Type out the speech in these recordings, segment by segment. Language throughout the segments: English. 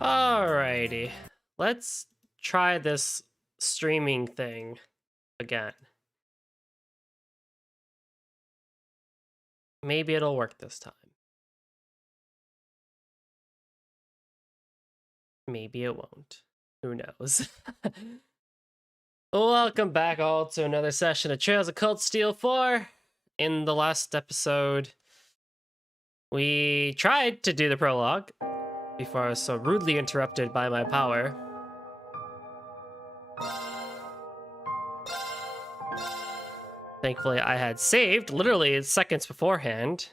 Alrighty, let's try this streaming thing again. Maybe it'll work this time. Maybe it won't. Who knows? Welcome back all to another session of Trails of Cold Steel 4. In the last episode, we tried to do the prologue before I was so rudely interrupted by my power. Thankfully, I had saved literally seconds beforehand.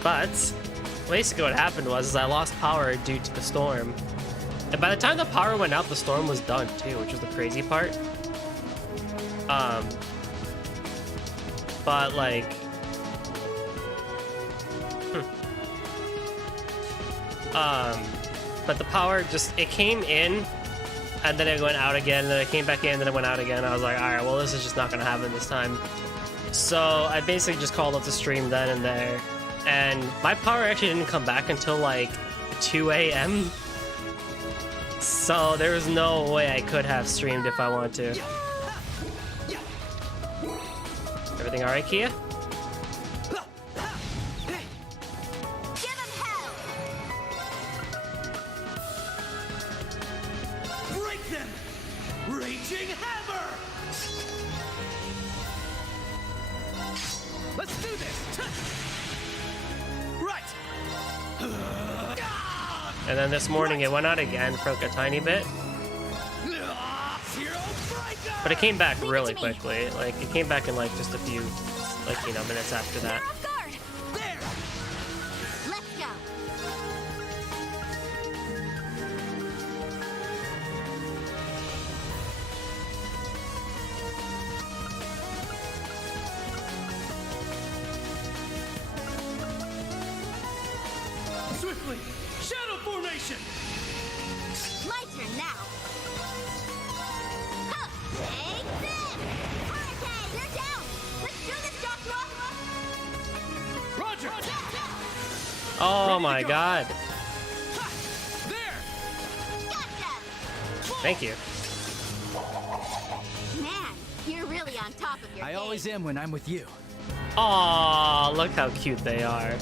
But basically what happened was I lost power due to the storm. And by the time the power went out, the storm was done too, which was the crazy part. But like, but the power just, it came in and then it went out again, and then it came back in, and then it went out again. I was like, all right, well, this is just not gonna happen this time. So I basically just called up the stream then and there, and my power actually didn't come back until like 2 a.m. So there was no way I could have streamed if I wanted to. Everything all right, Kia? And then this morning it went out again for like a tiny bit. But it came back really quickly. Like, it came back in like just a few, like, you know, minutes after that. Let's go. Swiftly! Shadow formation! My turn now. Huh. Take this! Hurricane! They're down! Let's do this, Joshua! Roger! Oh my god. Ha! There! Gotcha! Thank you. Man, you're really on top of your I game. always am when I'm with you. Aw, look how cute they are.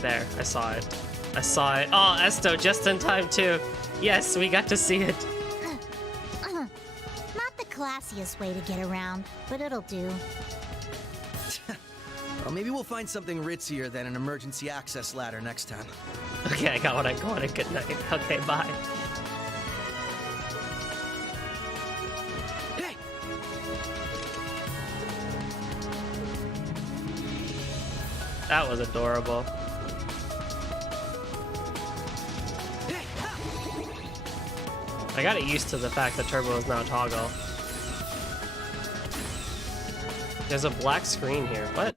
There, I saw it. I saw it. Oh, Esto, just in time too. Yes, we got to see it. Not the classiest way to get around, but it'll do. Well, maybe we'll find something ritzier than an emergency access ladder next time. Okay, I got what I wanted. Good night. Okay, bye. Hey! That was adorable. I got it used to the fact that turbo is now toggle. There's a black screen here. What?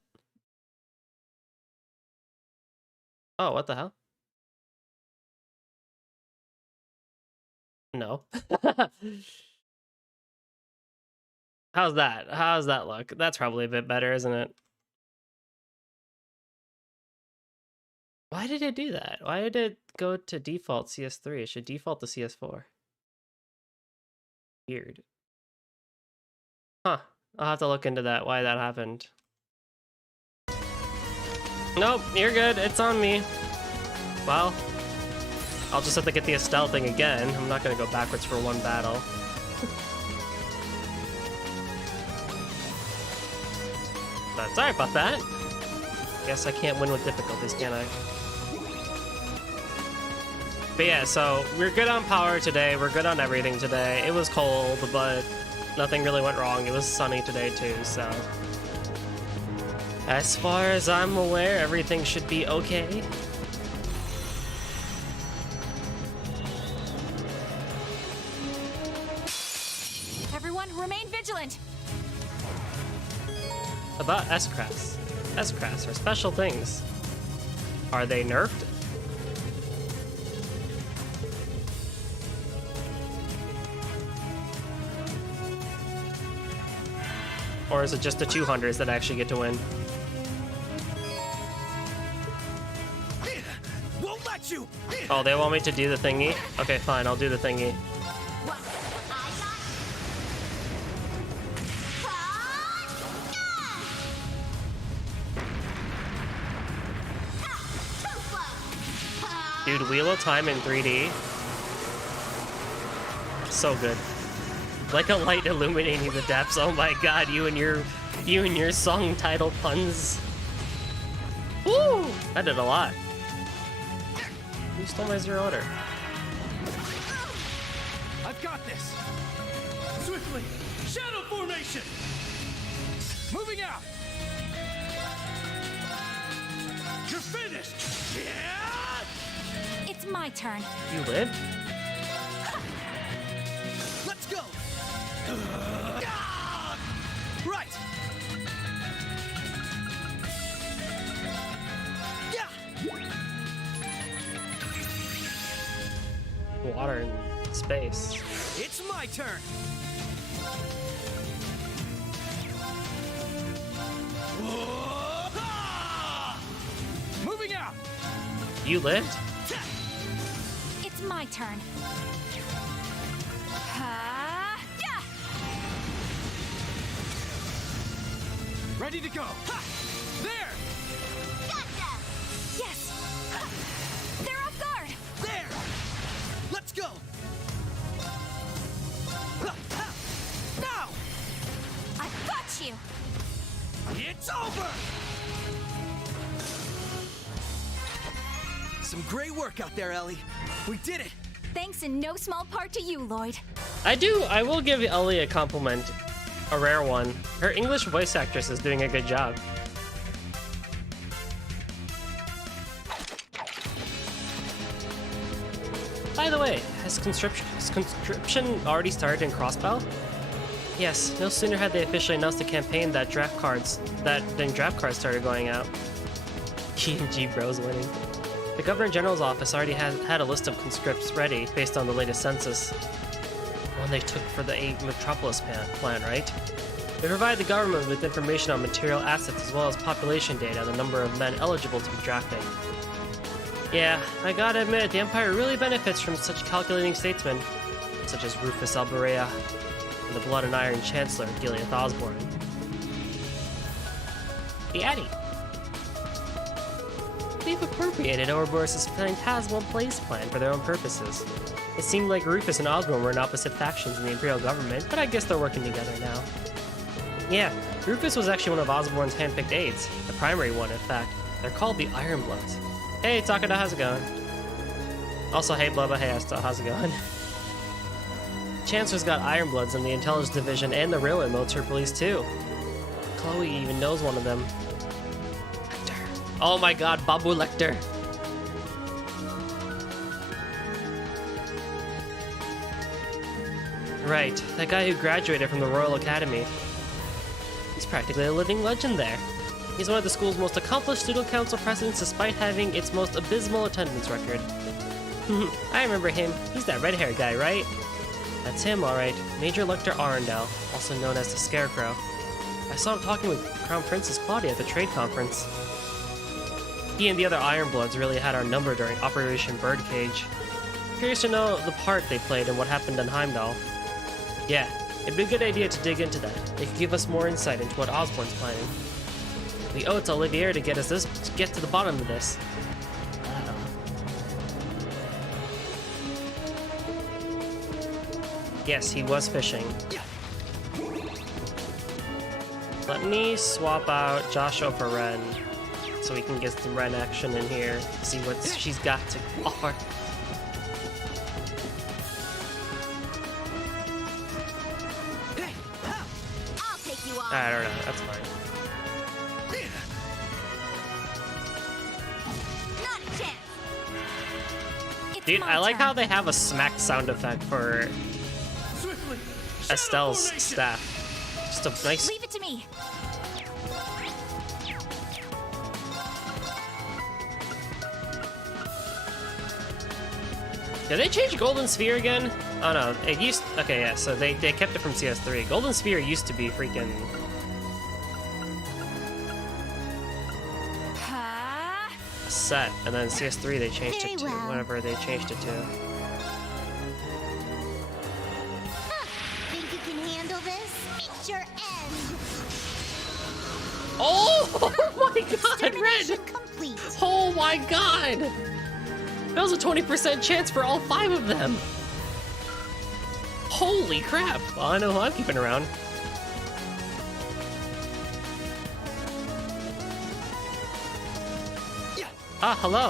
Oh, what the hell? No. How's that? How's that look? That's probably a bit better, isn't it? Why did it do that? Why did it go to default CS3? It should default to CS4. Weird. Huh. I'll have to look into that, why that happened. Nope, you're good. It's on me. Well, I'll just have to get the Estelle thing again. I'm not going to go backwards for one battle. But sorry about that. Guess I can't win with difficulties, can I? But yeah, so we're good on power today. We're good on everything today. It was cold, but nothing really went wrong. It was sunny today too, so as far as I'm aware, everything should be okay. Everyone, remain vigilant. About S-Crass. S-Crass are special things. Are they nerfed? Or is it just the 200s that actually get to win? Won't let you. Oh, they want me to do the thingy? Okay, fine, I'll do the thingy. What I got? Too slow. Dude, Wheel of Time in 3D. So good. Like a light illuminating the depths. Oh my god, you and your song title puns. Woo! I did a lot. You stole my zero order. I've got this. Swiftly, shadow formation. Moving out. You're finished. Yeah. It's my turn. You lived? Let's go. Right. Yeah. Water and space. It's my turn. Moving out. You lived? It's my turn. Yeah. Ready to go. Ha! There. Gotcha. Yes. They're off guard. There. Let's go. Now. I've got you. It's over. Some great work out there, Ellie. We did it. Thanks in no small part to you, Lloyd. I will give Ellie a compliment. A rare one. Her English voice actress is doing a good job. By the way, has conscription already started in Crossbow? Yes, no sooner had they officially announced the campaign than draft cards started going out. G Bros winning. The Governor General's office already had a list of conscripts ready based on the latest census. One they took for the 8 Metropolis plan, right? They provide the government with information on material assets as well as population data on the number of men eligible to be drafted. Yeah, I gotta admit, the Empire really benefits from such calculating statesmen, such as Rufus Alberea and the Blood and Iron Chancellor Gileath Osborne. The Addy. They've appropriated Ouroboros' phantasmal place plan for their own purposes. It seemed like Rufus and Osborne were in opposite factions in the Imperial government, but I guess they're working together now. Yeah, Rufus was actually one of Osborne's handpicked aides, the primary one, in fact. They're called the Ironbloods. Hey, Takada, how's it going? Also, hey, Blubba, hey, Asta, how's it going? Chancellor's got Ironbloods in the Intelligence Division and the Railway Military Police, too. Chloe even knows one of them. Lecter. Oh my god, Babu Lecter. Right, that guy who graduated from the Royal Academy. He's practically a living legend there. He's one of the school's most accomplished student council presidents despite having its most abysmal attendance record. I remember him. He's that red-haired guy, right? That's him, alright. Major Lecter Arundel, also known as the Scarecrow. I saw him talking with Crown Princess Claudia at the trade conference. He and the other Ironbloods really had our number during Operation Birdcage. Curious to know the part they played and what happened in Heimdall. Yeah, it'd be a good idea to dig into that. It could give us more insight into what Osborne's planning. We owe it to Olivier to get to the bottom of this. Yes, he was fishing. Let me swap out Joshua for Ren, so we can get some Ren action in here. See what she's got to offer. I'll take you on. I don't know. That's fine. Not a chance. It's Dude, my I like turn. how they have a smack sound effect for Swiftly, shadow Estelle's formation. staff. Just a nice. Leave it to me. Did they change Golden Sphere again? Oh no, it used. Okay, yeah. So they kept it from CS3. Golden Sphere used to be freaking set, and then CS3 they changed it to Very well. whatever they changed it to. Think you can handle this? Meet your end. Oh my god, Extermination Red! complete. Oh my god! That was a 20% chance for all 5 of them! Holy crap! Well, I know who I'm keeping around. Ah, hello.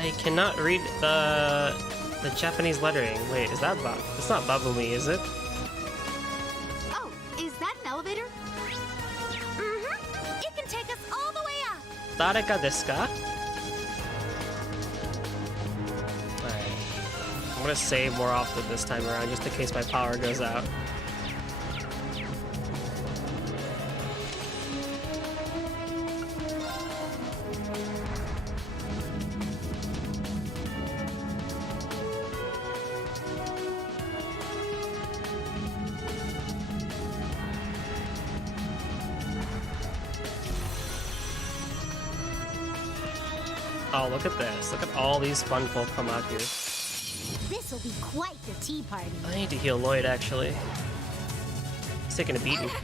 I cannot read the Japanese lettering. Wait, is that it's not Babumi, is it? Oh, is that an elevator? Mm-hmm. It can take us all the way up. Dareka desu ka? Alright. I'm gonna save more often this time around just in case my power goes out. Oh, look at this. Look at all these fun folk come out here. This will be quite the tea party. I need to heal Lloyd, actually. He's taking a beating. Back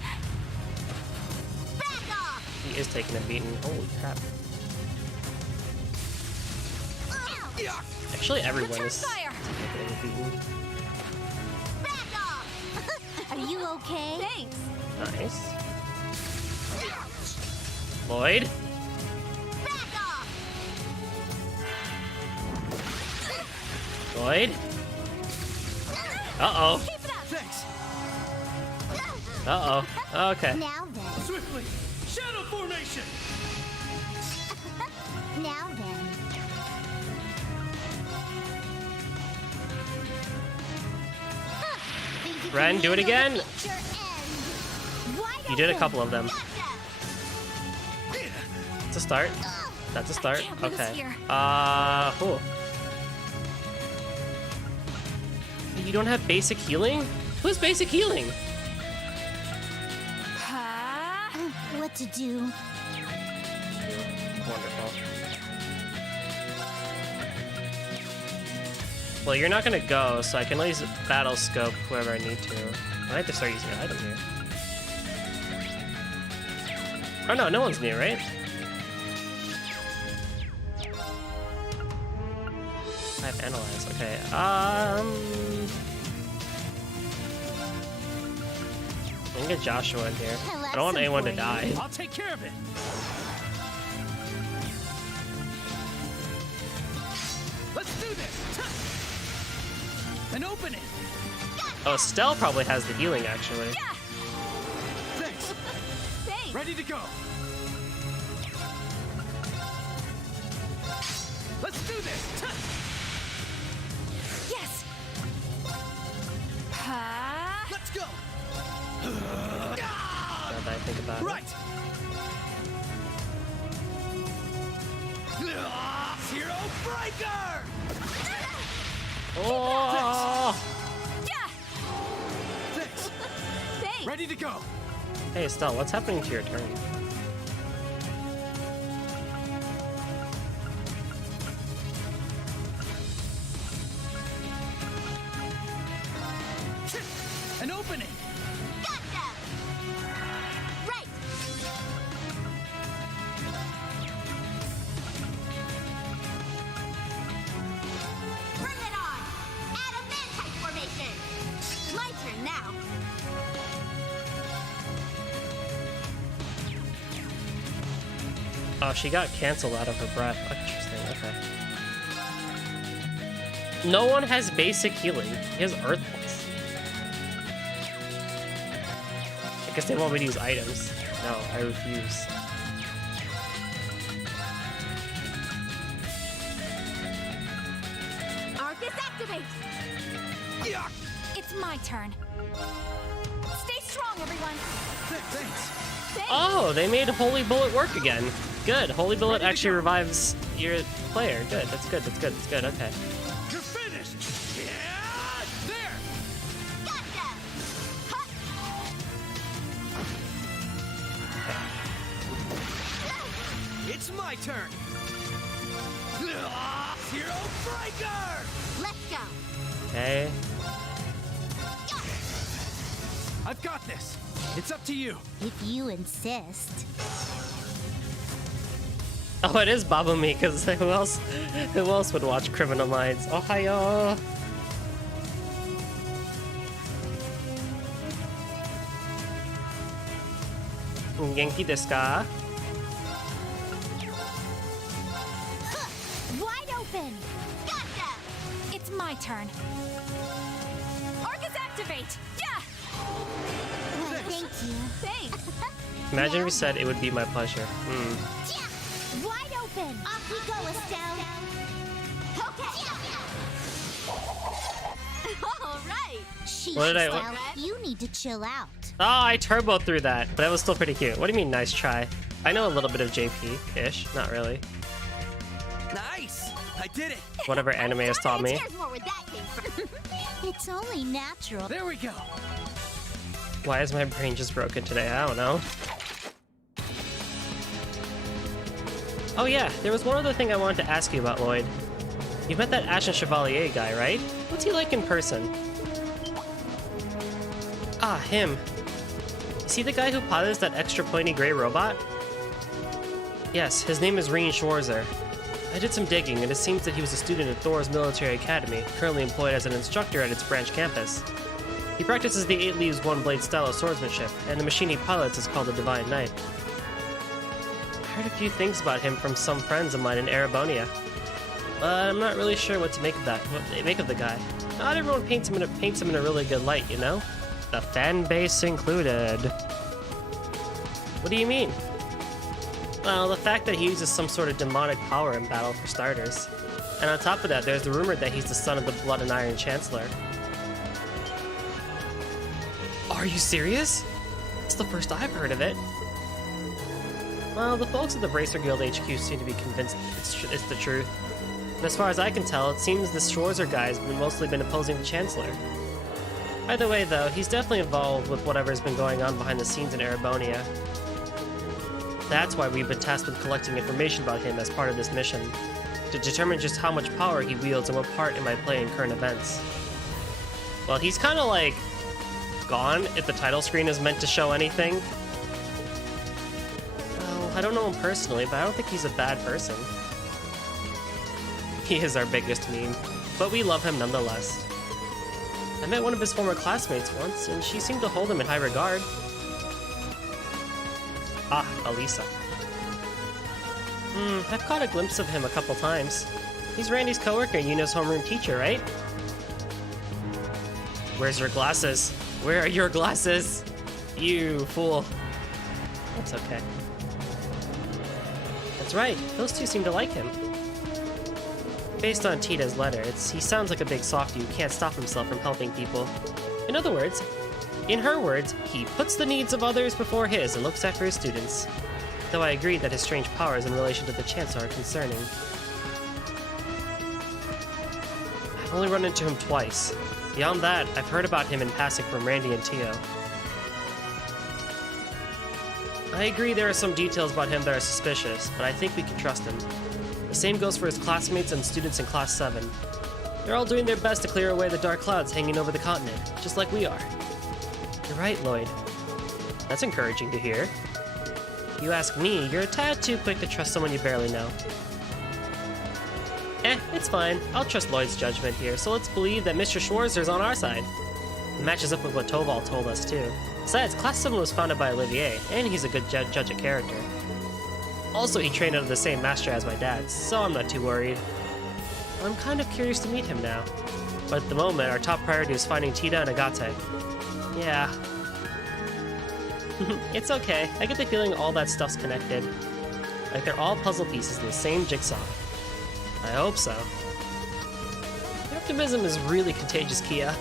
off! He is taking a beating. Holy crap. Ow! Actually, everyone Return is fire. taking a beating. Back off! Are you okay? Thanks. Nice. Lloyd? Back off! Lloyd? Uh-oh. Keep it up. Thanks. Uh-oh. Okay. Now then. Swiftly! Shadow formation! Now then. Think you can Ren, do it handle again. the future end? Wide You did a open. couple of them. Gotcha. That's a start. That's a start. can't lose Okay. here. Cool. You don't have basic healing? Who's basic healing? Huh? What to do? Wonderful. Well, you're not gonna go, so I can at least battle scope whoever I need to. I have to start using an item here. Oh no, no one's near, right? I have analyze. Okay. I can get Joshua in here. I'll I don't want have anyone some to for die. I'll take care of it. Let's do this. An opening. Oh, Stell probably has the healing actually. Thanks. Thanks. Ready to go. Let's do this. Yes. Huh? Let's go. Now that I think about it. Right. Zero breaker. Oh! Yeah. Thanks. Thanks. Ready to go. Hey, Stell, what's happening to your turn? An opening. Gotcha! Right! Bring it on! Adamantite formation! My turn now! Oh, she got canceled out of her breath. Interesting, okay. No one has basic healing. He has Earth Pulse. I guess they want me to use items. No, I refuse. Arcus activate. It's my turn. Stay strong, everyone. Thanks. Thanks. Oh, they made Holy Bullet work again. Good. Holy Bullet Ready to actually go. revives your player. Good. That's good. That's good. That's good. Okay. You're finished. Yeah. There. Gotcha! Huh. It's my turn. Zero Breaker! Let's go. Okay. I've got this. It's up to you. If you insist. Oh, it is Babumi, because who else would watch Criminal Minds? Ohayo! Genki desu ka? Wide open! Gotcha. It's my turn. Arcus activate! Yeah! Thank you. Thanks! Imagine if you said it would be my pleasure. Wide open! Off we go, Estelle. Okay. All right. Sheesh, What did I- Estelle, you need to chill out. Oh, I turbo through that, but that was still pretty cute. What do you mean, nice try? I know a little bit of JP-ish, not really. Nice! I did it! Whatever anime has taught me. Here's more where that came from. It's only natural. There we go. Why is my brain just broken today? I don't know. Oh yeah, there was one other thing I wanted to ask you about, Lloyd. You met that Ashen Chevalier guy, right? What's he like in person? Ah, him. Is he the guy who pilots that extra pointy gray robot? Yes, his name is Reen Schwarzer. I did some digging, and it seems that he was a student at Thor's military academy, currently employed as an instructor at its branch campus. He practices the 8 Leaves, 1 Blade style of swordsmanship, and the machine he pilots is called the Divine Knight. I heard a few things about him from some friends of mine in Erebonia, but I'm not really sure what to make of the guy. Not everyone paints him in a really good light, you know? The fan base included. What do you mean? Well, the fact that he uses some sort of demonic power in battle, for starters. And on top of that, there's the rumor that he's the son of the Blood and Iron Chancellor. Are you serious? It's the first I've heard of it. Well, the folks at the Bracer Guild HQ seem to be convinced it's the truth. And as far as I can tell, it seems this Schwarzer guy's mostly been opposing the Chancellor. Either way, though, he's definitely involved with whatever's been going on behind the scenes in Erebonia. That's why we've been tasked with collecting information about him as part of this mission, to determine just how much power he wields and what part it might play in current events. Well, he's kind of like gone if the title screen is meant to show anything. Well, I don't know him personally, but I don't think he's a bad person. He is our biggest meme, but we love him nonetheless. I met one of his former classmates once, and she seemed to hold him in high regard. Ah, Alisa. I've caught a glimpse of him a couple times. He's Randy's coworker and Yuno's homeroom teacher, right? Where's your glasses? Where are your glasses? You fool. That's okay. That's right, those two seem to like him. Based on Tita's letter, he sounds like a big softie who can't stop himself from helping people. In other words, in her words, he puts the needs of others before his and looks after his students. Though I agree that his strange powers in relation to the Chancellor are concerning. I've only run into him twice. Beyond that, I've heard about him in passing from Randy and Tio. I agree there are some details about him that are suspicious, but I think we can trust him. The same goes for his classmates and students in Class 7. They're all doing their best to clear away the dark clouds hanging over the continent, just like we are. You're right, Lloyd. That's encouraging to hear. If you ask me, you're a tad too quick to trust someone you barely know. It's fine. I'll trust Lloyd's judgment here, so let's believe that Mr. Schwarzer's on our side. It matches up with what Toval told us, too. Besides, Class 7 was founded by Olivier, and he's a good judge of character. Also, he trained under the same master as my dad, so I'm not too worried. I'm kind of curious to meet him now. But at the moment, our top priority is finding Tita and Agate. Yeah. It's okay. I get the feeling all that stuff's connected. Like they're all puzzle pieces in the same jigsaw. I hope so. Your optimism is really contagious, Kia.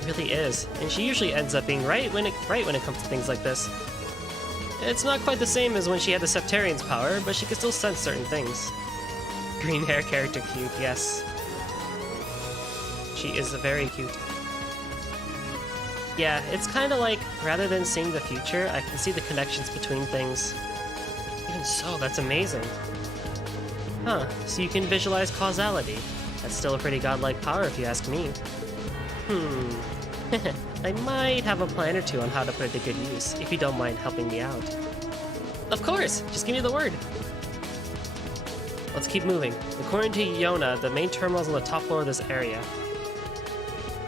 It really is, and she usually ends up being right when it comes to things like this. It's not quite the same as when she had the Septarian's power, but she can still sense certain things. Green hair character cute, yes. She is very cute. Yeah, it's kind of like, rather than seeing the future, I can see the connections between things. Even Even so, that's amazing. Huh, so you can visualize causality. That's still a pretty godlike power if you ask me. I might have a plan or two on how to put it to good use, if you don't mind helping me out. Of course! Just give me the word! Let's keep moving. According to Yona, the main terminal is on the top floor of this area.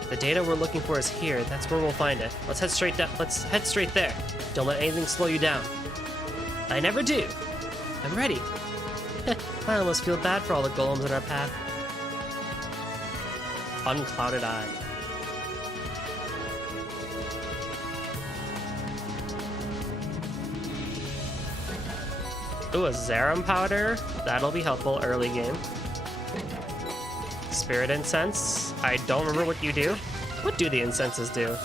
The data we're looking for is here. That's where we'll find it. Let's head straight there. Don't let anything slow you down. I never do. I'm ready. I almost feel bad for all the golems in our path. Unclouded Eye. Ooh, a Zarum powder. That'll be helpful early game. Spirit incense. I don't remember what you do. What do the incenses do?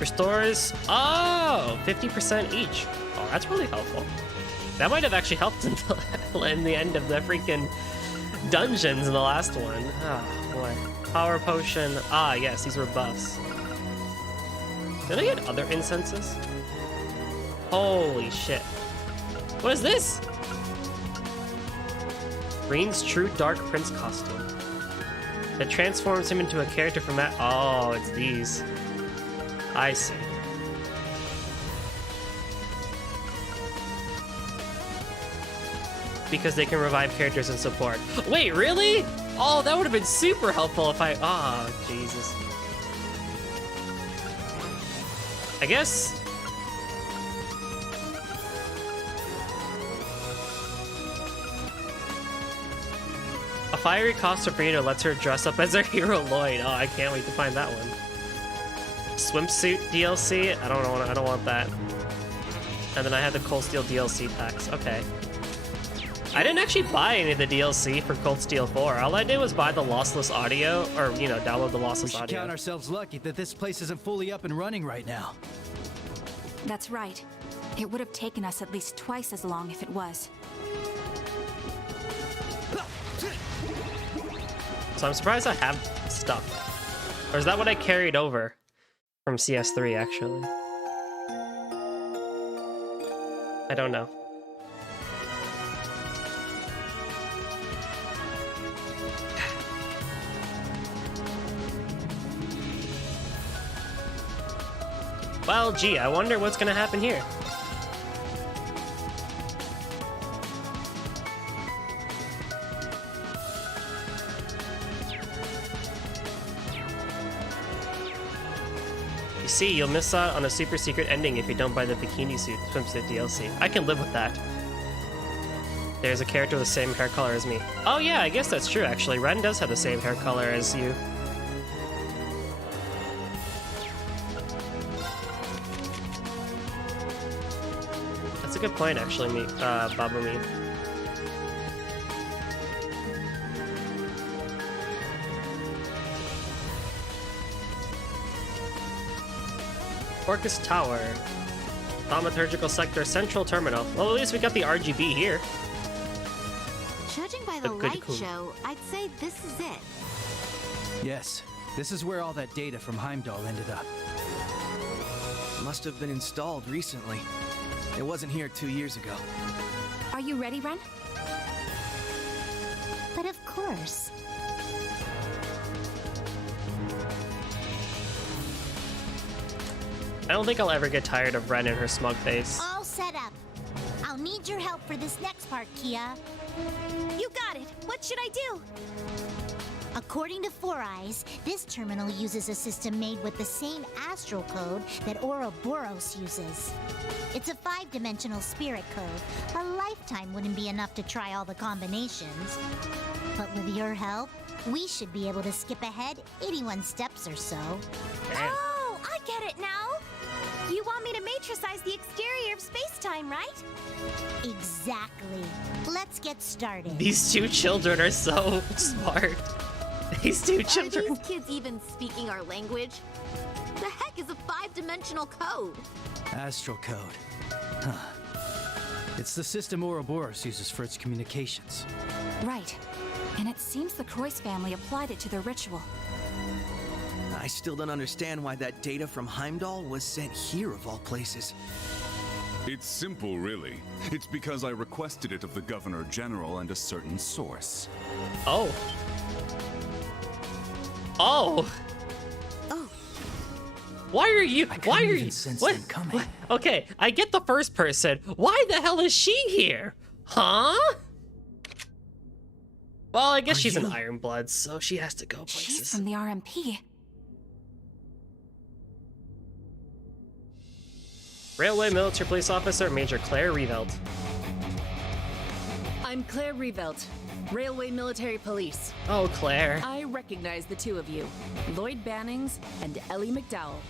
Restores... Oh! 50% each. Oh, that's really helpful. That might have actually helped in the end of the freaking dungeons in the last one. Oh, boy. Power potion. Ah, yes, these were buffs. Did I get other incenses? Holy shit. What is this? Green's true Dark Prince costume. It transforms him into a character from that. Oh, it's these. I see. Because they can revive characters and support. Wait, really? Oh, that would have been super helpful if I... Oh, Jesus. I guess... A fiery costume for Rita lets her dress up as her hero Lloyd. Oh, I can't wait to find that one. Swimsuit DLC? I don't want that. And then I had the Cold Steel DLC packs. Okay. I didn't actually buy any of the DLC for Cold Steel 4. All I did was buy the lossless audio, or, you know, download the lossless We should audio. count ourselves lucky that this place isn't fully up and running right now. That's right. It would have taken us at least twice as long if it was. So I'm surprised I have stuff. Or is that what I carried over from CS3, actually? I don't know. Well, gee, I wonder what's gonna happen here. You see, you'll miss out on a super secret ending if you don't buy the bikini suit swimsuit DLC. I can live with that. There's a character with the same hair color as me. Oh yeah, I guess that's true actually. Ren does have the same hair color as you. That's a good point actually, Babumi. Orcus Tower. Thaumaturgical Sector Central Terminal. Well, at least we got the RGB here. Judging by The the good light cool. show, I'd say this is it. Yes, this is where all that data from Heimdall ended up. Must have been installed recently. It wasn't here 2 years ago. Are you ready, Ren? But of course. I don't think I'll ever get tired of Ren and her smug face. All set up. I'll need your help for this next part, Kia. You got it. What should I do? According to Four Eyes, this terminal uses a system made with the same astral code that Ouroboros uses. It's a 5-dimensional spirit code. A lifetime wouldn't be enough to try all the combinations. But with your help, we should be able to skip ahead 81 steps or so. Damn. Oh, I get it now. You want me to matricize the exterior of space-time, right? Exactly. Let's get started. These two children are so smart. These two Are children. these kids even speaking our language? The heck is a 5-dimensional code? Astral code. Huh. It's the system Ouroboros uses for its communications. Right. And it seems the Croix family applied it to their ritual. I still don't understand why that data from Heimdall was sent here of all places. It's simple, really. It's because I requested it of the Governor General and a certain source. Oh. Oh. Oh. Why are you? I Why are couldn't you? even sense What? them coming. What? Okay, I get the first person. Why the hell is she here? Huh? Well, I guess she's an Ironblood, so she has to go places. She's from the RMP. Railway Military Police Officer Major Claire Revelt. I'm Claire Revelt, Railway Military Police. Oh, Claire. I recognize the two of you, Lloyd Bannings and Ellie McDowell.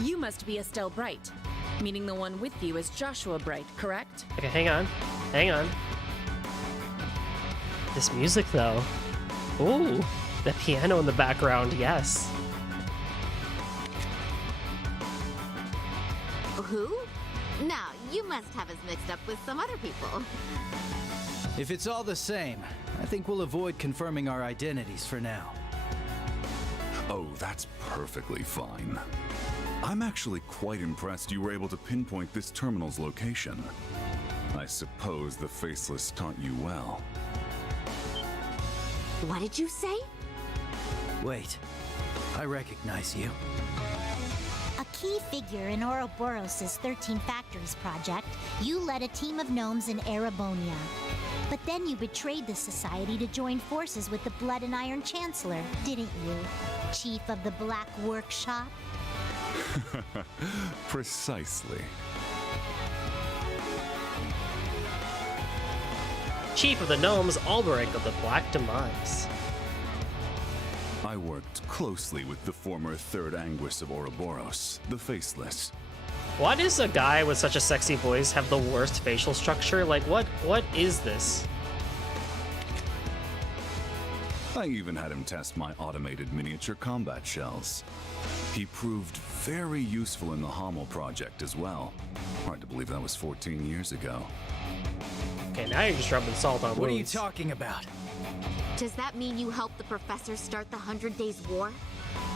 You must be Estelle Bright, meaning the one with you is Joshua Bright, correct? Okay, hang on. Hang on. This music, though. Ooh, the piano in the background, yes. Who? Now, you must have us mixed up with some other people. If it's all the same, I think we'll avoid confirming our identities for now. Oh, that's perfectly fine. I'm actually quite impressed you were able to pinpoint this terminal's location. I suppose the Faceless taught you well. What did you say? Wait, I recognize you. A key figure in Ouroboros' 13 Factories project, you led a team of gnomes in Erebonia. But then you betrayed the society to join forces with the Blood and Iron Chancellor, didn't you? Chief of the Black Workshop? Precisely. Chief of the Gnomes, Alberic of the Black Demise. I worked closely with the former Third Anguis of Ouroboros, the Faceless. Why does a guy with such a sexy voice have the worst facial structure? Like, what is this? I even had him test my automated miniature combat shells. He proved very useful in the Hommel project as well. Hard to believe that was 14 years ago. Okay, now you're just rubbing salt on wounds. What are you talking about? Does that mean you helped the professor start the 100 Days War?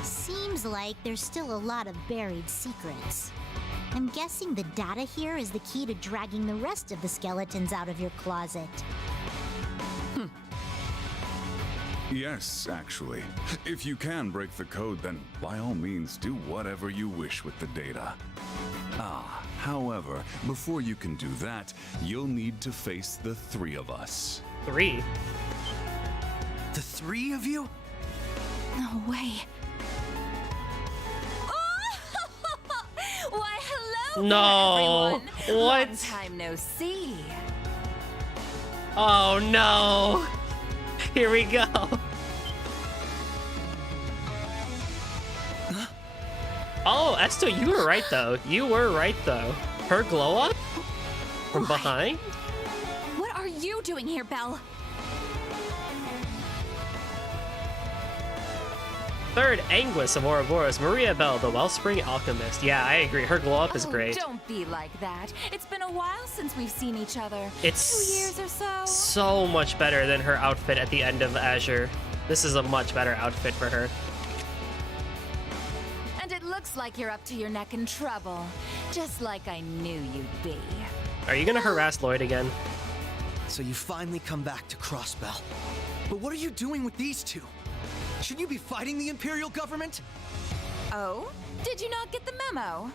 Seems like there's still a lot of buried secrets. I'm guessing the data here is the key to dragging the rest of the skeletons out of your closet. Yes, actually. If you can break the code, then by all means do whatever you wish with the data. However, before you can do that, you'll need to face the three of us. 3? The three of you? No way. Why, hello No. there, everyone. What? Long time no see. Oh no! Here we go. Oh, Esto, you were right though. You were right though. Her glow up from What? behind. What are you doing here, Belle? Third Anguis of Ouroboros, Maria Bell, the Wellspring Alchemist. Yeah, I agree. Her glow up is Oh, great. Don't be like that. It's been a while since we've seen each other. It's 2 years or so. so much better than her outfit at the end of Azure. This is a much better outfit for her. And it looks like you're up to your neck in trouble. Just like I knew you'd be. Are you gonna harass Lloyd again? So you finally come back to Crossbell. But what are you doing with these two? Shouldn't you be fighting the Imperial government? Oh? Did you not get the memo?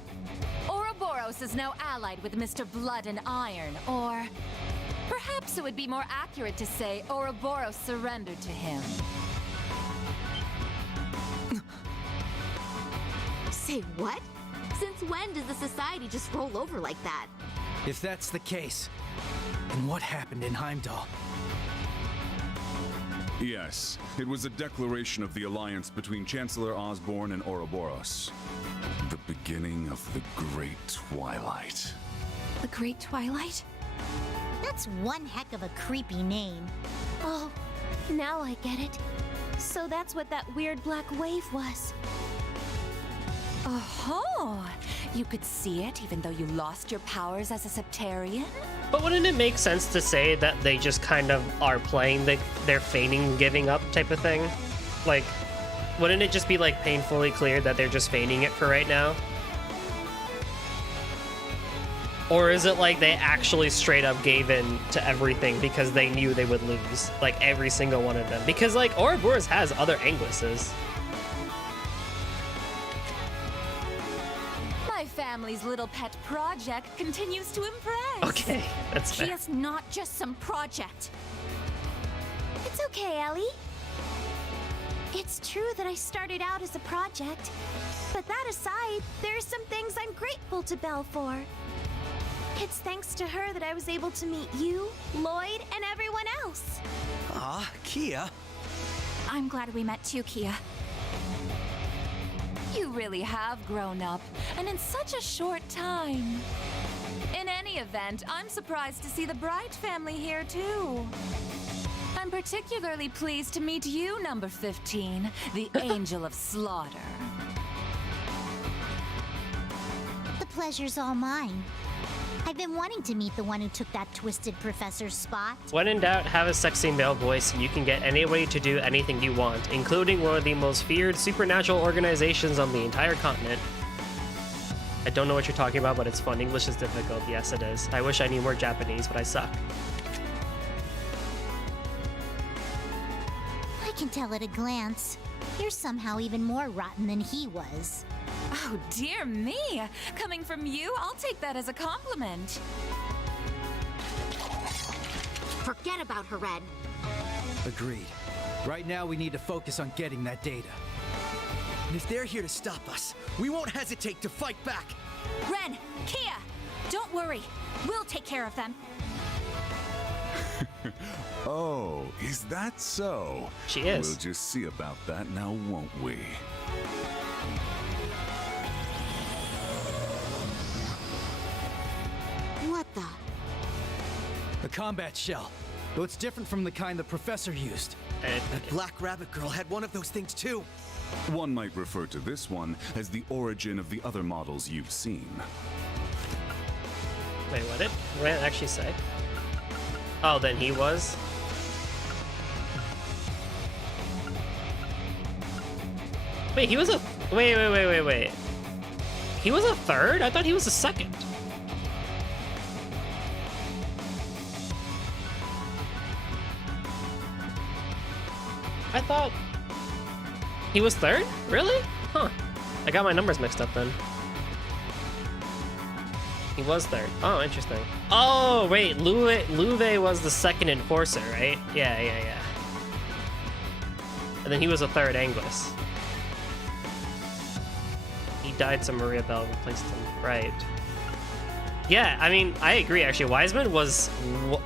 Ouroboros is now allied with Mr. Blood and Iron, or perhaps it would be more accurate to say Ouroboros surrendered to him. Say what? Since when does the society just roll over like that? If that's the case, then what happened in Heimdall? Yes, it was a declaration of the alliance between Chancellor Osborne and Ouroboros. The beginning of the Great Twilight. The Great Twilight? That's one heck of a creepy name. Oh, now I get it. So that's what that weird black wave was. Oh, you could see it even though you lost your powers as a Septarian? But wouldn't it make sense to say that they just kind of are playing they're feigning giving up type of thing? Like, wouldn't it just be like painfully clear that they're just feigning it for right now? Or is it like they actually straight up gave in to everything because they knew they would lose? Like every single one of them. Because like Ouroboros has other Anguisses. My family's little pet project continues to impress. Okay, that's She fair. is not just some project. It's okay, Ellie. It's true that I started out as a project, but that aside, there are some things I'm grateful to Belle for. It's thanks to her that I was able to meet you, Lloyd, and everyone else. Ah, Kia. I'm glad we met too, Kia. You really have grown up, and in such a short time. In any event, I'm surprised to see the Bright family here too. I'm particularly pleased to meet you, number 15, the Angel of Slaughter. The pleasure's all mine. I've been wanting to meet the one who took that twisted professor's spot. When in doubt, have a sexy male voice and you can get anybody to do anything you want, including one of the most feared supernatural organizations on the entire continent. I don't know what you're talking about, but it's fun. English is difficult. Yes, it is. I wish I knew more Japanese, but I suck. I can tell at a glance. You're somehow even more rotten than he was. Oh, dear me! Coming from you, I'll take that as a compliment. Forget about her, Red. Agreed. Right now, we need to focus on getting that data. And if they're here to stop us, we won't hesitate to fight back. Ren, Kia, don't worry. We'll take care of them. Oh, is that so? She is. We'll just see about that now, won't we? What the? A combat shell. Though it's different from the kind the professor used. That Black Rabbit girl had one of those things too. One might refer to this one as the origin of the other models you've seen. Wait, what did Rand actually say? Oh, then he was? Wait, he was a... Wait. He was a third? I thought he was a second. I thought... He was third? Really? Huh. I got my numbers mixed up then. He was third. Oh, interesting. Oh, wait. Louve was the second enforcer, right? Yeah. And then he was a third Anguis. He died, so Maria Bell replaced him. Right. Yeah, I mean, I agree, actually. Wiseman was,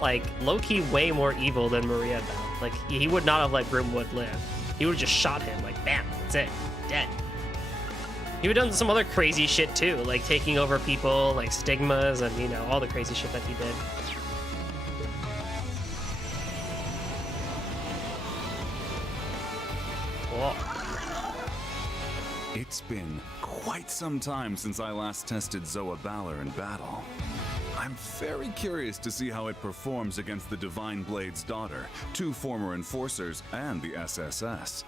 like, low-key way more evil than Maria Bell. Like, he would not have let Grimwood live. He would have just shot him, like, bam, that's it. Dead. He would have done some other crazy shit, too. Like, taking over people, like, stigmas, and, you know, all the crazy shit that he did. Whoa. It's been quite some time since I last tested Zoa Balor in battle. I'm very curious to see how it performs against the Divine Blade's daughter, 2 former enforcers, and the SSS.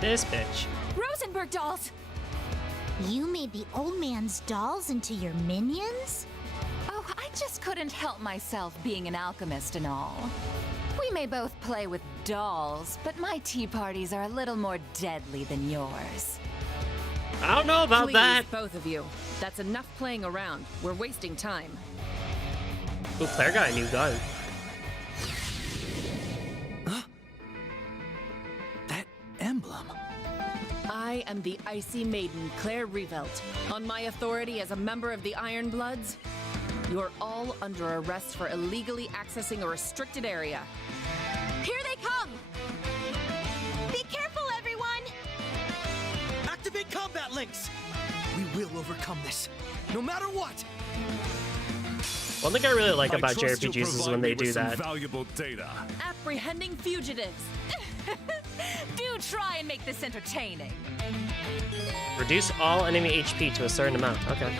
This bitch. Rosenberg dolls! You made the old man's dolls into your minions? Oh, I just couldn't help myself being an alchemist and all. We may both play with dolls, but my tea parties are a little more deadly than yours. I don't know about Please, that. both of you. That's enough playing around. We're wasting time. Ooh, Claire got a new gun. That emblem. I am the Icy Maiden, Claire Revelt. On my authority as a member of the Iron Bloods, you're all under arrest for illegally accessing a restricted area. Here they come! Be careful, everyone! Activate combat links! We will overcome this, no matter what! One thing I really like about trust you'll JRPGs is provide when me they with do some that. valuable data. Apprehending fugitives. Do try and make this entertaining. Reduce all enemy HP to a certain amount. Okay.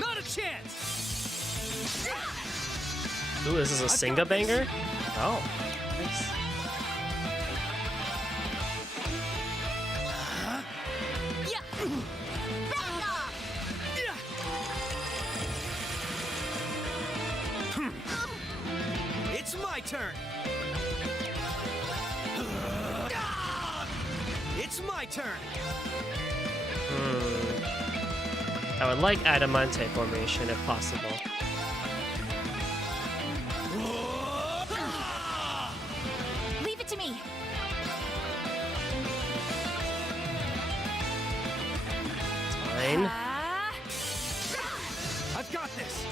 Not a chance! Ooh, this is a Singa banger? Oh, nice. turn. It's my turn. I would like Adamante formation if possible. Leave it to me. Fine. I've got this.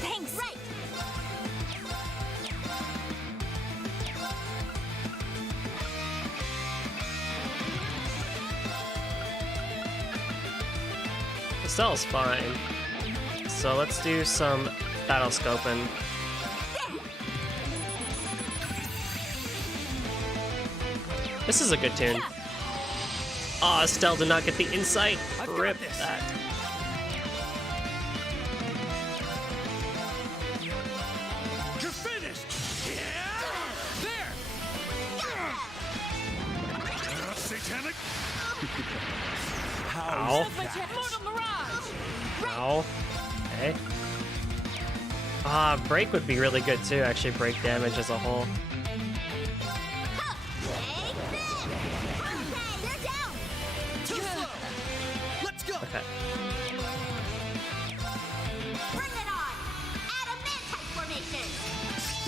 Thanks. Right. Estelle's fine. So let's do some battle scoping. This is a good tune. Oh, Estelle did not get the insight. Rip that. You're finished. Yeah. There. Satanic. Ow. Ow. Okay. Break would be really good too, actually, break damage as a whole. Okay. Bring it on! Adamantite formation!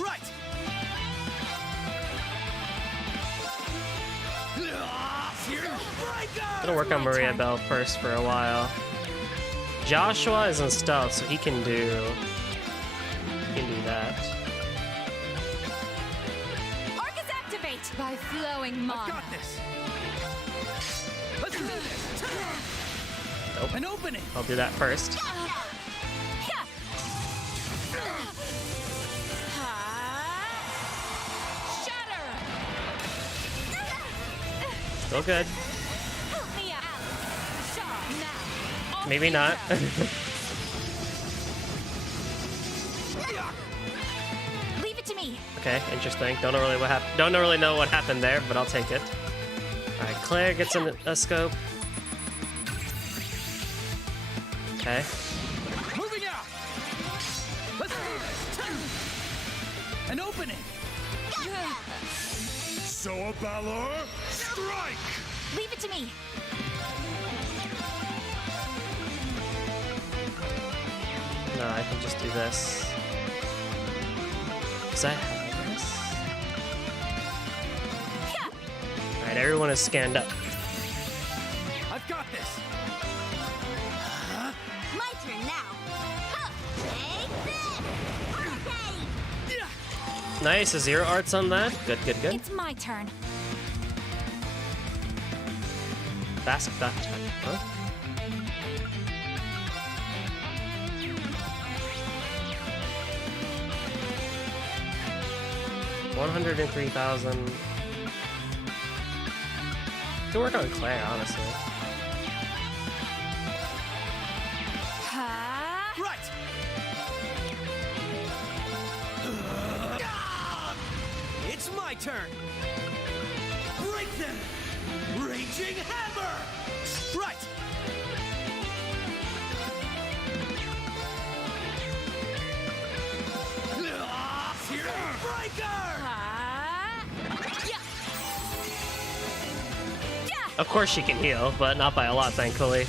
Right. Gonna work on Maria Bell first for a while. Joshua is in stealth, so he can do that. Arcus activate by flowing mana. I've got this. Let's do this. Nope. An opening. I'll do that first. Shatter. Still good. Help me out. Now. Maybe not. Leave it to me. Okay, interesting. Don't know really know what happened there, but I'll take it. All right, Claire gets a scope. Okay. Moving out. Let's do this. An opening. So a Balor, strike. Leave it to me. No, I can just do this. Does I have this? Alright, everyone is scanned up. I've got this. My turn now! Huh. Take this! Okay! Nice, 0 arts on that. Good, good, good. It's my turn. Fast that attack, huh? $103,000. Could work on Claire, honestly. Right. It's my turn. Break them. Raging hammer. Right. Of course she can heal, but not by a lot, thankfully.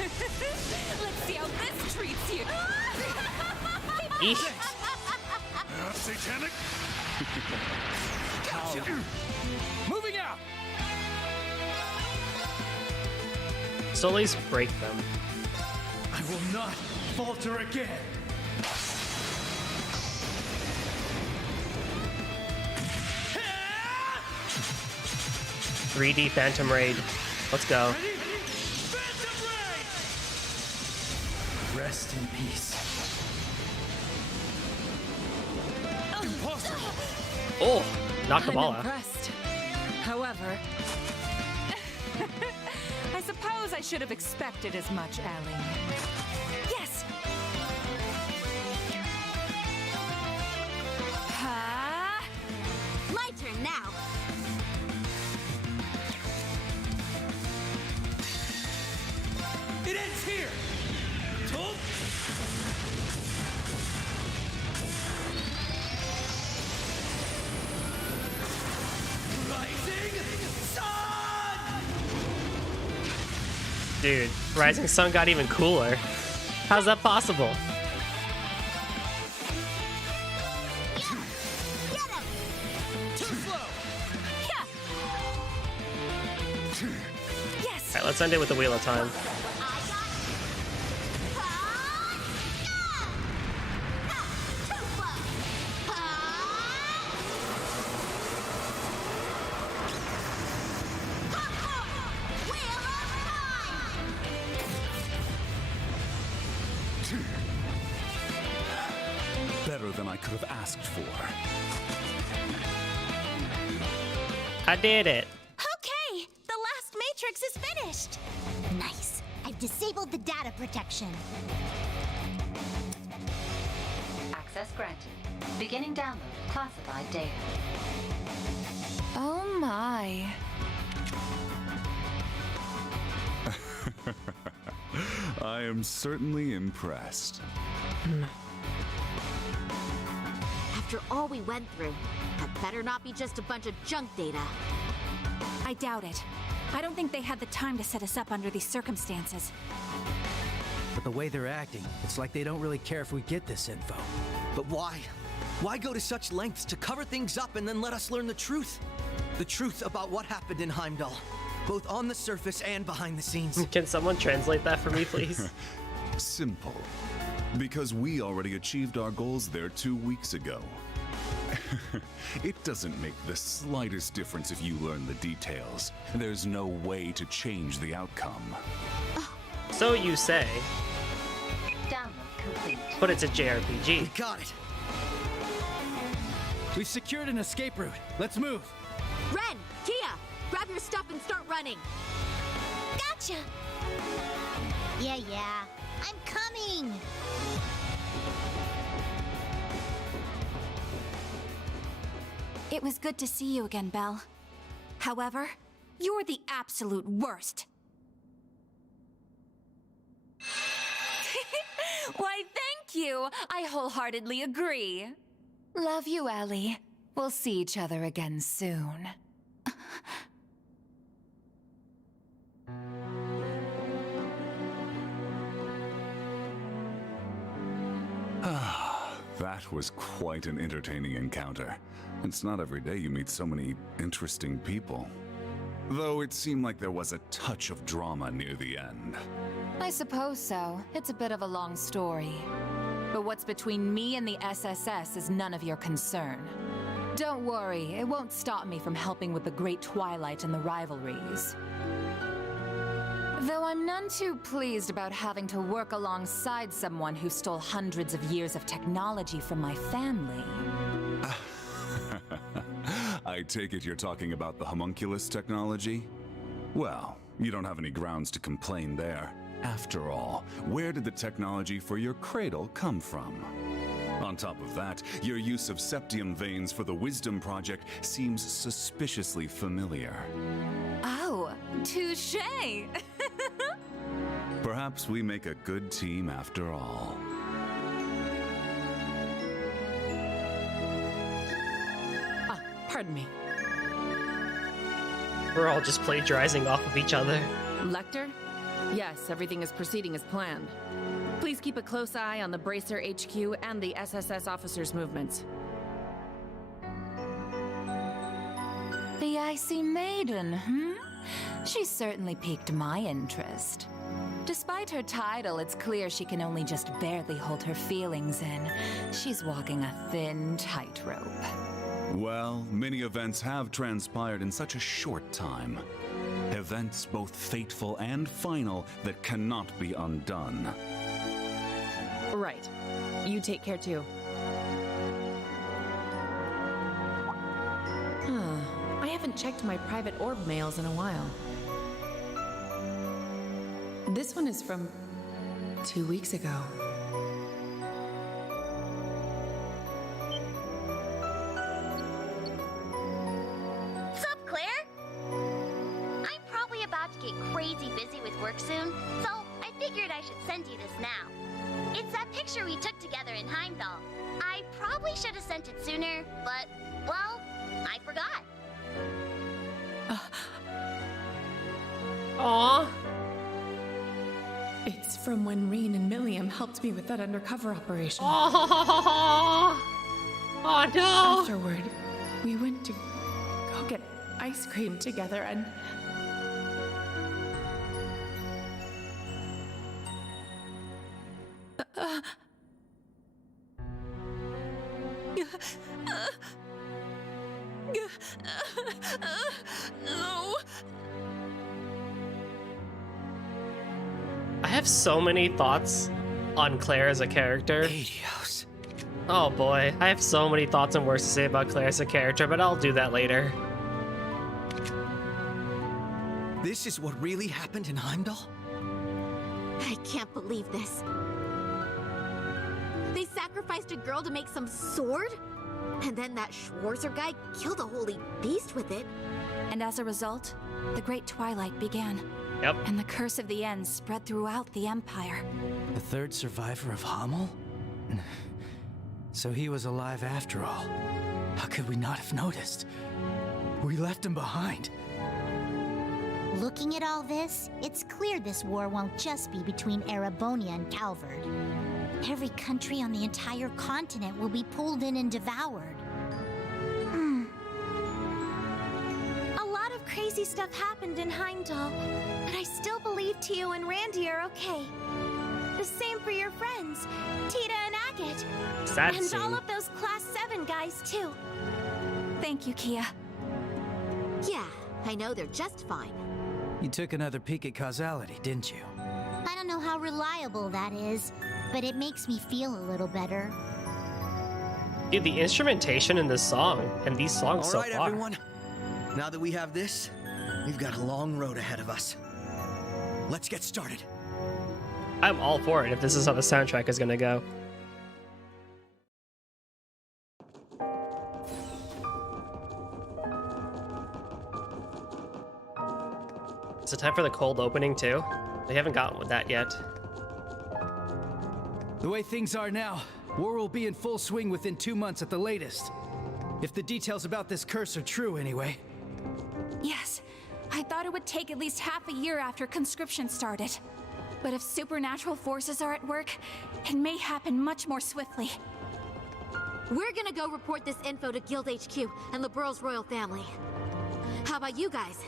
Let's see how this treats you. Eesh. Satanic. Moving out. So at least break them. I will not falter again. 3D Phantom Raid. Let's go. Ready? Phantom Raid! Rest in peace. Impossible. Oh, knock the ball I'm out. impressed. However, I suppose I should have expected as much, Ellie. Yes. My turn now! It ends here! Rising Sun! Dude, Rising Sun got even cooler. How's that possible? Yes! Alright, let's end it with the Wheel of Time. Better than I could have asked for. I did it. Okay, the last matrix is finished. Nice. I've disabled the data protection. Access granted. Beginning download of classified data. Oh my. I am certainly impressed. After all we went through, that better not be just a bunch of junk data. I doubt it. I don't think they had the time to set us up under these circumstances. But the way they're acting, it's like they don't really care if we get this info. But why? Why go to such lengths to cover things up and then let us learn the truth? The truth about what happened in Heimdall, both on the surface and behind the scenes. Can someone translate that for me, please? Simple. Because we already achieved our goals there 2 weeks ago. It doesn't make the slightest difference if you learn the details. There's no way to change the outcome. So you say, Download complete. but it's a JRPG. We got it. We've secured an escape route. Let's move. Ren, Kia, grab your stuff and start running. Gotcha! Yeah. I'm coming! It was good to see you again, Belle. However, you're the absolute worst. Why, thank you! I wholeheartedly agree. Love you, Ellie. We'll see each other again soon. That was quite an entertaining encounter. It's not every day you meet so many interesting people. Though it seemed like there was a touch of drama near the end. I suppose so. It's a bit of a long story. But what's between me and the SSS is none of your concern. Don't worry, it won't stop me from helping with the Great Twilight and the rivalries. Though I'm none too pleased about having to work alongside someone who stole hundreds of years of technology from my family. I take it you're talking about the homunculus technology? Well, you don't have any grounds to complain there. After all, where did the technology for your cradle come from? On top of that, your use of septium veins for the Wisdom Project seems suspiciously familiar. Oh, touché! Perhaps we make a good team after all. Pardon me. We're all just plagiarizing off of each other. Lecter? Yes, everything is proceeding as planned. Please keep a close eye on the Bracer HQ and the SSS officers' movements. The Icy Maiden, She certainly piqued my interest. Despite her title, it's clear she can only just barely hold her feelings in. She's walking a thin tightrope. Well, many events have transpired in such a short time. Events both fateful and final that cannot be undone. Right. You take care too. I haven't checked my private orb mails in a while. This one is from 2 weeks ago. Sup, Claire? I'm probably about to get crazy busy with work soon, so I figured I should send you this now. It's that picture we took together in Heimdall. I probably should have sent it sooner, but, well, I forgot. Aww. It's from when Reen and Milliam helped me with that undercover operation. Oh, oh no! Afterward, we went to go get ice cream together and... No. I have so many thoughts on Claire as a character. Adios. Oh boy, I have so many thoughts and words to say about Claire as a character, but I'll do that later. This is what really happened in Heimdall? I can't believe this. They sacrificed a girl to make some sword? And then that Schwarzer guy killed a holy beast with it. And as a result, the Great Twilight began. Yep. And the curse of the end spread throughout the Empire. The third survivor of Hamel? So he was alive after all. How could we not have noticed? We left him behind. Looking at all this, it's clear this war won't just be between Erebonia and Calvard. Every country on the entire continent will be pulled in and devoured. A lot of crazy stuff happened in Heimdall, but I still believe Tio and Randy are okay. The same for your friends, Tita and Agate. Sad and scene. all of those Class 7 guys, too. Thank you, Kia. Yeah, I know they're just fine. You took another peek at causality, didn't you? I don't know how reliable that is, but it makes me feel a little better. Dude, the instrumentation in this song and these songs so All right, far. everyone. Now that we have this, we've got a long road ahead of us. Let's get started. I'm all for it if this is how the soundtrack is gonna go. Is it time for the cold opening too? They haven't gotten with that yet. The way things are now, war will be in full swing within 2 months at the latest. If the details about this curse are true anyway. Yes, I thought it would take at least half a year after conscription started. But if supernatural forces are at work, it may happen much more swiftly. We're gonna go report this info to Guild HQ and LeBurle's royal family. How about you guys?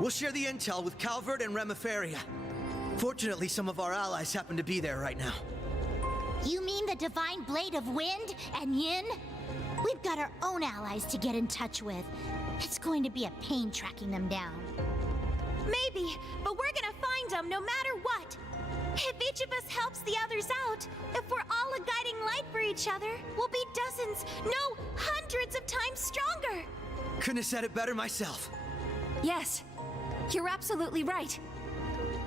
We'll share the intel with Calvard and Remiferia. Fortunately, some of our allies happen to be there right now. You mean the Divine Blade of Wind and Yin? We've got our own allies to get in touch with. It's going to be a pain tracking them down. Maybe, but we're gonna find them no matter what. If each of us helps the others out, if we're all a guiding light for each other, we'll be dozens, no, hundreds of times stronger. Couldn't have said it better myself. Yes, you're absolutely right.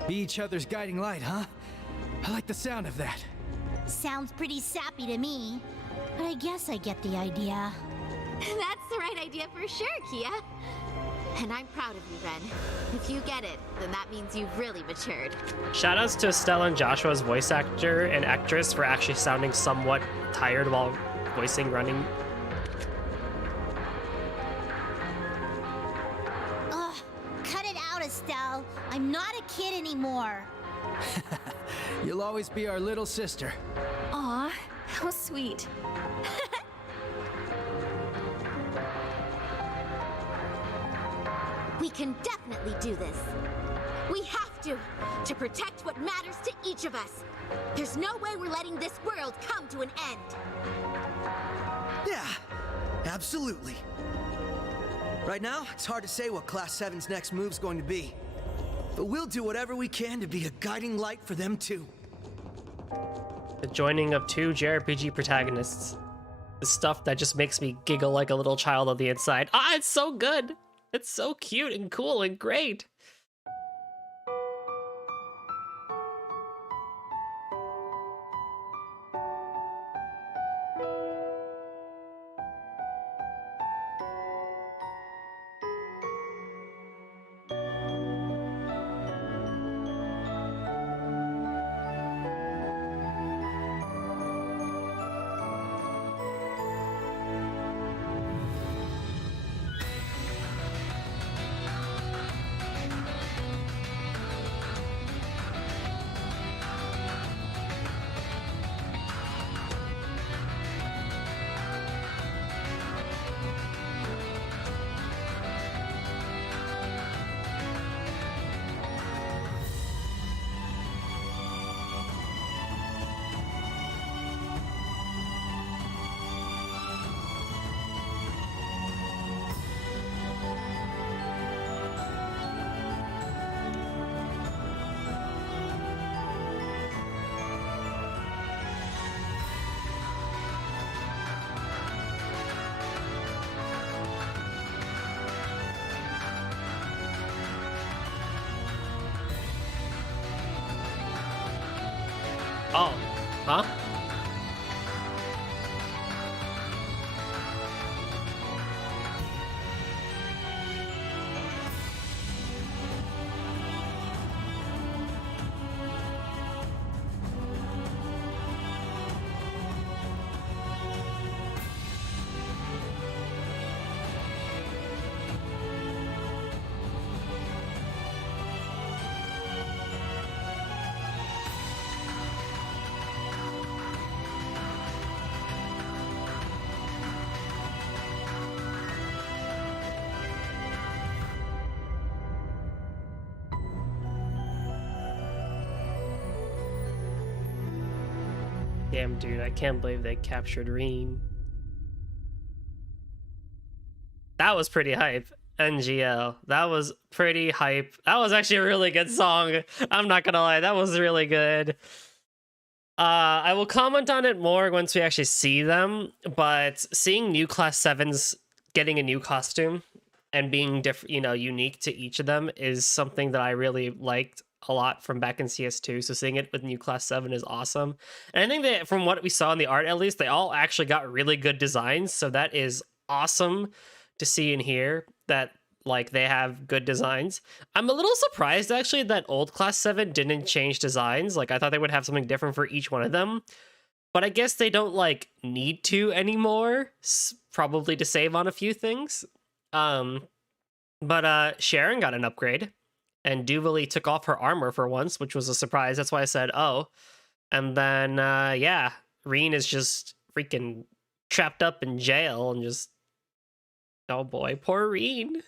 Be each other's guiding light, huh? I like the sound of that. Sounds pretty sappy to me, but I guess I get the idea. That's the right idea for sure, Kia. And I'm proud of you, Ren. If you get it, then that means you've really matured. Shoutouts to Estelle and Joshua's voice actor and actress for actually sounding somewhat tired while voicing running. Ugh, cut it out, Estelle. I'm not a kid anymore. You'll always be our little sister. Aw, how sweet. We can definitely do this. We have to protect what matters to each of us. There's no way we're letting this world come to an end. Yeah, absolutely. Right now, it's hard to say what Class 7's next move's going to be. But we'll do whatever we can to be a guiding light for them too. The joining of two JRPG protagonists. The stuff that just makes me giggle like a little child on the inside. Ah, it's so good! It's so cute and cool and great! Oh, huh? Damn, dude, I can't believe they captured Reen. That was pretty hype. NGL. That was pretty hype. That was actually a really good song. I'm not gonna lie, that was really good. I will comment on it more once we actually see them, but seeing new Class 7s getting a new costume and being different, you know, unique to each of them is something that I really liked a lot from back in CS2, so seeing it with new Class 7 is awesome. And I think that from what we saw in the art, at least, they all actually got really good designs, so that is awesome to see and hear that, like, they have good designs. I'm a little surprised, actually, that old Class 7 didn't change designs. Like, I thought they would have something different for each one of them, but I guess they don't, like, need to anymore, probably to save on a few things. But Sharon got an upgrade. And Duvalie took off her armor for once, which was a surprise. That's why I said, oh. And then, yeah, Reen is just freaking trapped up in jail and just... Oh boy, poor Reen.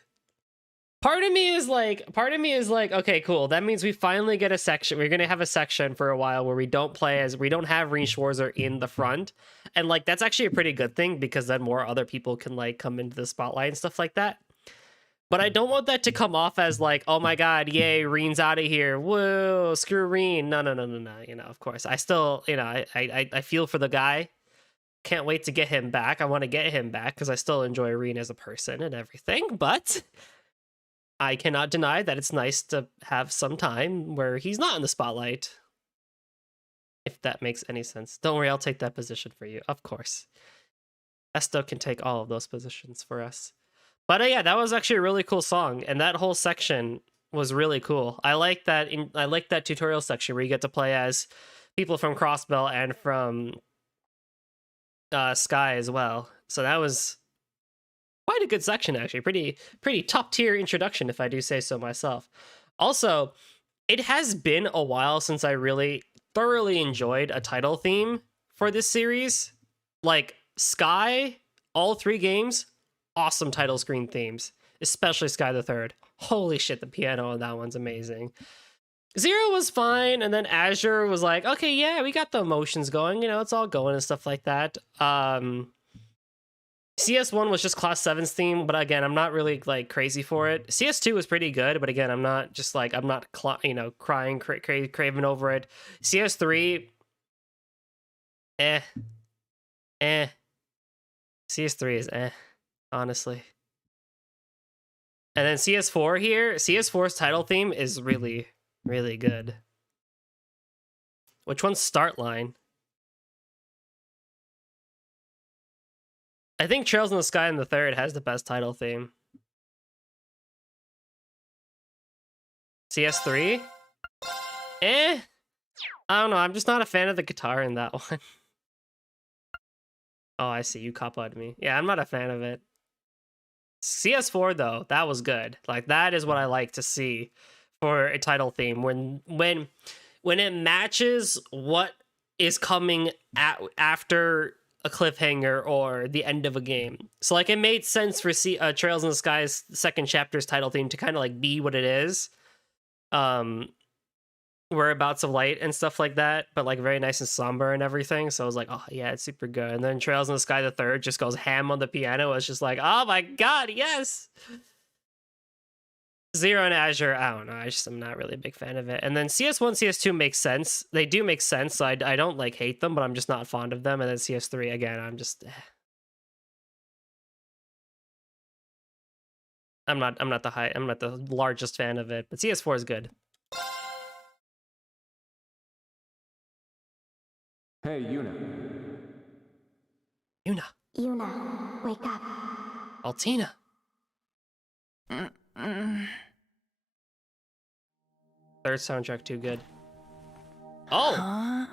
Part of me is like, okay, cool. That means we finally get a section. We're going to have a section for a while where we don't have Reen Schwarzer in the front. And, like, that's actually a pretty good thing because then more other people can, like, come into the spotlight and stuff like that. But I don't want that to come off as like, oh my god, yay, Reen's out of here. Whoa, screw Reen. No. You know, of course. I still, you know, I feel for the guy. Can't wait to get him back. I want to get him back because I still enjoy Reen as a person and everything. But I cannot deny that it's nice to have some time where he's not in the spotlight. If that makes any sense. Don't worry, I'll take that position for you. Of course. Esto can take all of those positions for us. But yeah, that was actually a really cool song, and that whole section was really cool. I like that. I like that tutorial section where you get to play as people from Crossbell and from Sky as well. So that was quite a good section, actually. Pretty top tier introduction, if I do say so myself. Also, it has been a while since I really thoroughly enjoyed a title theme for this series. Like Sky, all 3 games. Awesome title screen themes, especially Sky the Third. Holy shit, the piano on that one's amazing. Zero was fine, and then Azure was like, okay, yeah, we got the emotions going, you know, it's all going and stuff like that. CS1 was just Class 7's theme, but again, I'm not really, like, crazy for it. CS2 was pretty good, but again, I'm not just, like, I'm not, you know, crying, craving over it. CS3, CS3 is honestly. And then CS4 here, CS4's title theme is really, really good. Which one's Start Line? I think Trails in the Sky in the Third has the best title theme. CS3? I don't know, I'm just not a fan of the guitar in that one. Oh, I see, you cop-out me. Yeah, I'm not a fan of it. CS4 though, that was good. Like, that is what I like to see for a title theme when it matches what is coming after a cliffhanger or the end of a game. So, like, it made sense for Trails in the Sky's second chapter's title theme to kind of like be what it is. Whereabouts of Light and stuff like that, but like very nice and somber and everything. So I was like, oh yeah, it's super good. And then Trails in the Sky the Third just goes ham on the piano. It's just like, oh my god, yes. Zero and Azure, I don't know. I'm not really a big fan of it. And then CS1, CS2 makes sense. They do make sense. So I don't like hate them, but I'm just not fond of them. And then CS3 again, I'm just. I'm not the largest fan of it, but CS4 is good. Hey, Yuna. Yuna. Yuna, wake up. Altina. Third soundtrack too good. Oh!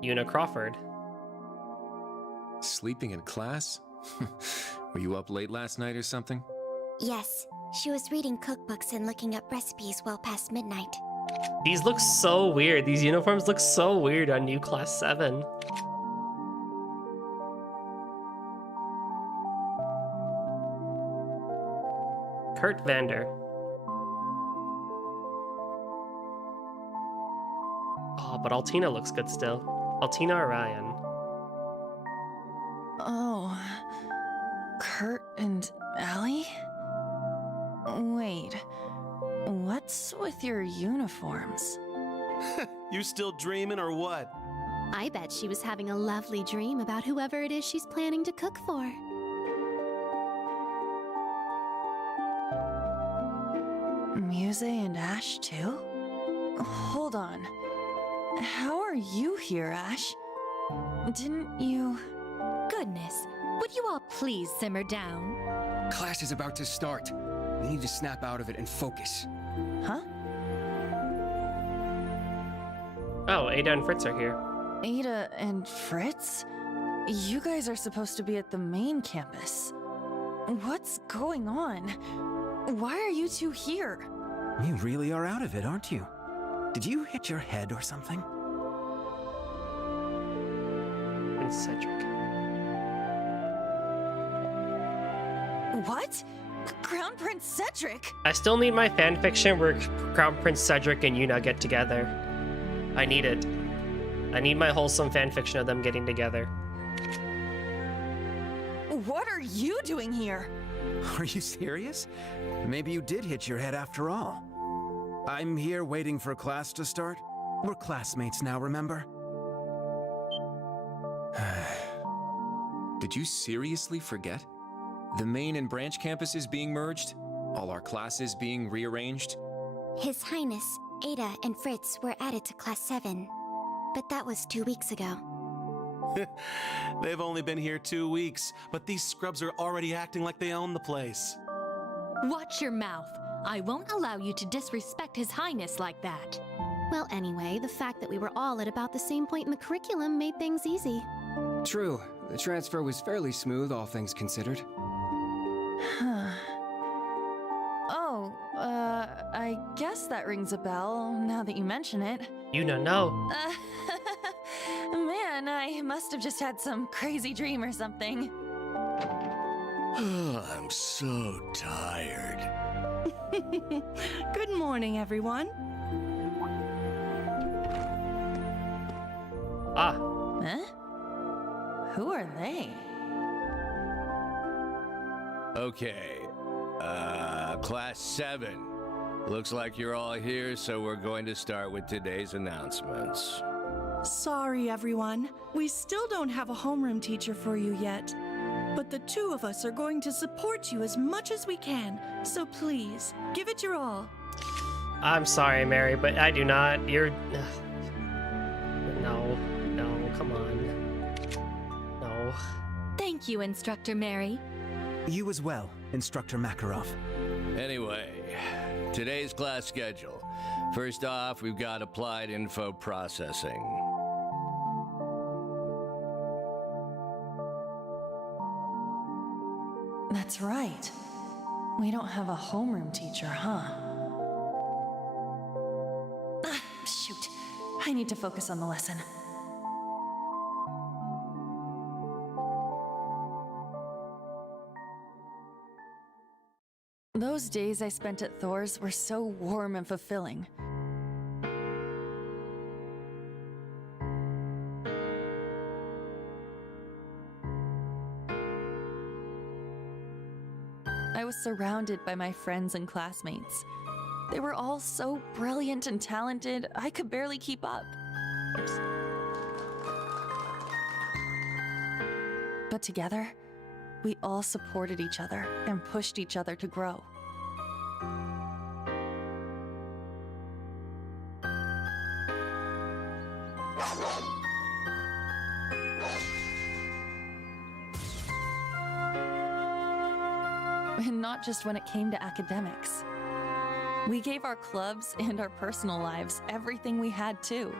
Yuna Crawford. Sleeping in class? Were you up late last night or something? Yes, she was reading cookbooks and looking up recipes well past midnight. These look so weird. These uniforms look so weird on new Class 7. Kurt Vander. Oh, but Altina looks good still. Altina Orion. Oh. Kurt and Allie? Wait. What's with your uniforms? You still dreaming or what? I bet she was having a lovely dream about whoever it is she's planning to cook for. Muse and Ash, too? Hold on. How are you here, Ash? Didn't you... Goodness, would you all please simmer down? Class is about to start. We need to snap out of it and focus. Huh? Oh, Ada and Fritz are here. Ada and Fritz? You guys are supposed to be at the main campus. What's going on? Why are you two here? You really are out of it, aren't you? Did you hit your head or something? And Cedric. What? Crown Prince Cedric? I still need my fanfiction where Crown Prince Cedric and Yuna get together. I need it. I need my wholesome fanfiction of them getting together. What are you doing here? Are you serious? Maybe you did hit your head after all. I'm here waiting for class to start. We're classmates now, remember? Did you seriously forget? The main and branch campuses being merged? All our classes being rearranged? His Highness, Ada, and Fritz were added to Class 7. But that was 2 weeks ago. They've only been here 2 weeks, but these scrubs are already acting like they own the place. Watch your mouth. I won't allow you to disrespect His Highness like that. Well, anyway, the fact that we were all at about the same point in the curriculum made things easy. True. The transfer was fairly smooth, all things considered. Oh, I guess that rings a bell now that you mention it. Yuna, no. Man, I must have just had some crazy dream or something. I'm so tired. Good morning, everyone. Ah. Huh? Who are they? Okay, Class 7. Looks like you're all here, so we're going to start with today's announcements. Sorry, everyone. We still don't have a homeroom teacher for you yet. But the two of us are going to support you as much as we can. So please, give it your all. I'm sorry, Mary, but I do not. You're... No, come on. No. Thank you, Instructor Mary. You as well, Instructor Makarov. Anyway, today's class schedule. First off, we've got applied info processing. That's right. We don't have a homeroom teacher, huh? Shoot. I need to focus on the lesson. Those days I spent at Thor's were so warm and fulfilling. I was surrounded by my friends and classmates. They were all so brilliant and talented, I could barely keep up. Oops. But together, we all supported each other and pushed each other to grow. And not just when it came to academics. We gave our clubs and our personal lives everything we had, too.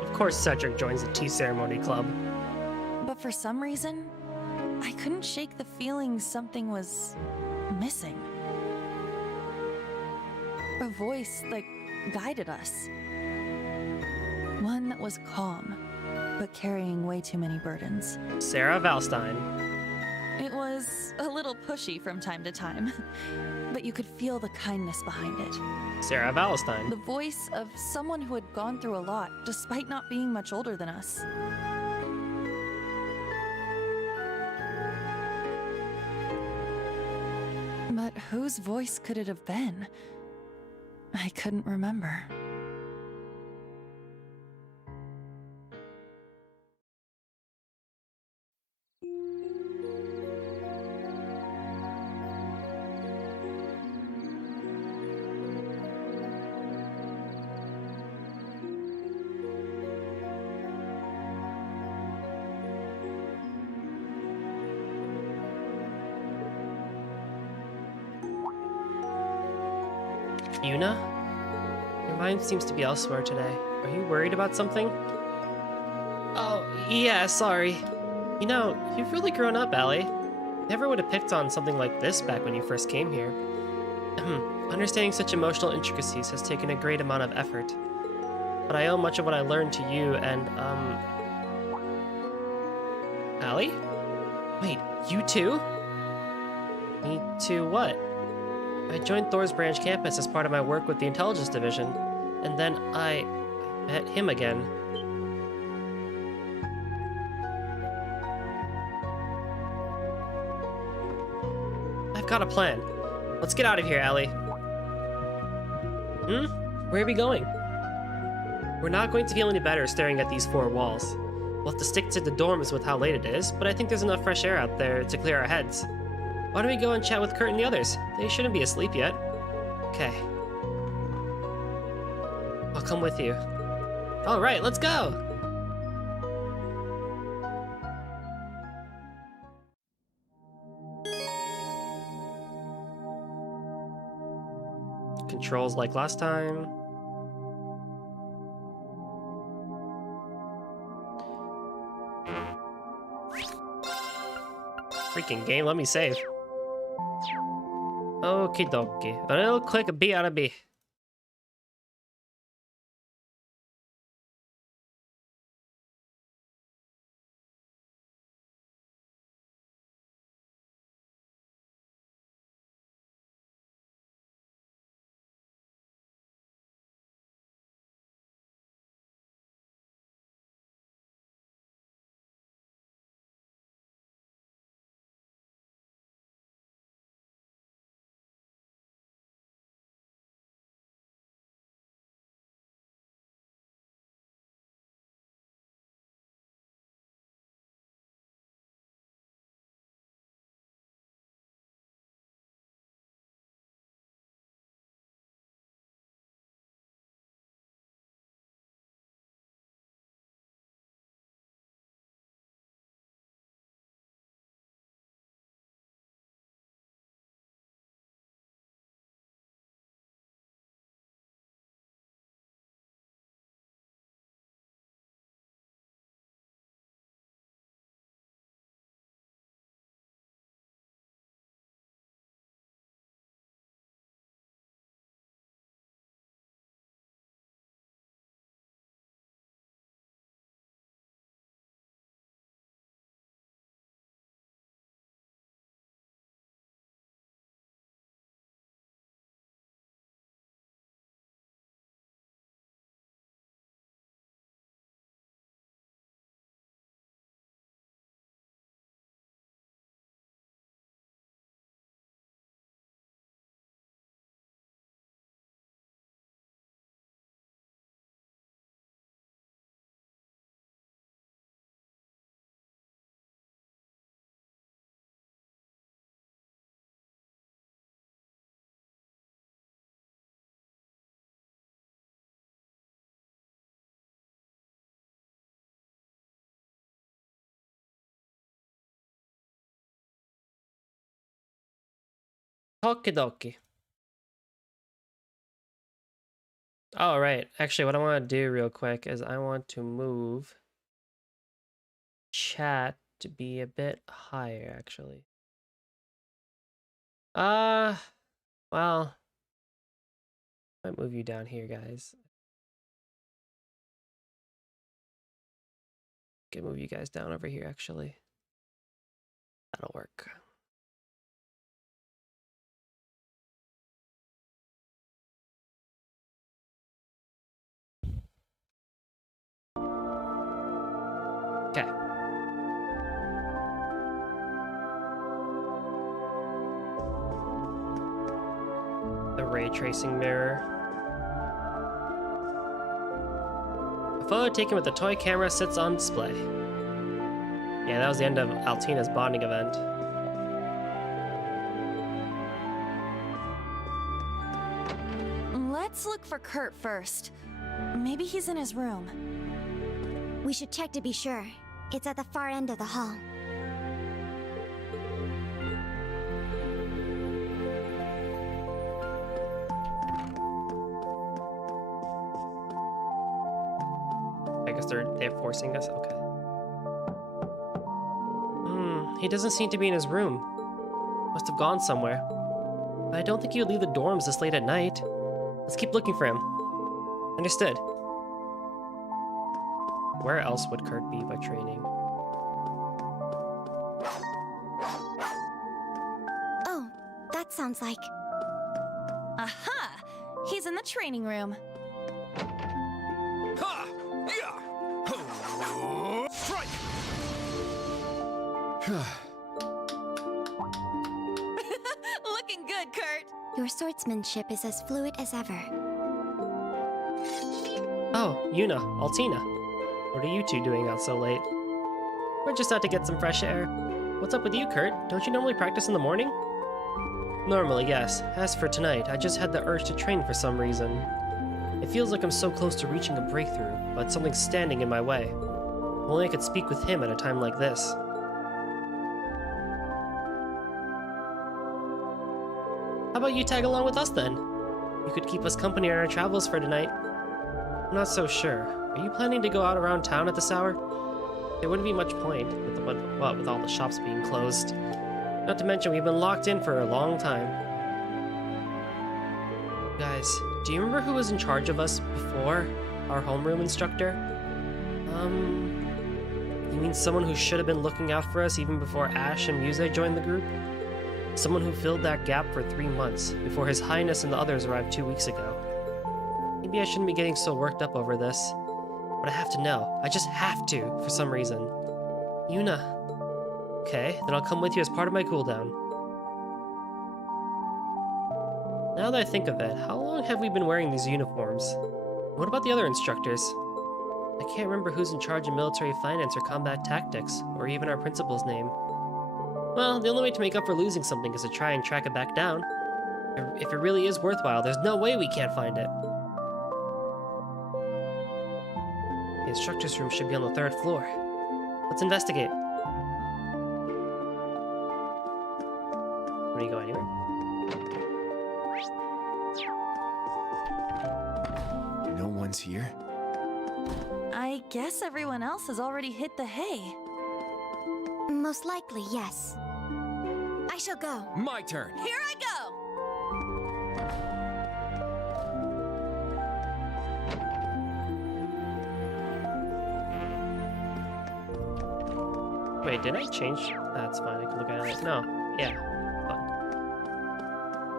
Of course Cedric joins the tea ceremony club. But for some reason, I couldn't shake the feeling something was missing. A voice that guided us. One that was calm, but carrying way too many burdens. Sarah Valstein. It was a little pushy from time to time, but you could feel the kindness behind it. Sarah Valstein. The voice of someone who had gone through a lot, despite not being much older than us. But whose voice could it have been? I couldn't remember. Yuna? Your mind seems to be elsewhere today. Are you worried about something? Oh, yeah, sorry. You know, you've really grown up, Allie. Never would have picked on something like this back when you first came here. Understanding such emotional intricacies has taken a great amount of effort. But I owe much of what I learned to you and, Allie? Wait, you too? Me too what? I joined Thor's branch campus as part of my work with the Intelligence Division, and then I met him again. I've got a plan. Let's get out of here, Allie. Where are we going? We're not going to feel any better staring at these four walls. We'll have to stick to the dorms with how late it is, but I think there's enough fresh air out there to clear our heads. Why don't we go and chat with Kurt and the others? They shouldn't be asleep yet. Okay. I'll come with you. All right, let's go! Controls like last time. Freaking game, let me save. Okie dokie. A little click B out of B. Okie dokie. All right. Actually, what I want to do real quick is I want to move chat to be a bit higher, actually. Well, I might move you down here, guys. Can move you guys down over here, actually. That'll work. Okay. The ray tracing mirror. A photo taken with the toy camera sits on display. Yeah, that was the end of Altina's bonding event. Let's look for Kurt first. Maybe he's in his room. We should check to be sure. It's at the far end of the hall. I guess they're forcing us? Okay. He doesn't seem to be in his room. Must have gone somewhere. But I don't think he would leave the dorms this late at night. Let's keep looking for him. Understood. Where else would Kurt be by training? Oh, that sounds like... Aha! He's in the training room. Ha! Yeah! Strike! Looking good, Kurt. Your swordsmanship is as fluid as ever. Oh, Yuna, Altina. What are you two doing out so late? We're just out to get some fresh air. What's up with you, Kurt? Don't you normally practice in the morning? Normally, yes. As for tonight, I just had the urge to train for some reason. It feels like I'm so close to reaching a breakthrough, but something's standing in my way. If only I could speak with him at a time like this. How about you tag along with us then? You could keep us company on our travels for tonight. I'm not so sure. Are you planning to go out around town at this hour? There wouldn't be much point with with all the shops being closed. Not to mention we've been locked in for a long time. Guys, do you remember who was in charge of us before? Our homeroom instructor? You mean someone who should have been looking out for us even before Ash and Muse joined the group? Someone who filled that gap for 3 months, before His Highness and the others arrived 2 weeks ago. Maybe I shouldn't be getting so worked up over this, but I have to know. I just have to, for some reason. Yuna. Okay, then I'll come with you as part of my cooldown. Now that I think of it, how long have we been wearing these uniforms? What about the other instructors? I can't remember who's in charge of military finance or combat tactics, or even our principal's name. Well, the only way to make up for losing something is to try and track it back down. If it really is worthwhile, there's no way we can't find it. The instructor's room should be on the 3rd floor. Let's investigate. Can we go anywhere? No one's here? I guess everyone else has already hit the hay. Most likely, yes. I shall go. My turn. Here I go! Wait, did I change? That's fine, I can look at it. No, yeah, fine.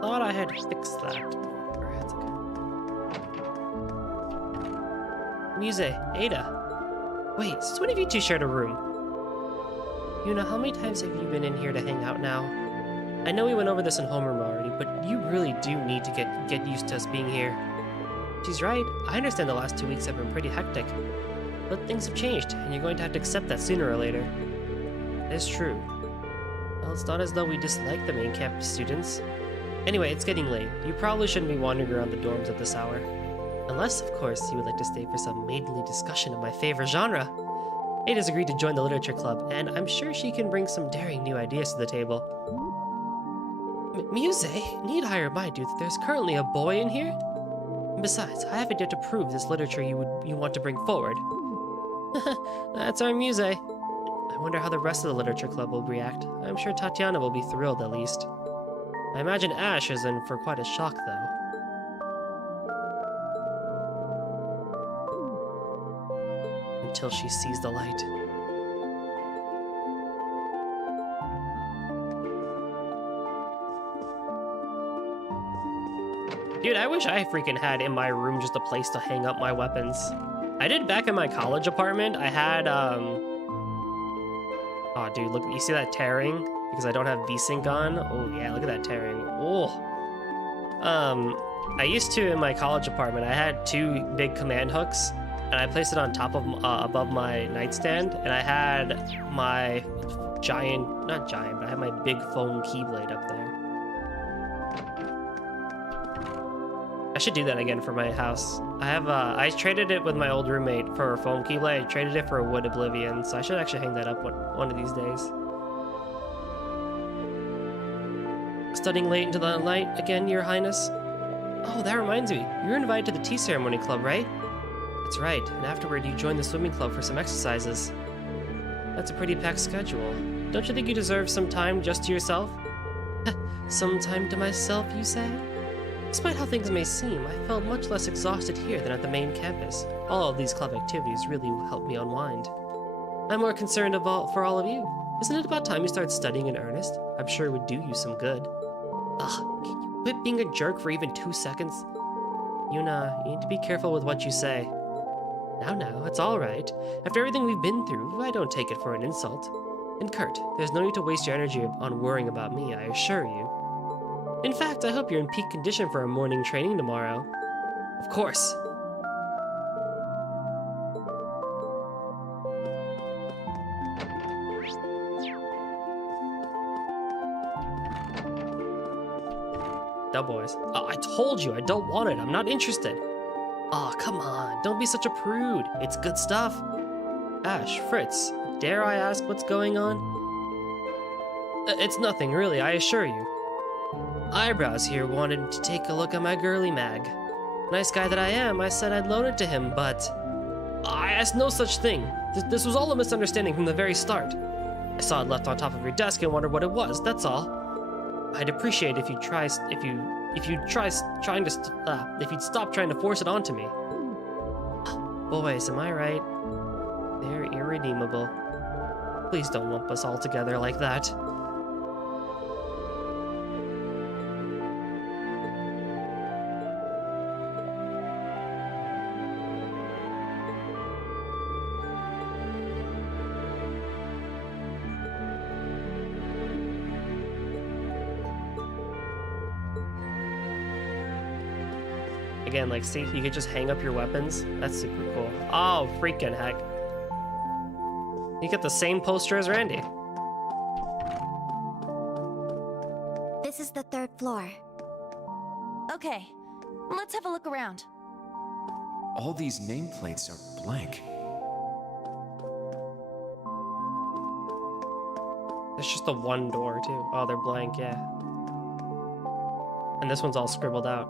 Thought I had fixed that. Whatever, that's okay. Muse, Ada. Wait, since when have you two shared a room? Yuna, how many times have you been in here to hang out now? I know we went over this in homeroom already, but you really do need to get used to us being here. She's right. I understand the last 2 weeks have been pretty hectic. But things have changed, and you're going to have to accept that sooner or later. It's true. Well, it's not as though we dislike the main campus students. Anyway, it's getting late. You probably shouldn't be wandering around the dorms at this hour. Unless, of course, you would like to stay for some maidenly discussion of my favorite genre. Ada's agreed to join the literature club, and I'm sure she can bring some daring new ideas to the table. Muse, need I remind you that there's currently a boy in here? Besides, I haven't yet to prove this literature you want to bring forward. That's our Muse. I wonder how the rest of the literature club will react. I'm sure Tatiana will be thrilled, at least. I imagine Ash is in for quite a shock, though. Until she sees the light. Dude, I wish I freaking had in my room just a place to hang up my weapons. I did back in my college apartment. I had, oh, dude, look, you see that tearing? Because I don't have VSync on. Oh, yeah, look at that tearing. Oh. I used to, in my college apartment, I had 2 big command hooks, and I placed it on top of, above my nightstand, and I had my giant, not giant, but I had my big foam keyblade up there. I should do that again for my house. I have, I traded it with my old roommate for a foam keyblade. I traded it for a wood oblivion, so I should actually hang that up one of these days. Studying late into the night again, Your Highness? Oh, that reminds me. You're invited to the tea ceremony club, right? That's right, and afterward you join the swimming club for some exercises. That's a pretty packed schedule. Don't you think you deserve some time just to yourself? Some time to myself, you say? Despite how things may seem, I felt much less exhausted here than at the main campus. All of these club activities really helped me unwind. I'm more concerned for all of you. Isn't it about time you start studying in earnest? I'm sure it would do you some good. Ugh, can you quit being a jerk for even 2 seconds? Yuna, you need to be careful with what you say. Now, it's alright. After everything we've been through, I don't take it for an insult. And Kurt, there's no need to waste your energy on worrying about me, I assure you. In fact, I hope you're in peak condition for our morning training tomorrow. Of course. Boys. Oh, I told you, I don't want it. I'm not interested. Oh, come on. Don't be such a prude. It's good stuff. Ash, Fritz, dare I ask what's going on? It's nothing, really, I assure you. Eyebrows here wanted to take a look at my girly mag. Nice guy that I am, I said I'd loan it to him, but... I asked no such thing. This was all a misunderstanding from the very start. I saw it left on top of your desk and wondered what it was, that's all. I'd appreciate if you'd stop trying to force it onto me. Boys, am I right? They're irredeemable. Please don't lump us all together like that. Again, like, see, you could just hang up your weapons. That's super cool. Oh, freaking heck. You get the same poster as Randy. This is the 3rd floor. Okay, let's have a look around. All these nameplates are blank. There's just the one door, too. Oh, they're blank, yeah. And this one's all scribbled out.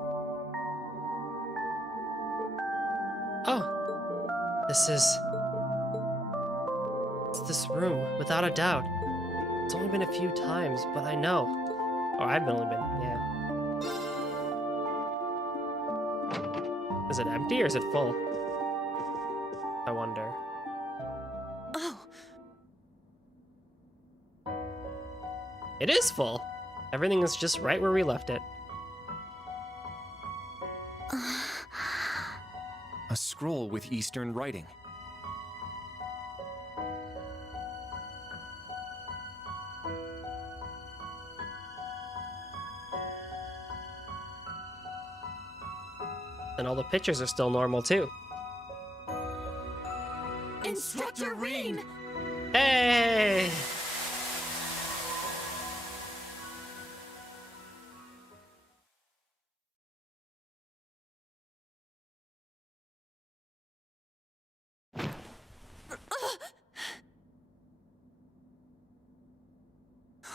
Oh, it's this room, without a doubt. It's only been a few times, but I know. Oh, I've only been, yeah. Is it empty or is it full? I wonder. Oh. It is full. Everything is just right where we left it. A scroll with Eastern writing. And all the pictures are still normal, too. Instructor Rean! Hey!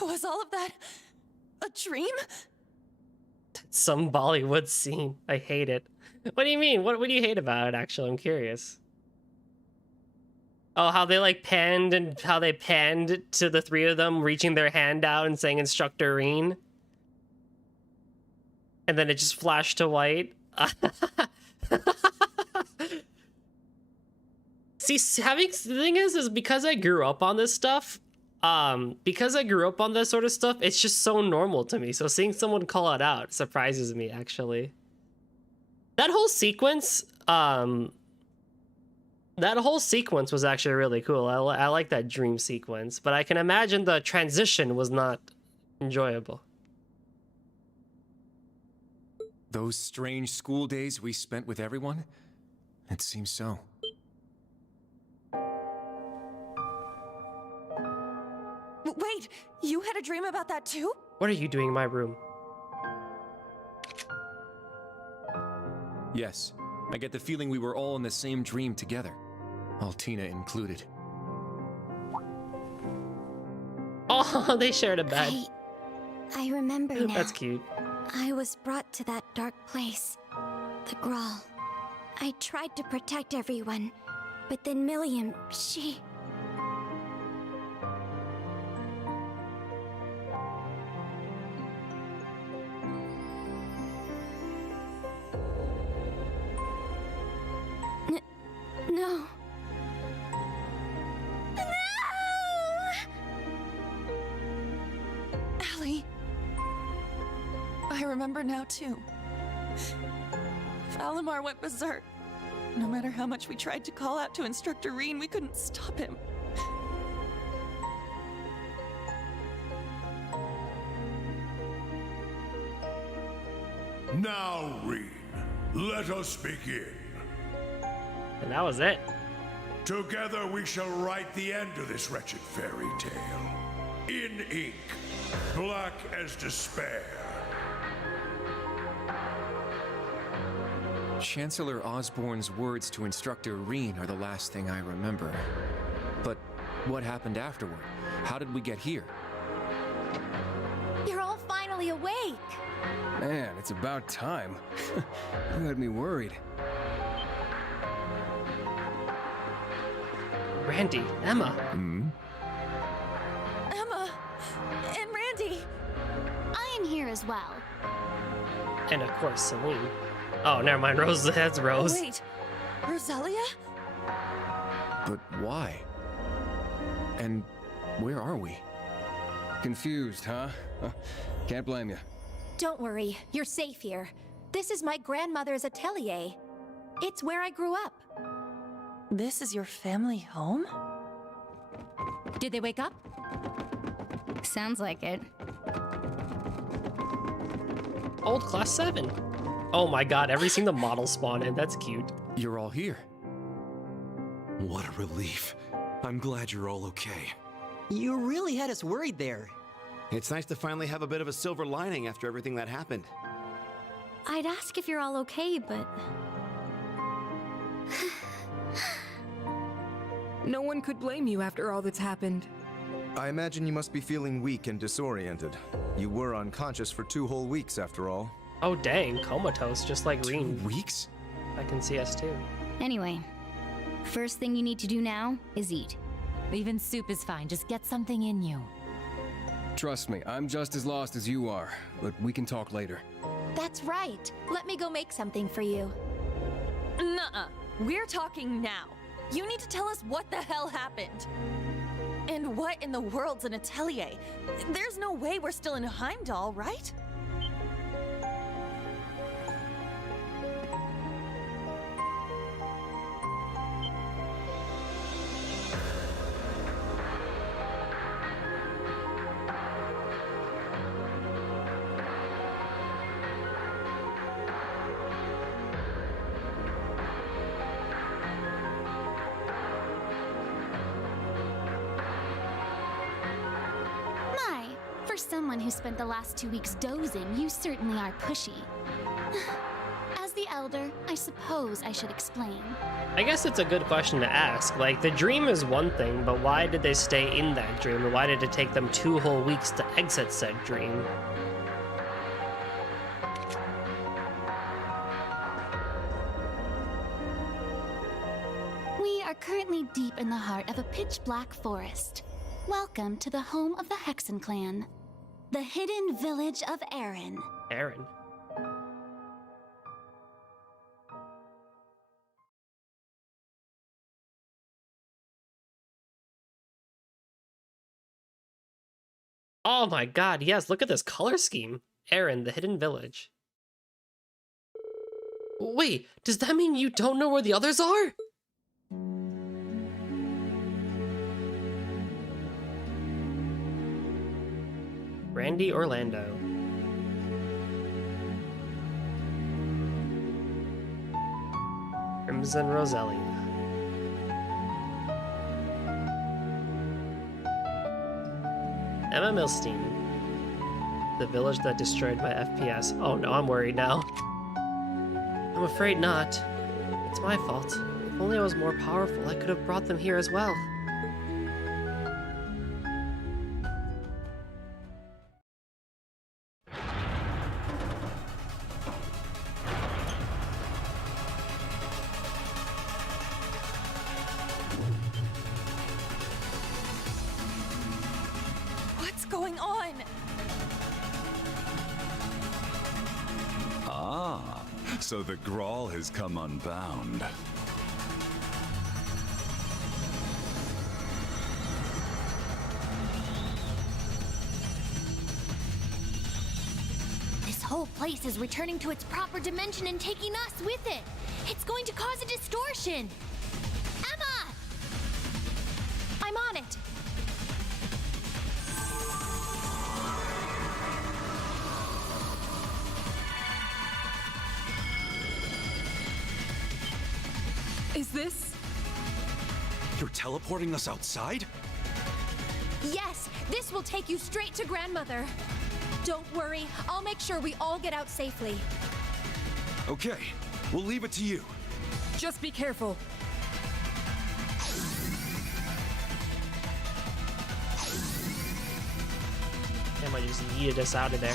Was all of that A dream? Some Bollywood scene. I hate it. What do you mean? What do you hate about it, actually? I'm curious. Oh, how they like panned and how they panned to the three of them reaching their hand out and saying Instructor Reen. And then it just flashed to white. See, the thing is because I grew up on this stuff, because I grew up on this sort of stuff, it's just so normal to me. So seeing someone call it out surprises me, actually. That whole sequence, was actually really cool. I like that dream sequence, but I can imagine the transition was not enjoyable. Those strange school days we spent with everyone? It seems so. Wait, you had a dream about that too? What are you doing in my room? Yes, I get the feeling we were all in the same dream together. Altina included. Oh, they shared a bed. I remember now. That's cute. I was brought to that dark place, the Grawl. I tried to protect everyone, but then Milliam, she... No. Allie. I remember now too. Valimar went berserk. No matter how much we tried to call out to Instructor Reen, we couldn't stop him. Now, Reen, let us begin. And that was it. Together we shall write the end of this wretched fairy tale. In ink, black as despair. Chancellor Osborne's words to Instructor Reen are the last thing I remember. But what happened afterward? How did we get here? You're all finally awake! Man, it's about time. You had me worried. Randy, Emma. Emma! And Randy! I am here as well. And of course, Celine. Oh, never mind. Rose, that's Rose. Wait, Rosalia? But why? And where are we? Confused, huh? Can't blame you. Don't worry, you're safe here. This is my grandmother's atelier. It's where I grew up. This is your family home? Did they wake up? Sounds like it. Old class 7. Oh my god, every single model spawn in. That's cute. You're all here. What a relief. I'm glad you're all okay. You really had us worried there. It's nice to finally have a bit of a silver lining after everything that happened. I'd ask if you're all okay, but... No one could blame you after all that's happened. I imagine you must be feeling weak and disoriented. You were unconscious for 2 whole weeks, after all. Oh dang, comatose, just like Reen. 2 weeks? I can see us too. Anyway, first thing you need to do now is eat. Even soup is fine, just get something in you. Trust me, I'm just as lost as you are, but we can talk later. That's right. Let me go make something for you. Nuh-uh. We're talking now. You need to tell us what the hell happened. And what in the world's an atelier? There's no way we're still in Heimdall, right? For someone who spent the last 2 weeks dozing, you certainly are pushy. As the Elder, I suppose I should explain. I guess it's a good question to ask. Like, the dream is one thing, but why did they stay in that dream? And why did it take them 2 whole weeks to exit said dream? We are currently deep in the heart of a pitch-black forest. Welcome to the home of the Hexen clan. The hidden village of Erin. Erin. Oh my god, yes, look at this color scheme. Erin, the hidden village. Wait, does that mean you don't know where the others are? Randy Orlando. Crimson Roselia. Emma Milstein. The village that destroyed my FPS. Oh no, I'm worried now. I'm afraid not. It's my fault. If only I was more powerful, I could have brought them here as well. What's going on? Ah, so the Grawl has come unbound. This whole place is returning to its proper dimension and taking us with it. It's going to cause a distortion. Emma! I'm on it. Is this? You're teleporting us outside? Yes, this will take you straight to Grandmother. Don't worry, I'll make sure we all get out safely. Okay, we'll leave it to you. Just be careful. Damn, I just yeeted us out of there.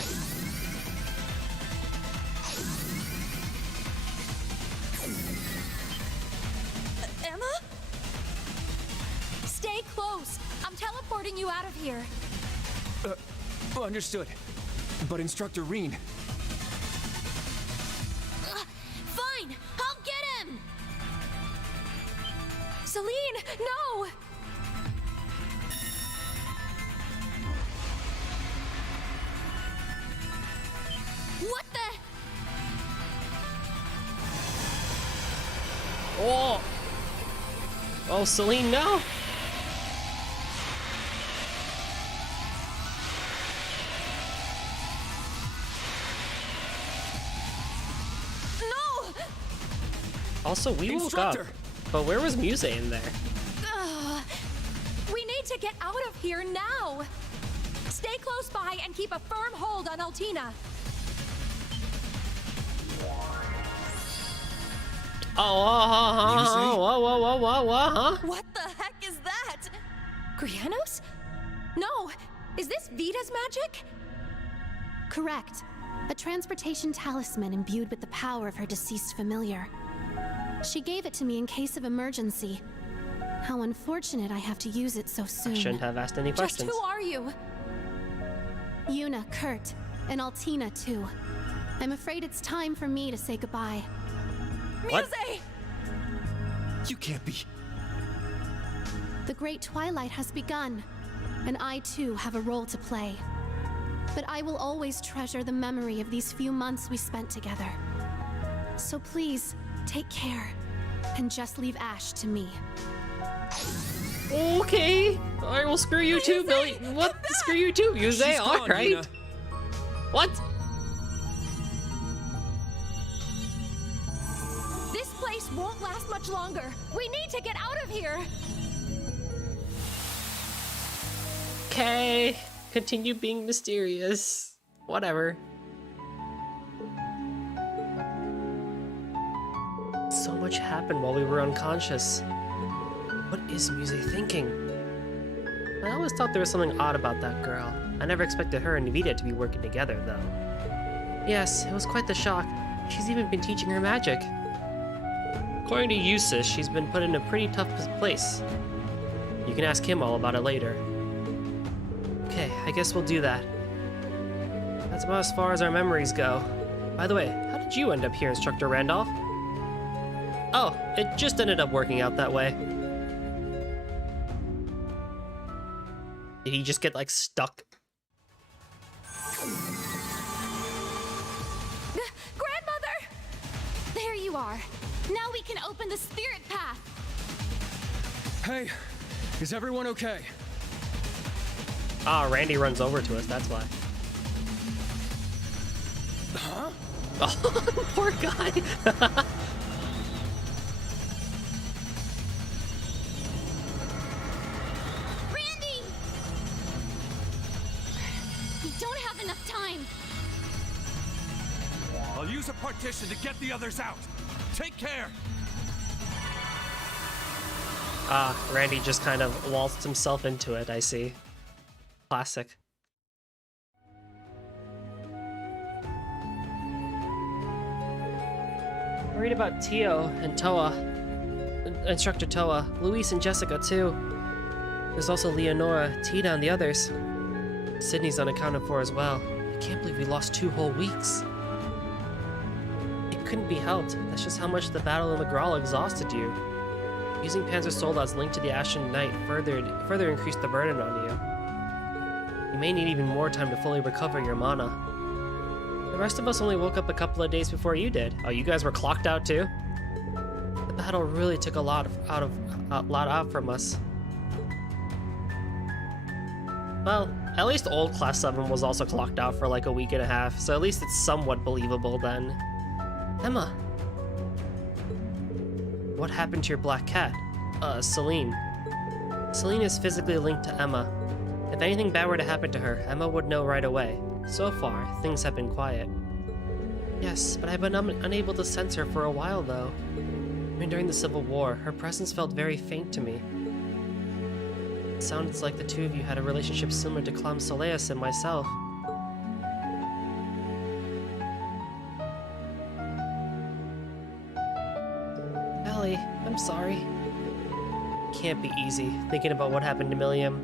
Emma? Stay close. I'm teleporting you out of here. Understood. But Instructor Reen... Fine, I'll get him! Celine, no! What the? Oh! Oh, Celine, no! No! Also, we woke up, but where was Muse in there? We need to get out of here now! Stay close by and keep a firm hold on Altina. Huh? What the heck is that? Grianos? No! Is this Vita's magic? Correct. A transportation talisman imbued with the power of her deceased familiar. She gave it to me in case of emergency. How unfortunate I have to use it so soon. I shouldn't have asked any questions. Just who are you? Yuna, Kurt, and Altina too. I'm afraid it's time for me to say goodbye. What? Muse! You can't be... The Great Twilight has begun, and I too have a role to play. But I will always treasure the memory of these few months we spent together. So please, take care, and just leave Ash to me. Okay. Alright, well, screw you too, Billy. What? Screw you too, Muse. Alright. What? This place won't last much longer. We need to get out of here. Okay. Continue being mysterious. Whatever. much happened while we were unconscious. What is Muse thinking? I always thought there was something odd about that girl. I never expected her and Vita to be working together, though. Yes, it was quite the shock. She's even been teaching her magic. According to Eustace, she's been put in a pretty tough place. You can ask him all about it later. Okay, I guess we'll do that. That's about as far as our memories go. By the way, how did you end up here, Instructor Randolph? Oh, it just ended up working out that way. Did he just get, like, stuck? Grandmother! There you are. Now we can open the spirit path. Hey, is everyone okay? Ah, Randy runs over to us, that's why. Huh? Oh, poor guy. Randy! We don't have enough time. I'll use a partition to get the others out. Take care. Ah, Randy just kind of waltzed himself into it, I see. Classic. Worried about Tio and Toa. Instructor Toa. Luis and Jessica, too. There's also Leonora, Tina, and the others. Sydney's unaccounted for as well. I can't believe we lost 2 whole weeks. It couldn't be helped. That's just how much the battle in the Graal exhausted you. Using Panzer Soldat's link to the Ashen Knight further increased the burden on you. You may need even more time to fully recover your mana. The rest of us only woke up a couple of days before you did. Oh, you guys were clocked out too? The battle really took a lot out from us. Well, at least old Class 7 was also clocked out for like a week and a half, so at least it's somewhat believable then. Emma! What happened to your black cat? Celine. Celine is physically linked to Emma. If anything bad were to happen to her, Emma would know right away. So far, things have been quiet. Yes, but I've been unable to sense her for a while, though. Even during the Civil War, her presence felt very faint to me. It sounds like the two of you had a relationship similar to Clam Soleus and myself. Ellie, I'm sorry. Can't be easy, thinking about what happened to Milliam.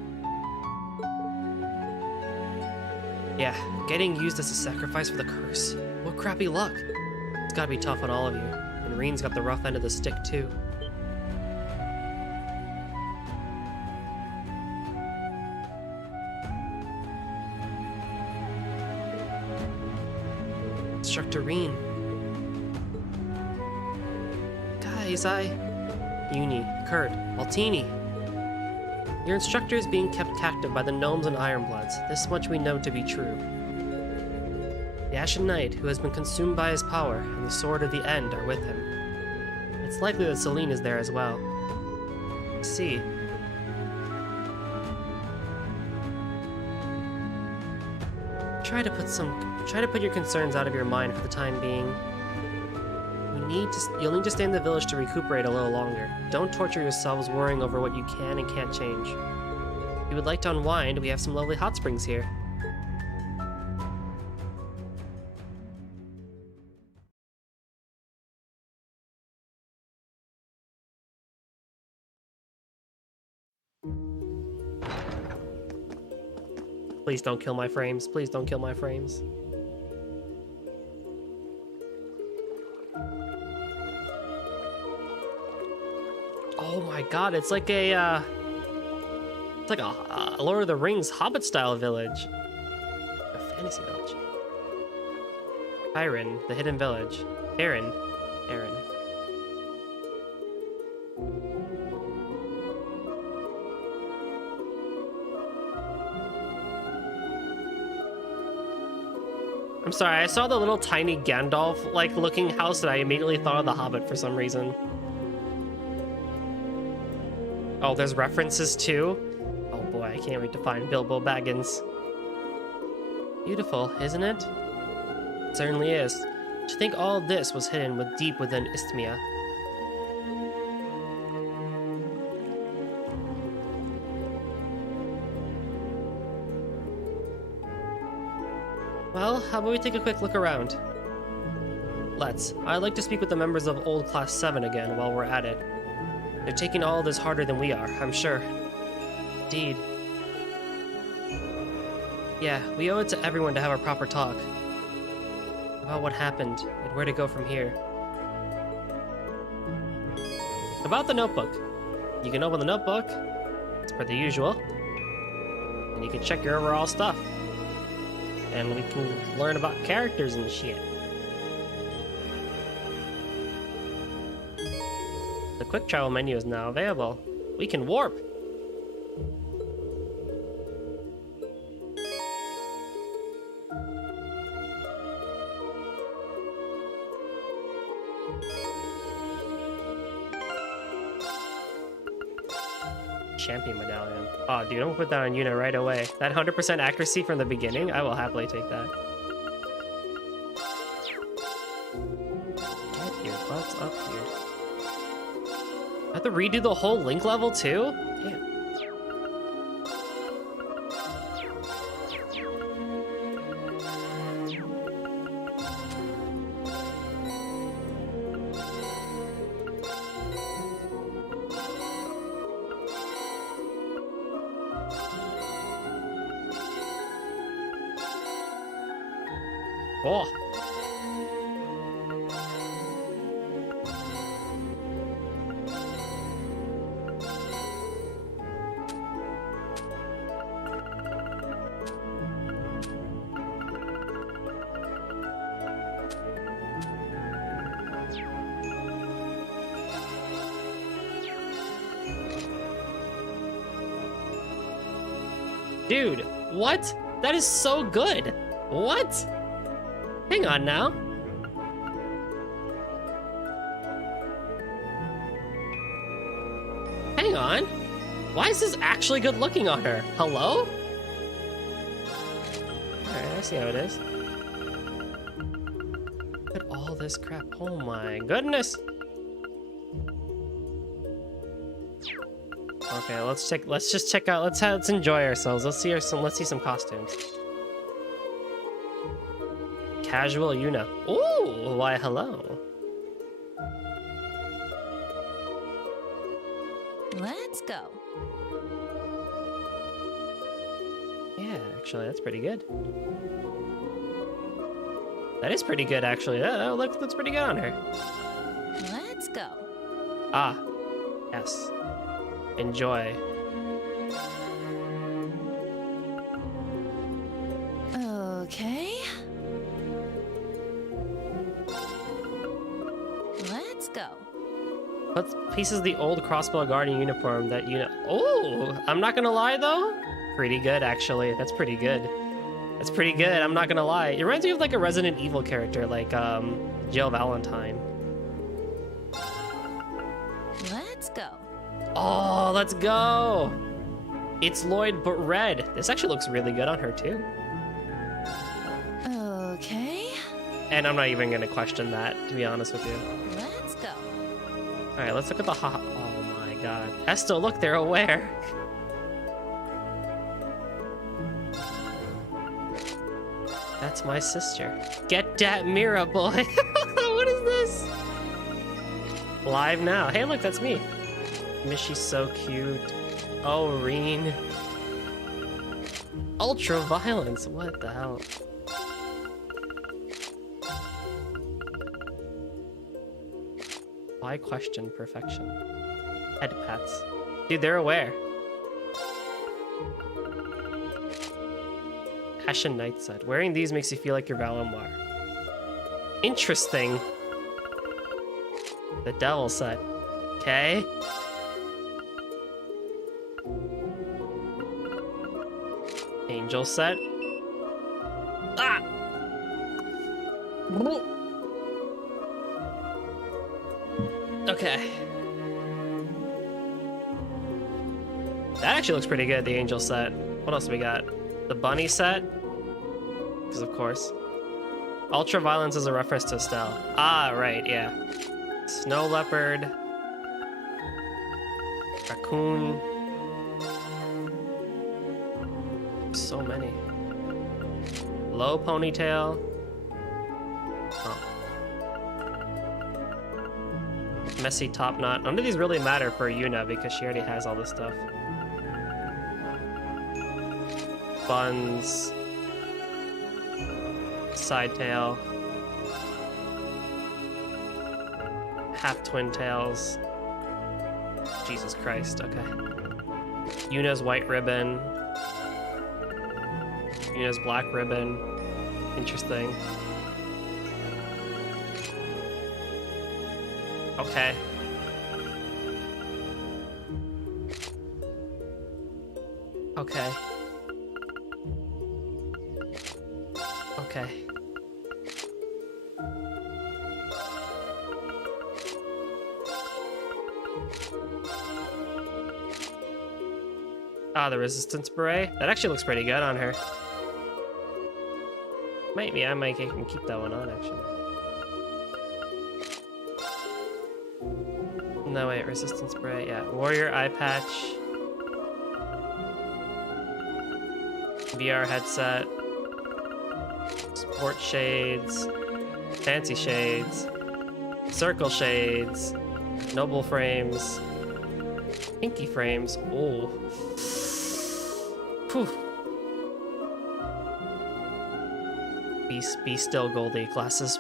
Yeah, getting used as a sacrifice for the curse. What crappy luck. It's gotta be tough on all of you. And Reen's got the rough end of the stick, too. Instructor Reen. Guys, Uni, Kurt, Altini. Your instructor is being kept captive by the Gnomes and Ironbloods. This much we know to be true. The Ashen Knight, who has been consumed by his power, and the Sword of the End are with him. It's likely that Celine is there as well. I see. Try to put your concerns out of your mind for the time being. You'll need to stay in the village to recuperate a little longer. Don't torture yourselves worrying over what you can and can't change. If you would like to unwind, we have some lovely hot springs here. Please don't kill my frames. Please don't kill my frames. Oh my god, it's like a Lord of the Rings Hobbit-style village. A fantasy village. Iron, the hidden village. Aaron. I'm sorry, I saw the little tiny Gandalf-like looking house and I immediately thought of the Hobbit for some reason. Oh, there's references too? Oh boy, I can't wait to find Bilbo Baggins. Beautiful, isn't it? It certainly is. To think all this was hidden deep within Isthmia. Well, how about we take a quick look around? Let's. I'd like to speak with the members of Old Class 7 again while we're at it. They're taking all this harder than we are, I'm sure. Indeed. Yeah, we owe it to everyone to have a proper talk about what happened and where to go from here. About the notebook. You can open the notebook, it's per the usual, and you can check your overall stuff. And we can learn about characters and shit. The quick travel menu is now available. We can warp. Champion medallion. Oh, dude, I'm gonna put that on Yuna right away. That 100% accuracy from the beginning, I will happily take that. Get your butts up here. I have to redo the whole Link level too? Damn. Oh. Dude, what? That is so good. What? Hang on now. Hang on. Why is this actually good looking on her? Hello? Alright, I see how it is. Look at all this crap. Oh my goodness. Okay, let's just check out, let's enjoy ourselves. Let's see some costumes. Casual Yuna. Ooh, why hello. Let's go. Yeah, actually, that's pretty good. That is pretty good, actually. That looks pretty good on her. Let's go. Ah, yes. Enjoy. Okay. Let's go. What pieces of the old crossbow guardian uniform that Oh, I'm not gonna lie though. Pretty good, actually. That's pretty good. That's pretty good. I'm not gonna lie. It reminds me of like a Resident Evil character, like Jill Valentine. Let's go. Oh, let's go. It's Lloyd, but red. This actually looks really good on her too. Okay. And I'm not even gonna question that, to be honest with you. Let's go. All right, let's look at the Oh my god. Esto, look, they're aware. That's my sister. Get that mirror, boy. What is this? Live now. Hey, look, that's me. Mishy's so cute. Oh, Reen. Ultra violence. What the hell? Why question perfection? Head pats. Dude, they're aware. Ashen Knight set. Wearing these makes you feel like you're Valimar. Interesting. The Devil set. Okay. Angel set. Ah! Okay. That actually looks pretty good, the Angel set. What else do we got? The Bunny set? Because of course. Ultra Violence is a reference to Estelle. Ah, right, yeah. Snow Leopard. Raccoon. So many. Low ponytail. Oh. Messy top knot. None of these really matter for Yuna because she already has all this stuff. Buns. Side tail. Half twin tails. Jesus Christ, okay. Yuna's white ribbon. Yuna's black ribbon. Interesting. Okay. Okay. Okay. Ah, the resistance beret. That actually looks pretty good on her. Maybe I might even keep that one on, actually. No, wait, resistance beret. Yeah, warrior eye patch. VR headset. Sport shades. Fancy shades. Circle shades. Noble frames. Pinky frames. Oh. Whew. Be still, Goldie. Glasses.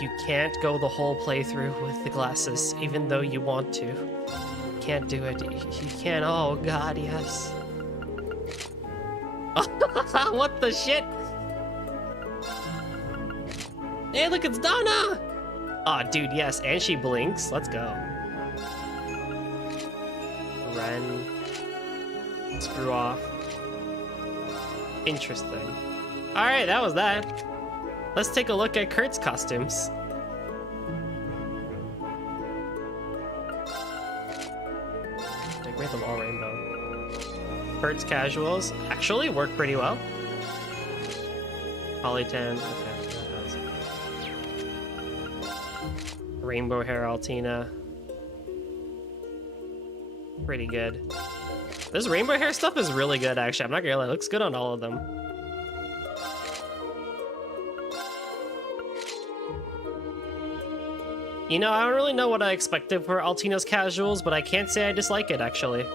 You can't go the whole playthrough with the glasses, even though you want to. Can't do it. You can't. Oh God, yes. What the shit? Hey, look, it's Donna! Aw, oh, dude, yes, and she blinks. Let's go. Ren. Screw off. Interesting. Alright, that was that. Let's take a look at Kurt's costumes. Like, make them all rainbow. Kurt's casuals actually work pretty well. Polytan, okay. Rainbow hair Altina. Pretty good. This rainbow hair stuff is really good, actually. I'm not gonna lie, it looks good on all of them. You know, I don't really know what I expected for Altina's casuals, but I can't say I dislike it, actually.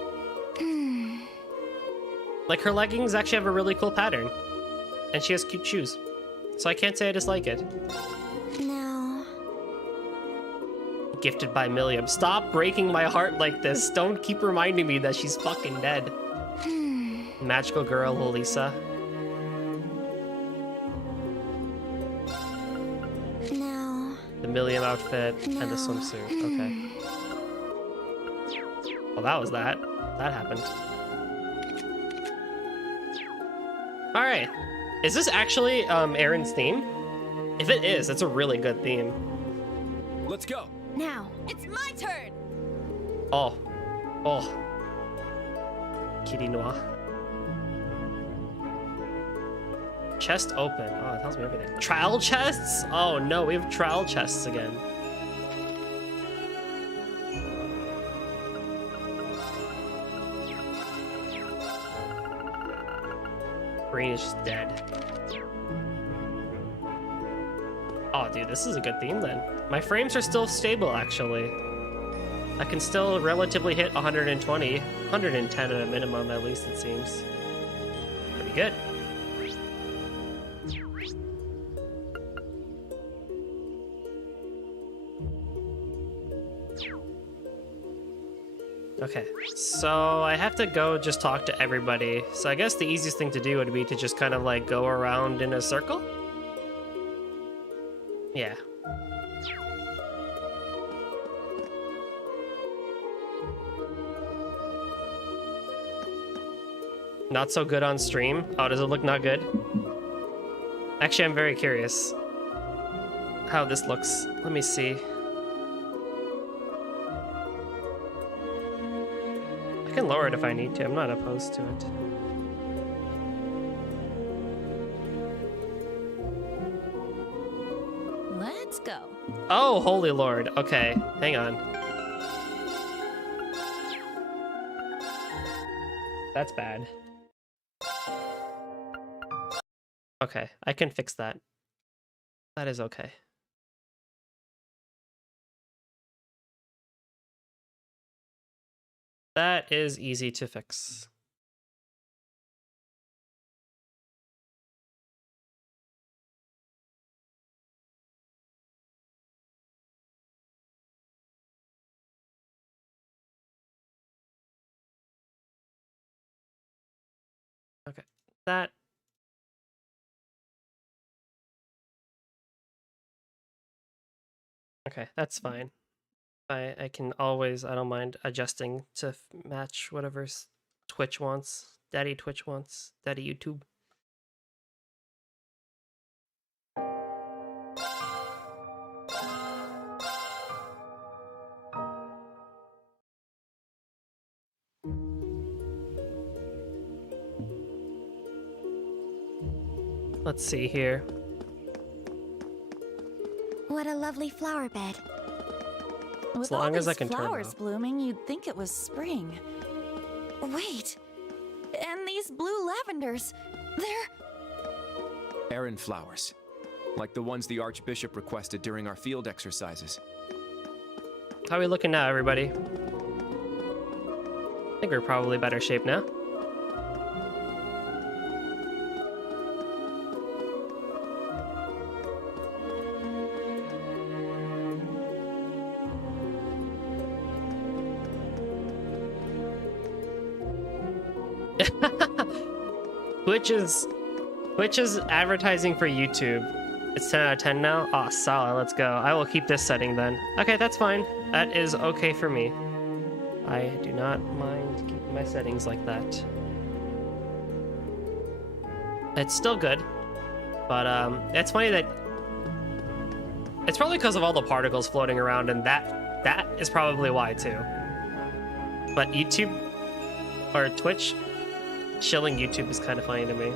Like, her leggings actually have a really cool pattern. And she has cute shoes. So I can't say I dislike it. No. Gifted by Milliam. Stop breaking my heart like this. Don't keep reminding me that she's fucking dead. Magical girl, Elisa. No. The Milliam outfit and the swimsuit. Okay. Well, that was that. That happened. Alright. Is this actually Aaron's theme? If it is, it's a really good theme. Let's go. Now, it's my turn! Oh. Oh. Kitty Noir. Chest open. Oh, it tells me everything. Trial chests? Oh no, we have trial chests again. Green is just dead. Oh, dude, this is a good theme then. My frames are still stable, actually. I can still relatively hit 120, 110 at a minimum, at least it seems. Pretty good. Okay, so I have to go just talk to everybody. So I guess the easiest thing to do would be to just kind of like go around in a circle? Yeah. Not so good on stream? Oh, does it look not good? Actually, I'm very curious how this looks. Let me see. I can lower it if I need to. I'm not opposed to it. Let's go. Oh, holy lord. Okay, hang on. That's bad. Okay, I can fix that. That is okay. That is easy to fix. Okay, that. Okay, that's fine. I can always, I don't mind adjusting to match whatever Twitch wants. Daddy Twitch wants. Daddy YouTube. Let's see here. What a lovely flower bed. As long as I can turn it flowers off. blooming, you'd think it was spring. Wait, and these blue lavenders, they're... Errand flowers. Like the ones the Archbishop requested during our field exercises. How are we looking now, everybody? I think we're probably better shape now. Twitch is advertising for YouTube. It's 10 out of 10 now? Aw, solid, let's go. I will keep this setting then. Okay, that's fine. That is okay for me. I do not mind keeping my settings like that. It's still good, but it's funny that it's probably because of all the particles floating around, and that is probably why too. But YouTube or Twitch, chilling YouTube is kind of funny to me.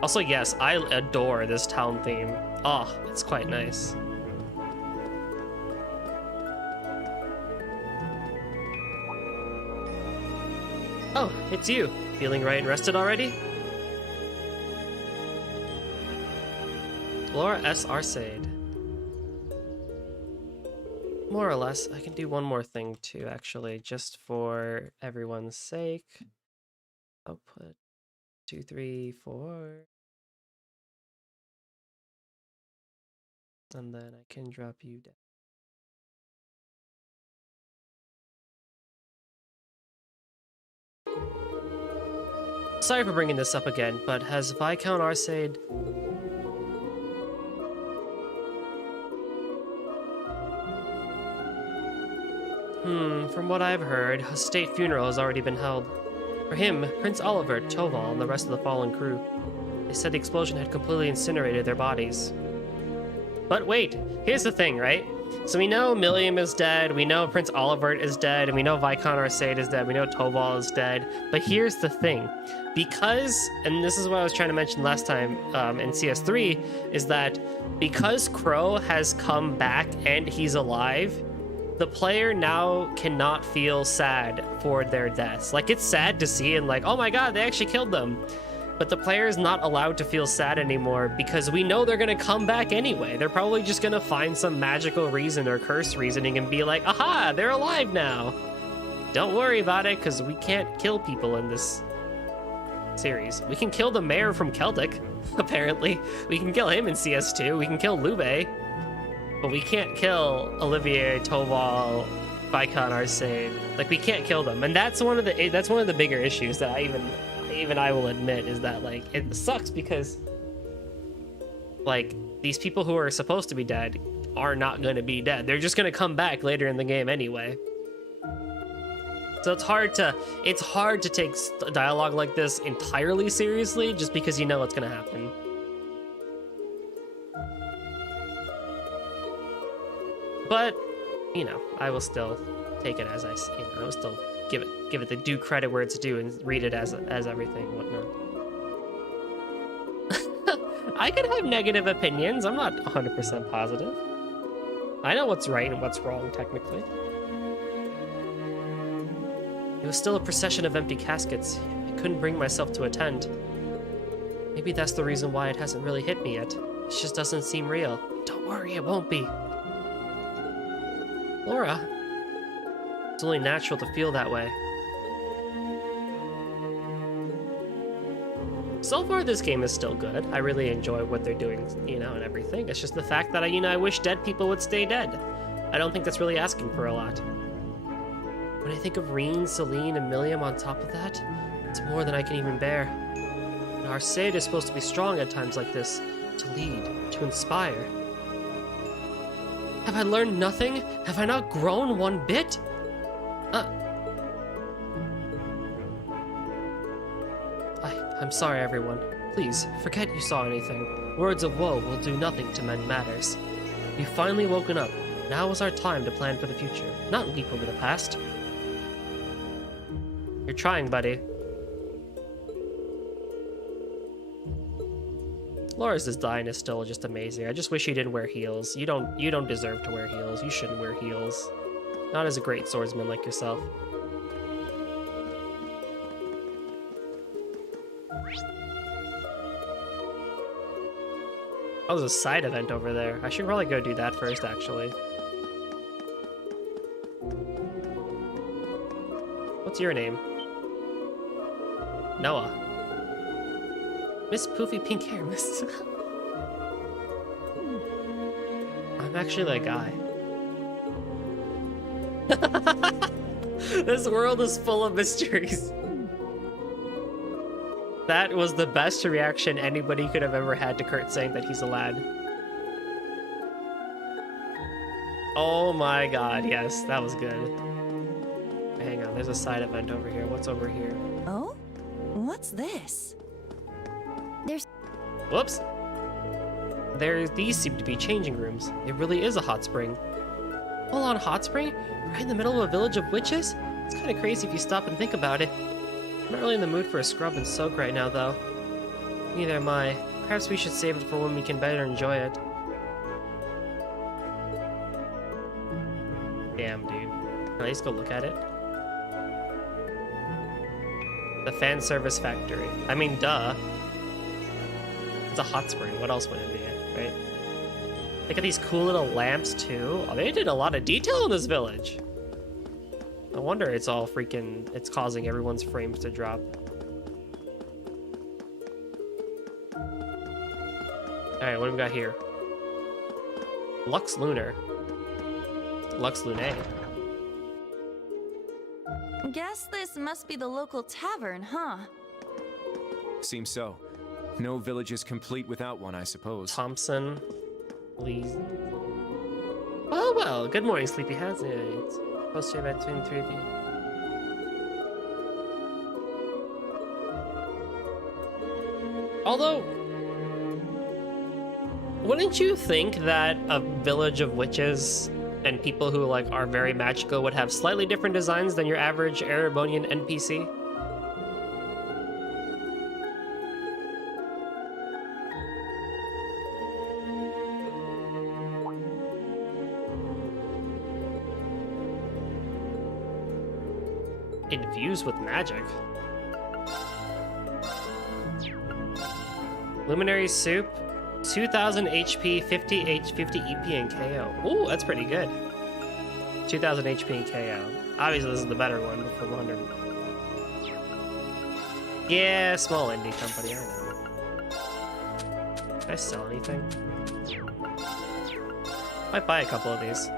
Also, yes, I adore this town theme. Oh, it's quite nice. Oh, it's you. Feeling right and rested already? Laura S. Arcade. More or less, I can do one more thing too, actually, just for everyone's sake. Output 2, 3, 4. And then I can drop you down. Sorry for bringing this up again, but has Viscount Arcade... From what I've heard, a state funeral has already been held. For him, Prince Oliver, Toval, and the rest of the fallen crew. They said the explosion had completely incinerated their bodies. But wait, here's the thing, right? So we know Milliam is dead, we know Prince Olivert is dead, and we know Viscount Arcade is dead, we know Toval is dead. But here's the thing. Because, and this is what I was trying to mention last time in CS3, is that because Crow has come back and he's alive, the player now cannot feel sad for their deaths. Like, it's sad to see and like, oh my god, they actually killed them. But the player is not allowed to feel sad anymore because we know they're gonna come back anyway. They're probably just gonna find some magical reason or curse reasoning and be like, aha, they're alive now. Don't worry about it, because we can't kill people in this series. We can kill the mayor from Celtic, apparently. We can kill him in CS2. We can kill Lube. But we can't kill Olivier, Toval, Viscount Arcade. Like, we can't kill them. And that's one of the bigger issues that even I will admit, is that, like, it sucks because, like, these people who are supposed to be dead are not going to be dead. They're just going to come back later in the game anyway. So it's hard to take dialogue like this entirely seriously just because you know what's going to happen. But, you know, I will still take it as I will still give it the due credit where it's due and read it as everything and whatnot. I could have negative opinions. I'm not 100% positive. I know what's right and what's wrong, technically. It was still a procession of empty caskets. couldn't bring myself to attend. Maybe that's the reason why it hasn't really hit me yet. It just doesn't seem real. Don't worry, it won't be. Laura, it's only natural to feel that way. So far, this game is still good. I really enjoy what they're doing, you know, and everything. It's just the fact that, I wish dead people would stay dead. I don't think that's really asking for a lot. When I think of Reen, Celine, and Milliam on top of that, it's more than I can even bear. And our Cid is supposed to be strong at times like this, to lead, to inspire. Have I learned nothing? Have I not grown one bit? I'm sorry, everyone. Please, forget you saw anything. Words of woe will do nothing to mend matters. We've finally woken up. Now is our time to plan for the future, not leap over the past. You're trying, buddy. Laura's design is still just amazing. I just wish you didn't wear heels. You don't deserve to wear heels. You shouldn't wear heels. Not as a great swordsman like yourself. Oh, there's a side event over there. I should probably go do that first, actually. What's your name? Noah. Miss Poofy Pink Hair, Miss. I'm actually that guy. This world is full of mysteries. That was the best reaction anybody could have ever had to Kurt saying that he's a lad. Oh my god, yes, that was good. Hang on, there's a side event over here. What's over here? Oh? What's this? Whoops. These seem to be changing rooms. It really is a hot spring. Full on hot spring? Right in the middle of a village of witches? It's kind of crazy if you stop and think about it. I'm not really in the mood for a scrub and soak right now, though. Neither am I. Perhaps we should save it for when we can better enjoy it. Damn, dude. Can I just go look at it? The fan service factory. I mean, duh. It's a hot spring. What else would it be, right? Look at these cool little lamps, too. Oh, they did a lot of detail in this village. No wonder it's all freaking... It's causing everyone's frames to drop. Alright, what do we got here? Lux Lunar. Lux Lunae. Guess this must be the local tavern, huh? Seems so. No village is complete without one, I suppose. Thompson. Please. Oh, well. Good morning, Sleepyheads. It's supposed to be about between 3 of you. Although, wouldn't you think that a village of witches and people who like are very magical would have slightly different designs than your average Erebonian NPC? Infused with magic. Luminary Soup, 2000 HP, 50 EP, and KO. Ooh, that's pretty good. 2000 HP and KO. Obviously, this is the better one, but for 100. Yeah, small indie company, I know. Can I sell anything? Might buy a couple of these.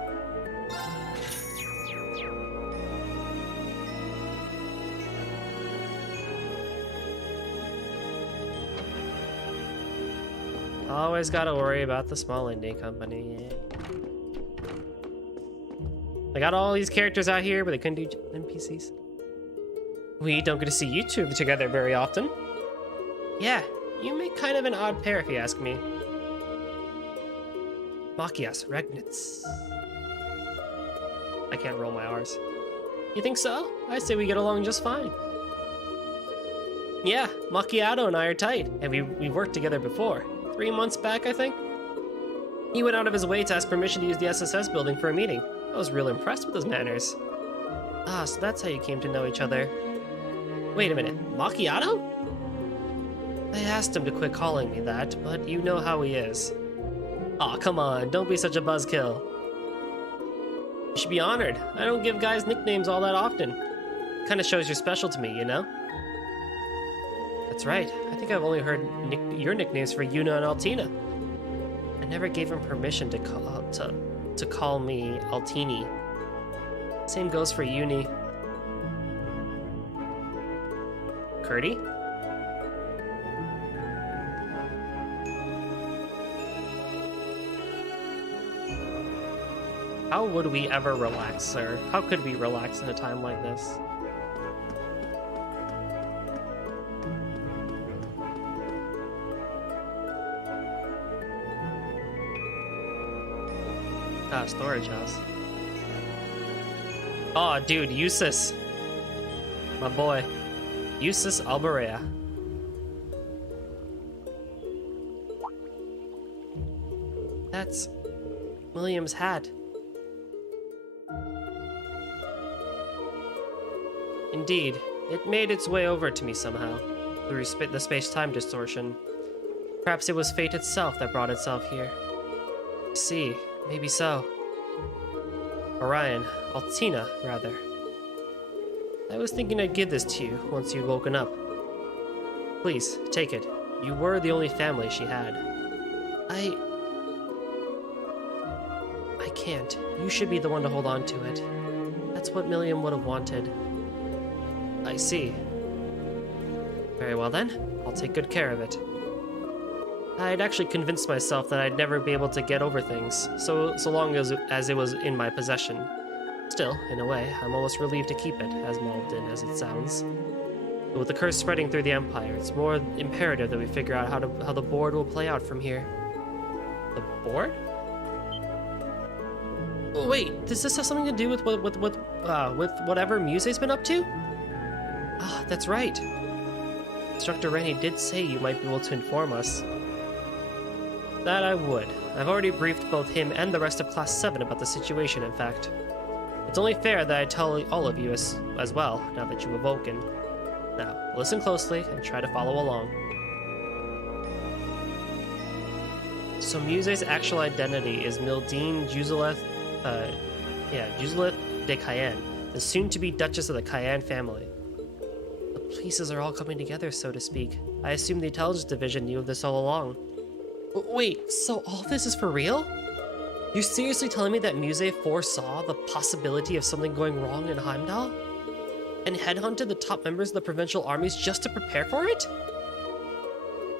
Always gotta worry about the small indie company. Yeah. I got all these characters out here, but they couldn't do NPCs. We don't get to see you two together very often. Yeah, you make kind of an odd pair if you ask me. Machias, Regnitz. I can't roll my R's. You think so? I say we get along just fine. Yeah, Macchiato and I are tight, and we've worked together before. 3 months back, I think. He went out of his way to ask permission to use the SSS building for a meeting. I was real impressed with his manners. Ah, so that's how you came to know each other. Wait a minute, macchiato? I asked him to quit calling me that, but you know how he is. Aw, come on, don't be such a buzzkill. You should be honored. I don't give guys nicknames all that often. Kinda shows you're special to me, you know? That's right. I think I've only heard your nicknames for Yuna and Altina. I never gave him permission to call me Altini. Same goes for Uni. Curdy? How would we ever relax, sir? How could we relax in a time like this? Ah, storage house. Aw, dude, Eustace. My boy. Eustace Alberea. That's William's hat. Indeed, it made its way over to me somehow, through the space-time distortion. Perhaps it was fate itself that brought itself here. See, maybe so. Orion, Altina, rather. I was thinking I'd give this to you once you'd woken up. Please, take it. You were the only family she had. I can't. You should be the one to hold on to it. That's what Milliam would have wanted. I see. Very well then, I'll take good care of it. I'd actually convinced myself that I'd never be able to get over things, so long as it was in my possession. Still, in a way, I'm almost relieved to keep it, as mauled in as it sounds. But with the curse spreading through the Empire, it's more imperative that we figure out how the board will play out from here. The board? Wait, does this have something to do with whatever Muse's been up to? Ah, that's right. Instructor Rennie did say you might be able to inform us. That I would. I've already briefed both him and the rest of Class 7 about the situation, in fact. It's only fair that I tell all of you as well, now that you've awoken. Now, listen closely and try to follow along. So Muse's actual identity is Mildine Juzeleth de Cayenne, the soon-to-be Duchess of the Cayenne family. The pieces are all coming together, so to speak. I assume the Intelligence Division knew of this all along. Wait, so all this is for real? You're seriously telling me that Muse foresaw the possibility of something going wrong in Heimdall? And headhunted the top members of the provincial armies just to prepare for it?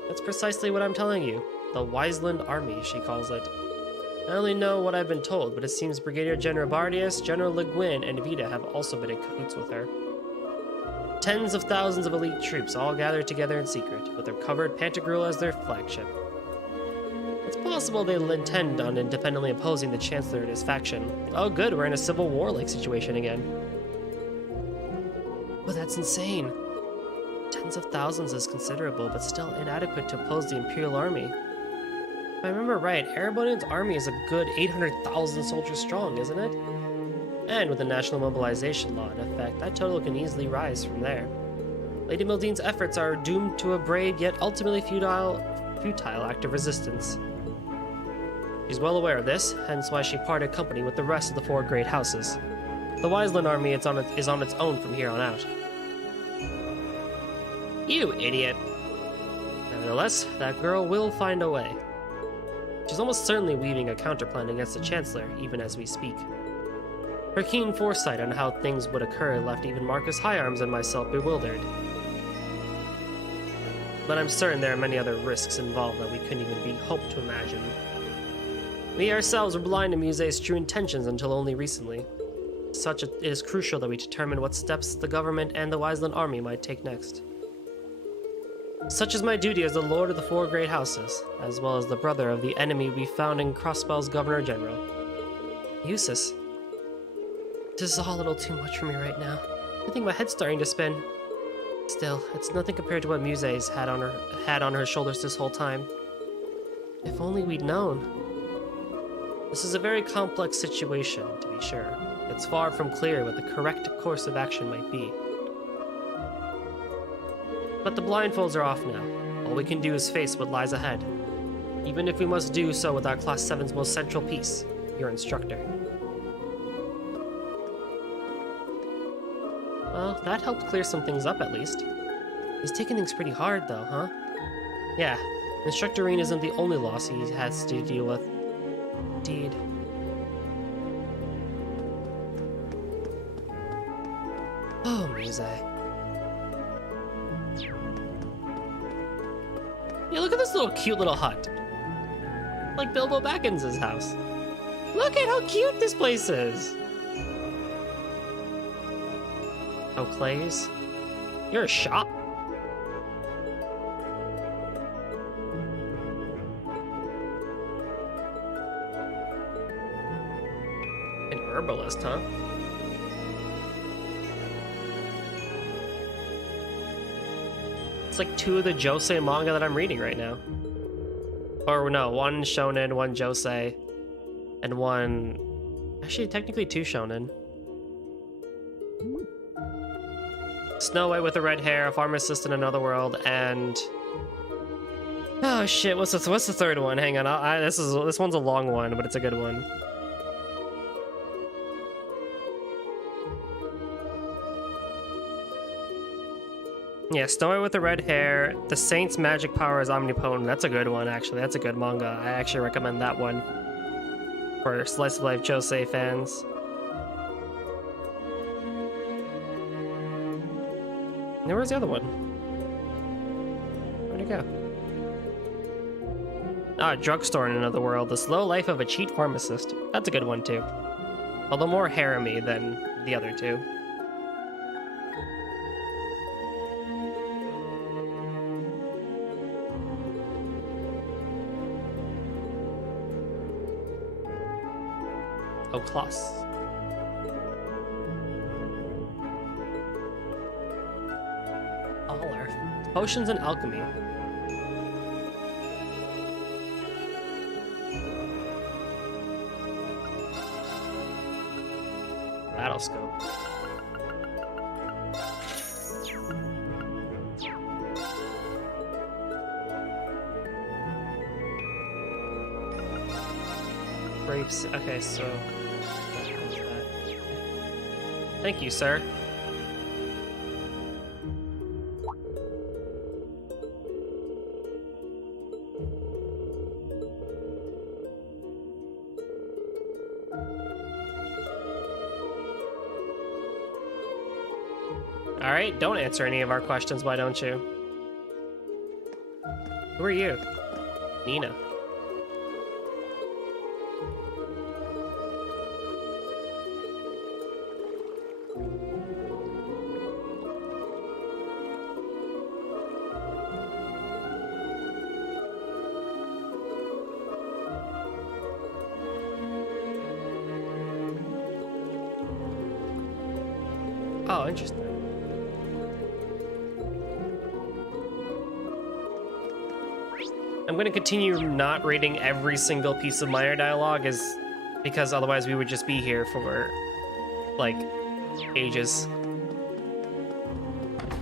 That's precisely what I'm telling you. The Wiseland Army, she calls it. I only know what I've been told, but it seems Brigadier General Bardius, General Le Guin, and Vita have also been in cahoots with her. Tens of thousands of elite troops all gathered together in secret, with their covered Pantagruel as their flagship. It's possible they'll intend on independently opposing the Chancellor and his faction. Oh good, we're in a civil war-like situation again. But that's insane. Tens of thousands is considerable, but still inadequate to oppose the Imperial Army. If I remember right, Erebonian's army is a good 800,000 soldiers strong, isn't it? And with the national mobilization law in effect, that total can easily rise from there. Lady Mildine's efforts are doomed to a brave yet ultimately futile act of resistance. She's well aware of this, hence why she parted company with the rest of the four great houses. The Wiseland army is on its own from here on out. You idiot! Nevertheless, that girl will find a way. She's almost certainly weaving a counterplan against the Chancellor, even as we speak. Her keen foresight on how things would occur left even Marcus Higharms and myself bewildered. But I'm certain there are many other risks involved that we couldn't even be hoped to imagine. We ourselves were blind to Muse's true intentions until only recently. It is crucial that we determine what steps the government and the Wiseland army might take next. Such is my duty as the Lord of the Four Great Houses, as well as the brother of the enemy we found in Crossbell's Governor General. Eustace. This is all a little too much for me right now. I think my head's starting to spin. Still, it's nothing compared to what Muse's had on her shoulders this whole time. If only we'd known. This is a very complex situation, to be sure. It's far from clear what the correct course of action might be. But the blindfolds are off now. All we can do is face what lies ahead. Even if we must do so without Class 7's most central piece, your instructor. Well, that helped clear some things up at least. He's taking things pretty hard though, huh? Yeah, Instructor Rean isn't the only loss he has to deal with. Indeed. Oh, Muse. Yeah, look at this little cute little hut. Like Bilbo Baggins' house. Look at how cute this place is. Oh, Clays? You're a shop? An herbalist, huh? It's like 2 of the Josei manga that I'm reading right now. Or no, 1 shonen, 1 Josei, and 1... Actually, technically 2 shonen. Snow White with the red hair, a pharmacist in another world, and... Oh shit, what's the third one? Hang on, this one's a long one, but it's a good one. Yeah, Snow White with the red hair. The Saint's magic power is omnipotent. That's a good one, actually. That's a good manga. I actually recommend that one for Slice of Life Josei fans. Now, where's the other one? Where'd it go? Ah, Drugstore in Another World. The Slow Life of a Cheat Pharmacist. That's a good one, too. Although more harem-y than the other 2. Oh, Kloss. Aller. Potions and alchemy. Battle scope. Grapes. Okay, so. Thank you, sir. All right, don't answer any of our questions, why don't you? Who are you? Nina. Oh, interesting. I'm going to continue not reading every single piece of minor dialogue because otherwise we would just be here for, like, ages.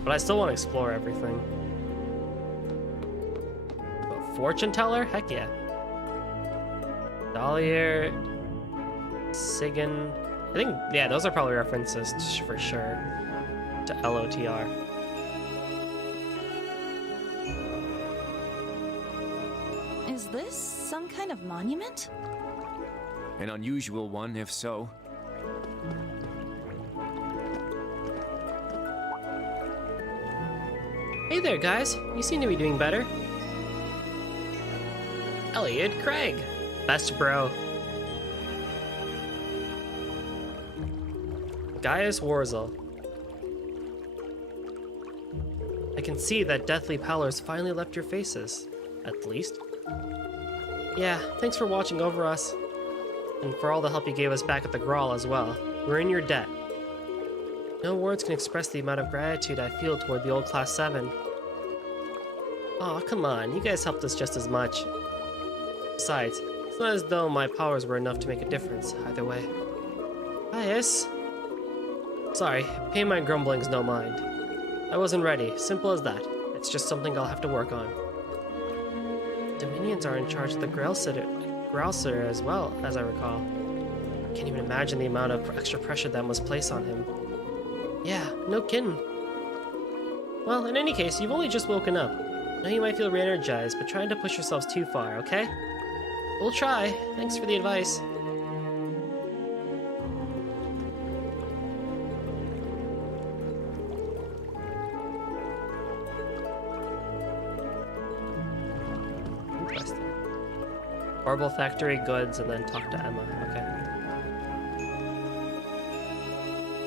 But I still want to explore everything. Oh, fortune teller? Heck yeah. Dahlia, Sigan. I think, yeah, those are probably references for sure to LOTR. Is this some kind of monument? An unusual one, if so. Hey there, guys. You seem to be doing better. Elliot Craig. Best bro. Gaius Warzel. I can see that deathly pallors finally left your faces, at least. Yeah, thanks for watching over us, and for all the help you gave us back at the Grawl as well. We're in your debt. No words can express the amount of gratitude I feel toward the old Class 7. Aw, come on, you guys helped us just as much. Besides, it's not as though my powers were enough to make a difference, either way. Gaius? Sorry, pay my grumblings no mind. I wasn't ready, simple as that. It's just something I'll have to work on. Dominions are in charge of the Grouser as well, as I recall. I can't even imagine the amount of extra pressure that must place on him. Yeah, no kidding. Well, in any case, you've only just woken up. I know you might feel re-energized, but try not to push yourselves too far, okay? We'll try. Thanks for the advice. Orbital Factory, goods, and then talk to Emma. Okay.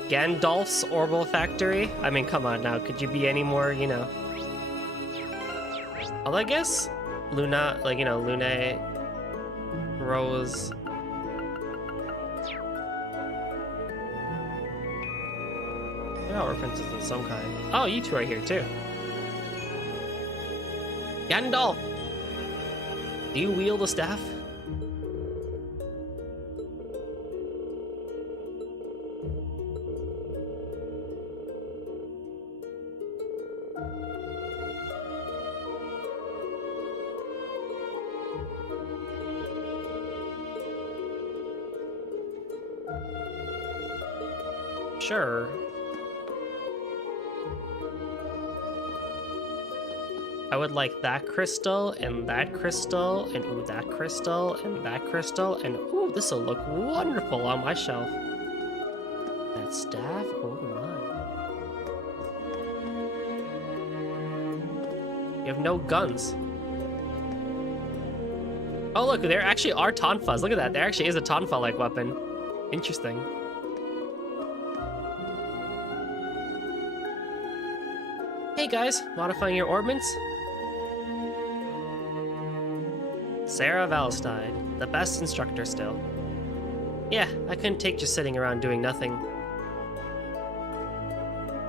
Gandalf's Orbital Factory? I mean, come on now. Could you be any more, you know... Although I guess Luna, like, you know, Lune, Rose... There are references of some kind. Oh, you two are here too. Gandalf! Do you wield a staff? Sure. I would like that crystal, and that crystal, and ooh, that crystal, and that crystal, and ooh, this will look wonderful on my shelf. That staff, oh my. You have no guns. Oh look, there actually are tonfas. Look at that, there actually is a tonfa-like weapon. Interesting. Hey guys, modifying your orbments? Sarah Valstein, the best instructor still. Yeah, I couldn't take just sitting around doing nothing.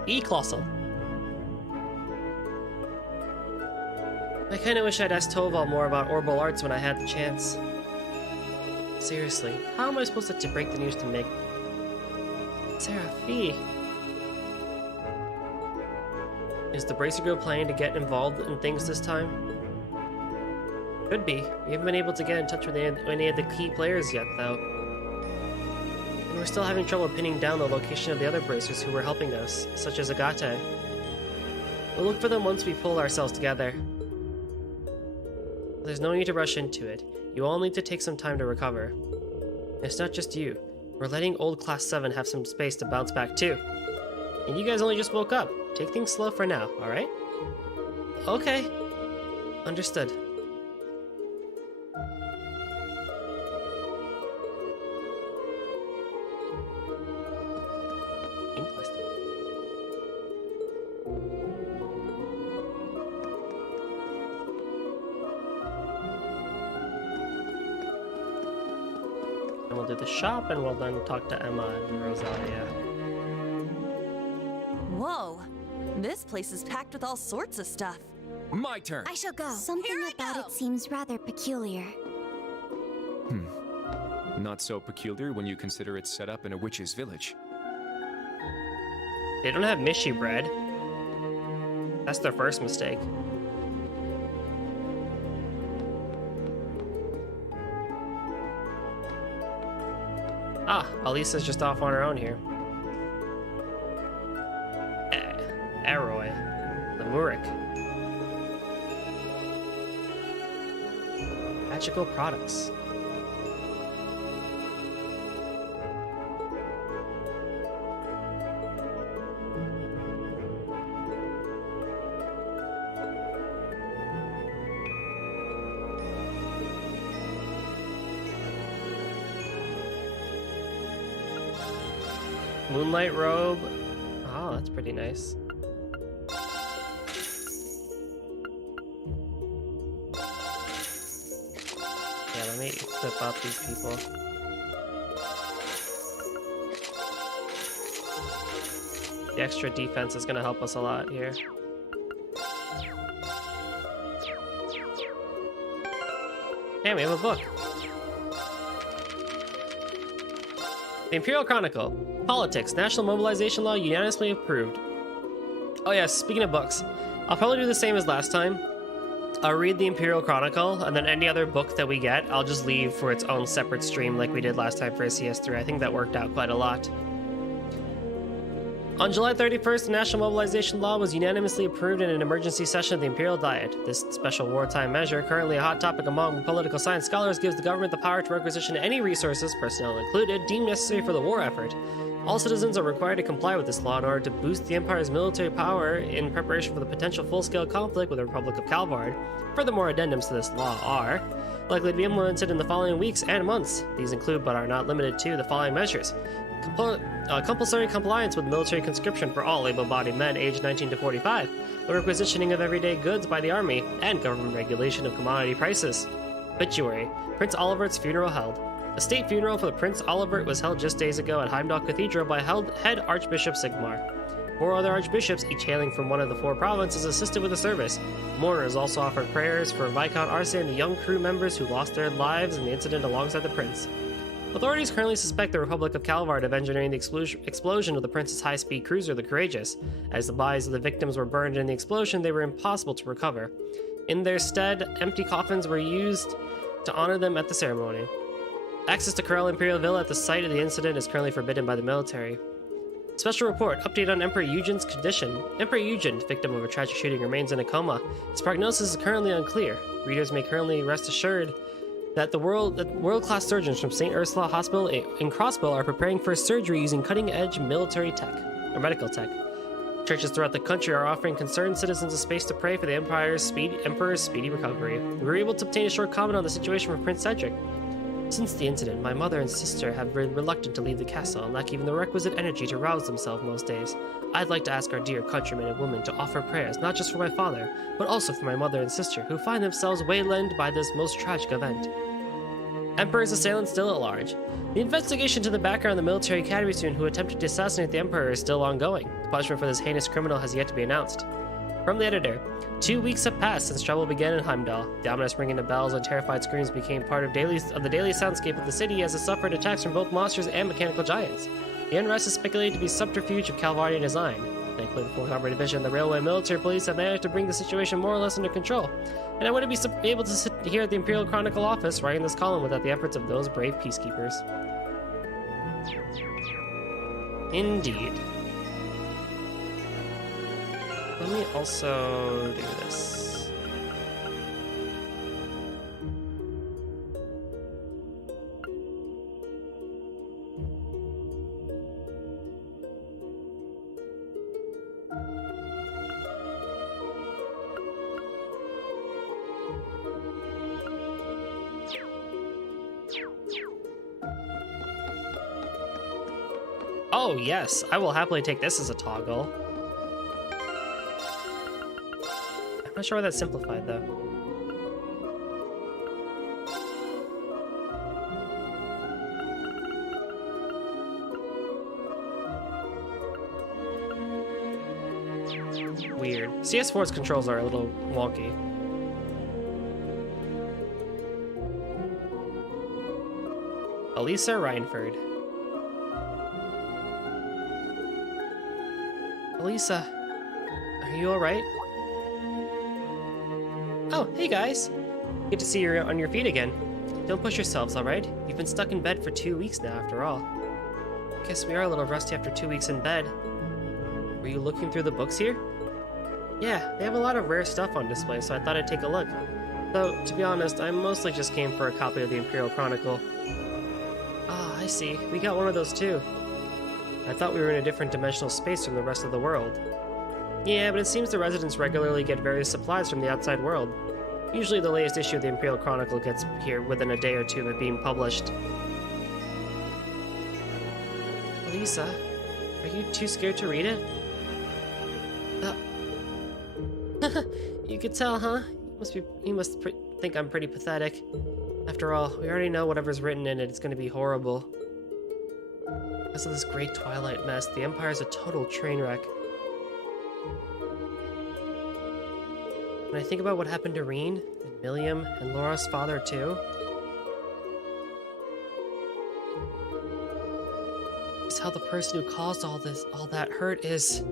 E. Colossal. I kinda wish I'd asked Toval more about orbital arts when I had the chance. Seriously, how am I supposed to break the news to Mig? Sarah Fee. Is the Bracer Guild planning to get involved in things this time? Could be. We haven't been able to get in touch with any of the key players yet, though. And we're still having trouble pinning down the location of the other bracers who were helping us, such as Agate. We'll look for them once we pull ourselves together. There's no need to rush into it. You all need to take some time to recover. And it's not just you. We're letting old Class 7 have some space to bounce back too. And you guys only just woke up. Take things slow for now, alright? Okay. Understood. And we'll do the shop, and we'll then talk to Emma and Rosalia. Whoa, this place is packed with all sorts of stuff. My turn. I shall go. Something about it seems rather peculiar. Not so peculiar when you consider it's set up in a witch's village. They don't have Mishi bread. That's their first mistake. Ah, Alisa's just off on her own here. Aroy. The Murik. Magical products. Moonlight robe. Oh, that's pretty nice. Yeah, let me equip up these people. The extra defense is going to help us a lot here. Hey, we have a book. The Imperial Chronicle. Politics. National mobilization law unanimously approved. Oh yes, speaking of books. I'll probably do the same as last time. I'll read the Imperial Chronicle, and then any other book that we get, I'll just leave for its own separate stream like we did last time for CS3. I think that worked out quite a lot. On July 31st, the National Mobilization Law was unanimously approved in an emergency session of the Imperial Diet. This special wartime measure, currently a hot topic among political science scholars, gives the government the power to requisition any resources, personnel included, deemed necessary for the war effort. All citizens are required to comply with this law in order to boost the Empire's military power in preparation for the potential full-scale conflict with the Republic of Calvard. Furthermore, addendums to this law are likely to be implemented in the following weeks and months. These include, but are not limited to, the following measures. Compulsory compliance with military conscription for all able-bodied men aged 19 to 45, the requisitioning of everyday goods by the army, and government regulation of commodity prices. Obituary. Prince Olivert's funeral held. A state funeral for the Prince Olivert was held just days ago at Heimdall Cathedral by head Archbishop Sigmar. 4 other archbishops, each hailing from one of the 4 provinces, assisted with the service. Mourners also offered prayers for Viscount Arce and the young crew members who lost their lives in the incident alongside the prince. Authorities currently suspect the Republic of Calvard of engineering the explosion of the prince's high-speed cruiser, the Courageous. As the bodies of the victims were burned in the explosion, they were impossible to recover. In their stead, empty coffins were used to honor them at the ceremony. Access to Corel Imperial Villa at the site of the incident is currently forbidden by the military. Special report, update on Emperor Eugen's condition. Emperor Eugen, victim of a tragic shooting, remains in a coma. His prognosis is currently unclear. Readers may currently rest assured that world-class surgeons from St. Ursula Hospital in Crossbow are preparing for surgery using cutting-edge military tech, or medical tech. Churches throughout the country are offering concerned citizens a space to pray for the Emperor's speedy recovery. We were able to obtain a short comment on the situation from Prince Cedric. Since the incident, my mother and sister have been reluctant to leave the castle and lack even the requisite energy to rouse themselves most days. I'd like to ask our dear countrymen and women to offer prayers not just for my father, but also for my mother and sister, who find themselves waylaid by this most tragic event. Emperor's assailant still at large. The investigation to the background of the military academy student who attempted to assassinate the Emperor is still ongoing. The punishment for this heinous criminal has yet to be announced. From the editor, 2 weeks have passed since trouble began in Heimdall. The ominous ringing of bells and terrified screams became part of the daily soundscape of the city as it suffered attacks from both monsters and mechanical giants. The unrest is speculated to be subterfuge of Calvardian design. Thankfully, the 4th Armored Division and the Railway Military Police have managed to bring the situation more or less under control, and I wouldn't be able to sit here at the Imperial Chronicle office writing this column without the efforts of those brave peacekeepers. Indeed. Let me also do this. Oh yes, I will happily take this as a toggle. I'm not sure why that's simplified though. Weird. CS4's controls are a little wonky. Elisa Reinford. Elisa, are you alright? Oh, hey guys! Good to see you on your feet again. Don't push yourselves, alright? You've been stuck in bed for 2 weeks now, after all. Guess we are a little rusty after 2 weeks in bed. Were you looking through the books here? Yeah, they have a lot of rare stuff on display, so I thought I'd take a look. Though, to be honest, I mostly just came for a copy of the Imperial Chronicle. Ah, I see. We got one of those too. I thought we were in a different dimensional space from the rest of the world. Yeah, but it seems the residents regularly get various supplies from the outside world. Usually the latest issue of the Imperial Chronicle gets here within a day or two of it being published. Lisa, are you too scared to read it? You could tell, huh? You must think I'm pretty pathetic. After all, we already know whatever's written in it is going to be horrible. Because of this great Twilight mess, the Empire's a total train wreck. When I think about what happened to Reen, and Milliam, and Laura's father too, just how the person who caused all that hurt is...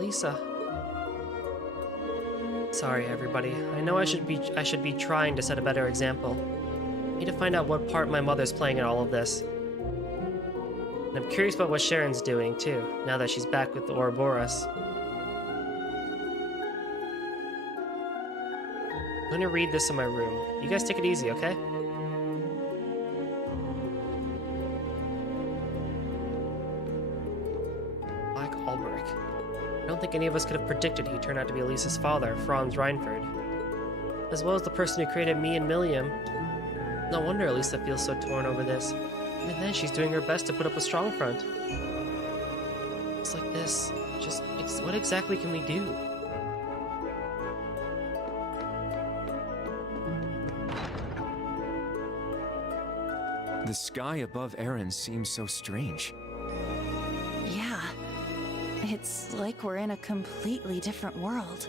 Elisa. Sorry, everybody. I know I should be trying to set a better example. I need to find out what part my mother's playing in all of this. And I'm curious about what Sharon's doing, too, now that she's back with the Ouroboros. I'm gonna read this in my room. You guys take it easy, okay? Black Alberic. I don't think any of us could have predicted he'd turn out to be Elisa's father, Franz Reinford. As well as the person who created me and Milliam. No wonder Elisa feels so torn over this. Even then, she's doing her best to put up a strong front. It's like this. What exactly can we do? The sky above Erin seems so strange. Yeah. It's like we're in a completely different world.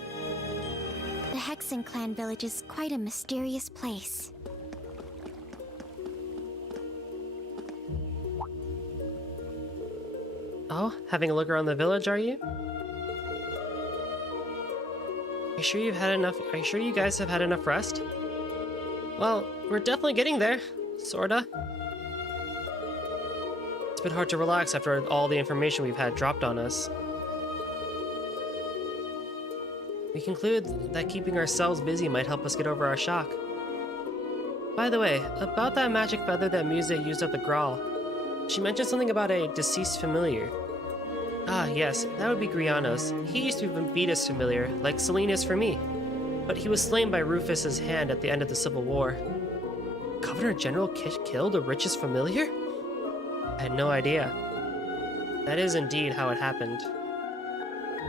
The Hexen clan village is quite a mysterious place. Oh, having a look around the village, are you? Are you sure you've had enough? Are you sure you guys have had enough rest? Well, we're definitely getting there, sorta. It's been hard to relax after all the information we've had dropped on us. We conclude that keeping ourselves busy might help us get over our shock. By the way, about that magic feather that Muse used at the Graal, she mentioned something about a deceased familiar. Ah, yes, that would be Grianos. He used to be Vita's familiar, like Selene is for me. But he was slain by Rufus's hand at the end of the Civil War. Governor General killed the richest familiar? I had no idea. That is indeed how it happened.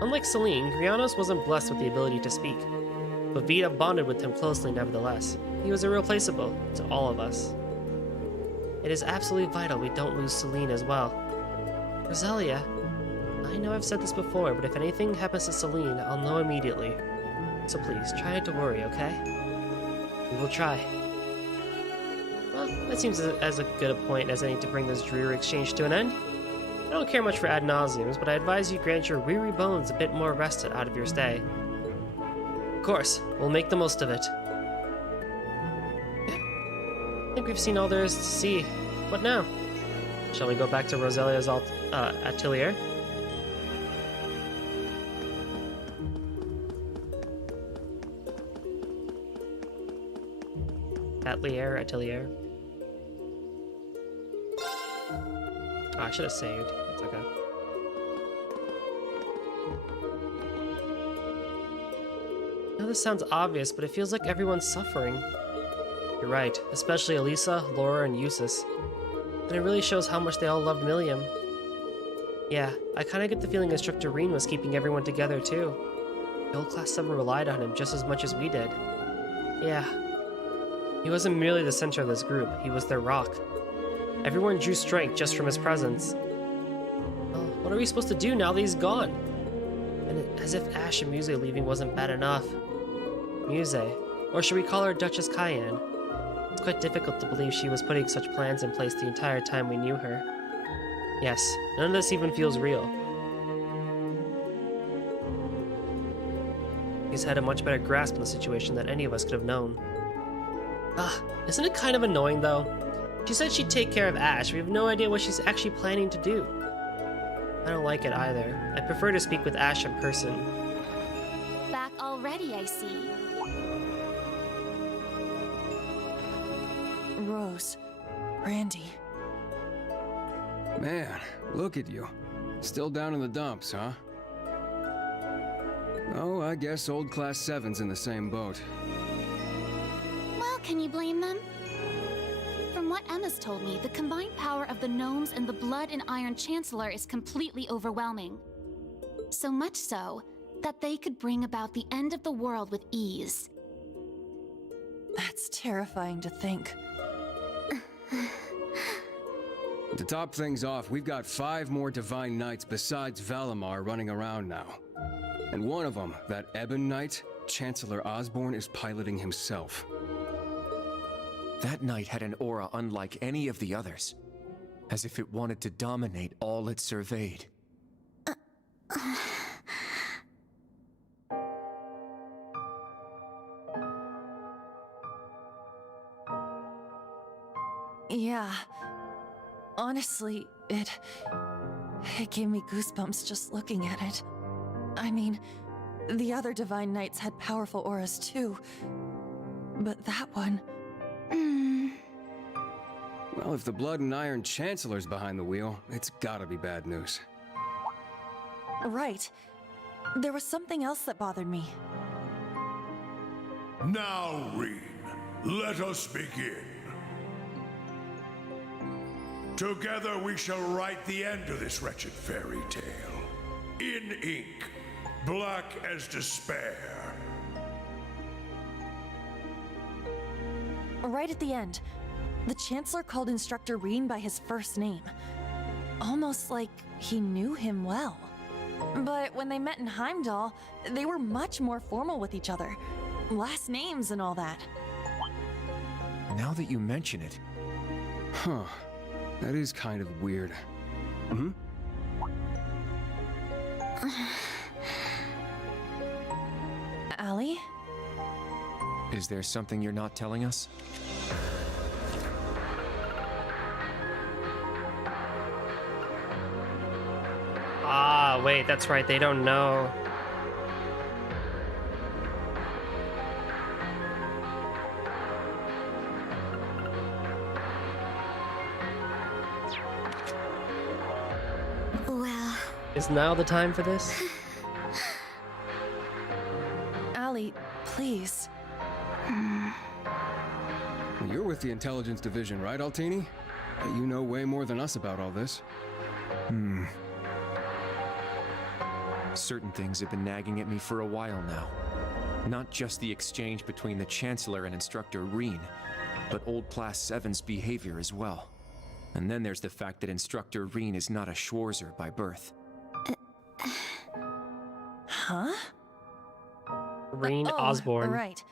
Unlike Selene, Grianos wasn't blessed with the ability to speak, but Vita bonded with him closely nevertheless. He was irreplaceable to all of us. It is absolutely vital we don't lose Selene as well. Roselia, I know I've said this before, but if anything happens to Selene, I'll know immediately. So please, try not to worry, okay? We will try. Well, that seems as good a point as any to bring this dreary exchange to an end. I don't care much for ad nauseams, but I advise you grant your weary bones a bit more rest out of your stay. Of course, we'll make the most of it. Yeah. I think we've seen all there is to see. What now? Shall we go back to Roselia's atelier? Atelier. Oh, I should have saved. It's okay. I know this sounds obvious, but it feels like everyone's suffering. You're right, especially Elisa, Laura, and Eustace. And it really shows how much they all loved Milliam. Yeah, I kinda get the feeling Instructor Reen was keeping everyone together too. The old Class 7 relied on him just as much as we did. Yeah. He wasn't merely the center of this group, he was their rock. Everyone drew strength just from his presence. Well, what are we supposed to do now that he's gone? And as if Ash and Muse leaving wasn't bad enough. Muse, or should we call her Duchess Cayenne? It's quite difficult to believe she was putting such plans in place the entire time we knew her. Yes, none of this even feels real. He's had a much better grasp on the situation than any of us could have known. Isn't it kind of annoying though? She said she'd take care of Ash, we have no idea what she's actually planning to do. I don't like it either. I prefer to speak with Ash in person. Back already, I see. Rose, Randy. Man, look at you. Still down in the dumps, huh? Oh, I guess old Class 7's in the same boat. Well, can you blame them? From what Emma's told me, the combined power of the gnomes and the Blood and Iron Chancellor is completely overwhelming. So much so, that they could bring about the end of the world with ease. That's terrifying to think. To top things off, we've got 5 more Divine Knights besides Valimar running around now. And one of them, that Ebon Knight, Chancellor Osborne is piloting himself. That knight had an aura unlike any of the others, as if it wanted to dominate all it surveyed. Yeah. Honestly, it gave me goosebumps just looking at it. I mean, the other Divine Knights had powerful auras too, but that one... Well, if the Blood and Iron Chancellor's behind the wheel, it's gotta be bad news. Right. There was something else that bothered me. Now, Reen, let us begin. Together we shall write the end of this wretched fairy tale. In ink, black as despair. Right at the end, the Chancellor called Instructor Reen by his first name. Almost like he knew him well. But when they met in Heimdall, they were much more formal with each other. Last names and all that. Now that you mention it... Huh. That is kind of weird. Hmm? Allie? Is there something you're not telling us? Ah, wait, that's right, they don't know. Well... Is now the time for this? Allie, please. You're with the Intelligence Division, right, Altini? You know way more than us about all this. Certain things have been nagging at me for a while now. Not just the exchange between the Chancellor and Instructor Reen, but old Class 7's behavior as well. And then there's the fact that Instructor Reen is not a Schwarzer by birth. Huh? Reen Osborne. Right.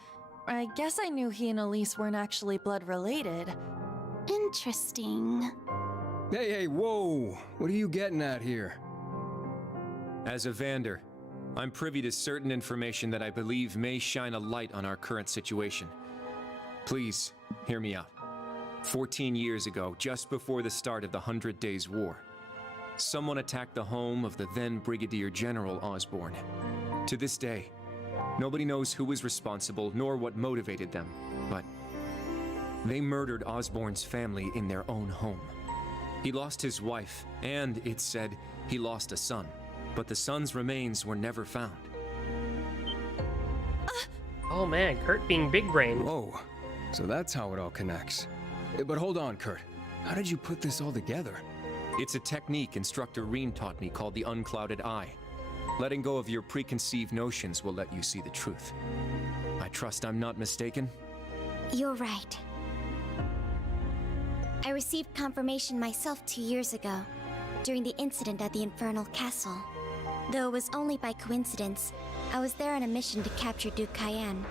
I guess I knew he and Elise weren't actually blood related. Interesting. Hey, whoa! What are you getting at here? As a Vander, I'm privy to certain information that I believe may shine a light on our current situation. Please, hear me out. 14 years ago, just before the start of the 100 Days War, someone attacked the home of the then Brigadier General Osborne. To this day, nobody knows who was responsible nor what motivated them, but they murdered Osborne's family in their own home. He lost his wife, and, it's said, he lost a son. But the son's remains were never found. Oh man, Kurt being big brain. Whoa, so that's how it all connects. But hold on, Kurt. How did you put this all together? It's a technique Instructor Reen taught me called the Unclouded Eye. Letting go of your preconceived notions will let you see the truth. I trust I'm not mistaken? You're right. I received confirmation myself 2 years ago, during the incident at the Infernal Castle. Though it was only by coincidence, I was there on a mission to capture Duke Cayenne.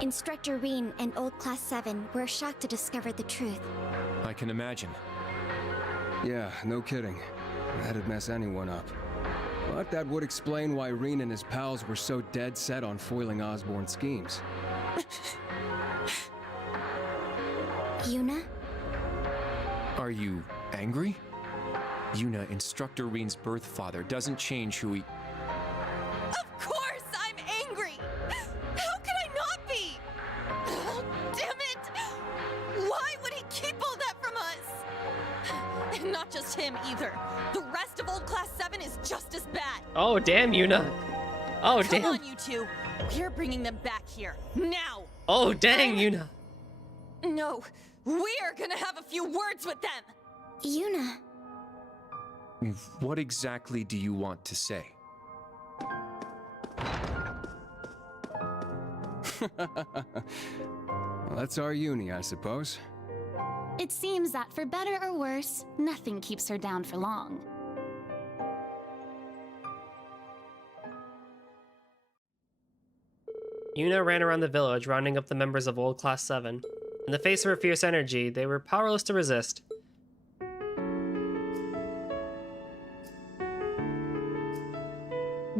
Instructor Reen and Old Class 7 were shocked to discover the truth. I can imagine. Yeah, no kidding. That'd mess anyone up. But that would explain why Reen and his pals were so dead set on foiling Osborne's schemes. Yuna? Are you angry? Yuna, Instructor Reen's birth father, doesn't change who he... Of course I'm angry! How could I not be? Oh, damn it! Why would he keep all that from us? And not just him either. The rest of Old Class 7 is just as bad. Oh, damn, Yuna. Oh, damn. Come on, you two. We're bringing them back here. Now! Oh, dang, Yuna. No, we're gonna have a few words with them! Yuna... What exactly do you want to say? Well, that's our uni, I suppose. It seems that for better or worse, nothing keeps her down for long. Yuna ran around the village, rounding up the members of Old Class 7. In the face of her fierce energy, they were powerless to resist.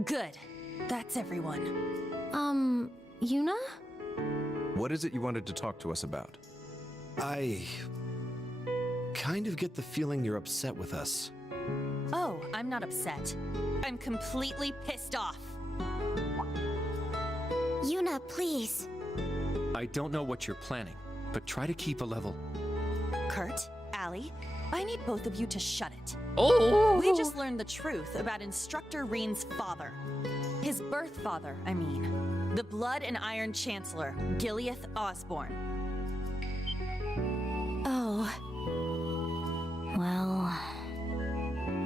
Good. That's everyone. Yuna? What is it you wanted to talk to us about? kind of get the feeling you're upset with us. Oh, I'm not upset. I'm completely pissed off. Yuna, please. I don't know what you're planning, but try to keep a level. Kurt, Allie, I need both of you to shut it. Oh! We just learned the truth about Instructor Reen's father. His birth father, I mean. The Blood and Iron Chancellor, Gileath Osborne. Oh. Well...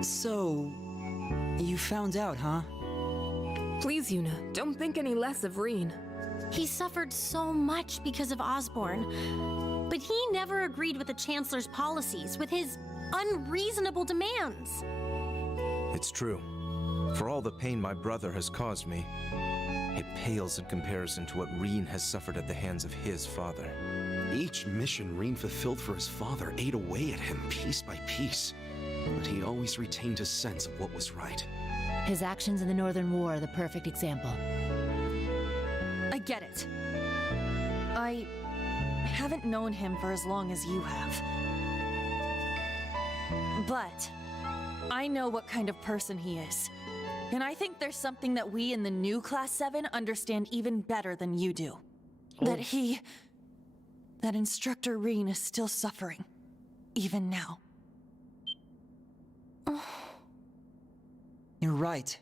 So... you found out, huh? Please, Yuna, don't think any less of Reen. He suffered so much because of Osborne, but he never agreed with the Chancellor's policies, with his unreasonable demands. It's true. For all the pain my brother has caused me, it pales in comparison to what Reen has suffered at the hands of his father. Each mission Reen fulfilled for his father ate away at him piece by piece, but he always retained his sense of what was right. His actions in the Northern War are the perfect example. I get it. I haven't known him for as long as you have. But I know what kind of person he is. And I think there's something that we in the new Class 7 understand even better than you do. That Instructor Reen is still suffering. Even now. You're right.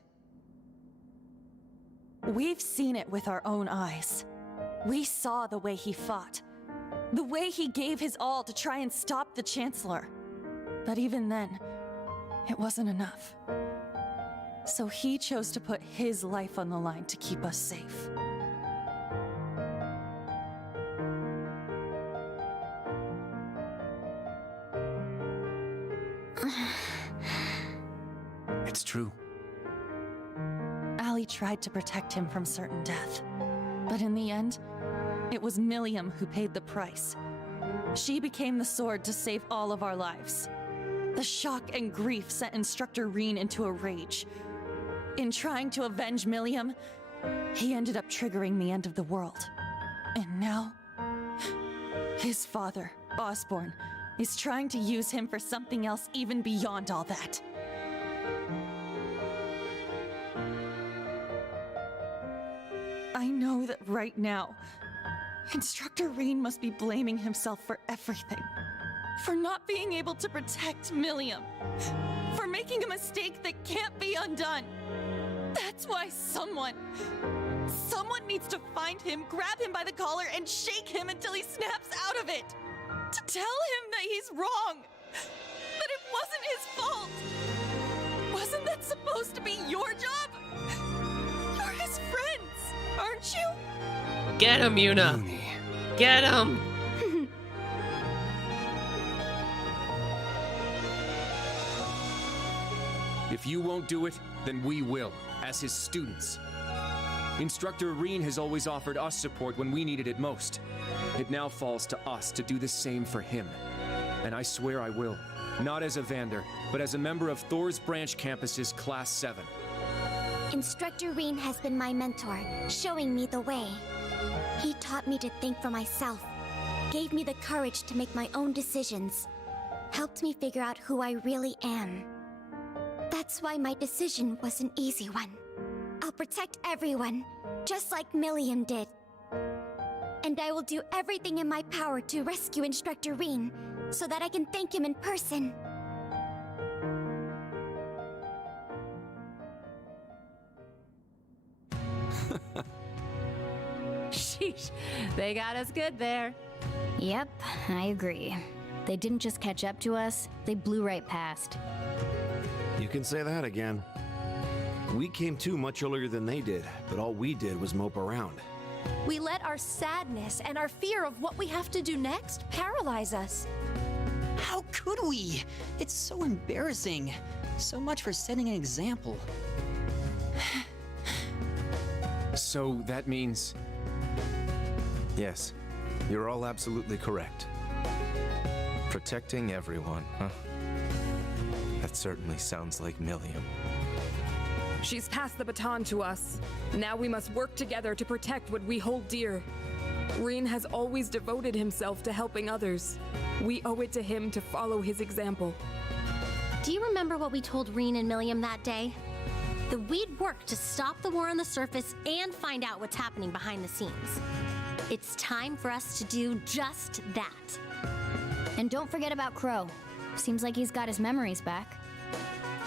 We've seen it with our own eyes. We saw the way he fought. The way he gave his all to try and stop the Chancellor. But even then, it wasn't enough. So he chose to put his life on the line to keep us safe. It's true. Allie tried to protect him from certain death. But in the end, it was Milliam who paid the price. She became the sword to save all of our lives. The shock and grief sent Instructor Reen into a rage. In trying to avenge Milliam, he ended up triggering the end of the world. And now, his father, Osborne, is trying to use him for something else even beyond all that. I know that right now, Instructor Reen must be blaming himself for everything. For not being able to protect Milliam. For making a mistake that can't be undone. That's why someone needs to find him, grab him by the collar, and shake him until he snaps out of it. To tell him that he's wrong. That it wasn't his fault. Wasn't that supposed to be your job? You're his friends, aren't you? Get him, Yuna! Get him! If you won't do it, then we will, as his students. Instructor Reen has always offered us support when we needed it most. It now falls to us to do the same for him. And I swear I will. Not as a Vander, but as a member of Thor's Branch Campus's Class 7. Instructor Reen has been my mentor, showing me the way. He taught me to think for myself, gave me the courage to make my own decisions, helped me figure out who I really am. That's why my decision was an easy one. I'll protect everyone, just like Milliam did. And I will do everything in my power to rescue Instructor Reen, so that I can thank him in person. Sheesh, they got us good there. Yep, I agree. They didn't just catch up to us, they blew right past. You can say that again. We came to much earlier than they did, but all we did was mope around. We let our sadness and our fear of what we have to do next paralyze us. How could we? It's so embarrassing. So much for setting an example. So that means... Yes, you're all absolutely correct. Protecting everyone, huh? That certainly sounds like Milliam. She's passed the baton to us. Now we must work together to protect what we hold dear. Reen has always devoted himself to helping others. We owe it to him to follow his example. Do you remember what we told Reen and Milliam that day? That we'd work to stop the war on the surface and find out what's happening behind the scenes. It's time for us to do just that. And don't forget about Crow. Seems like he's got his memories back.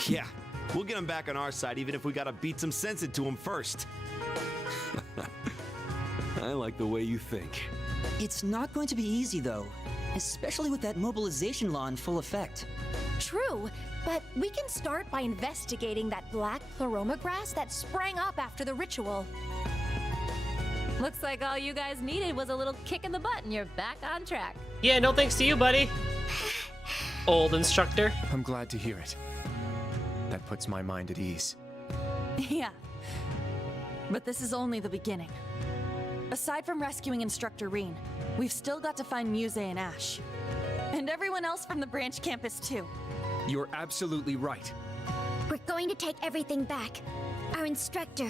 Yeah, we'll get him back on our side even if we gotta beat some sense into him first. I like the way you think. It's not going to be easy, though. Especially with that mobilization law in full effect. True, but we can start by investigating that black pleroma grass that sprang up after the ritual. Looks like all you guys needed was a little kick in the butt and you're back on track. Yeah, no thanks to you, buddy. Old instructor. I'm glad to hear it. That puts my mind at ease. Yeah. But this is only the beginning. Aside from rescuing Instructor Reen, we've still got to find Muse and Ash. And everyone else from the branch campus, too. You're absolutely right. We're going to take everything back. Our instructor,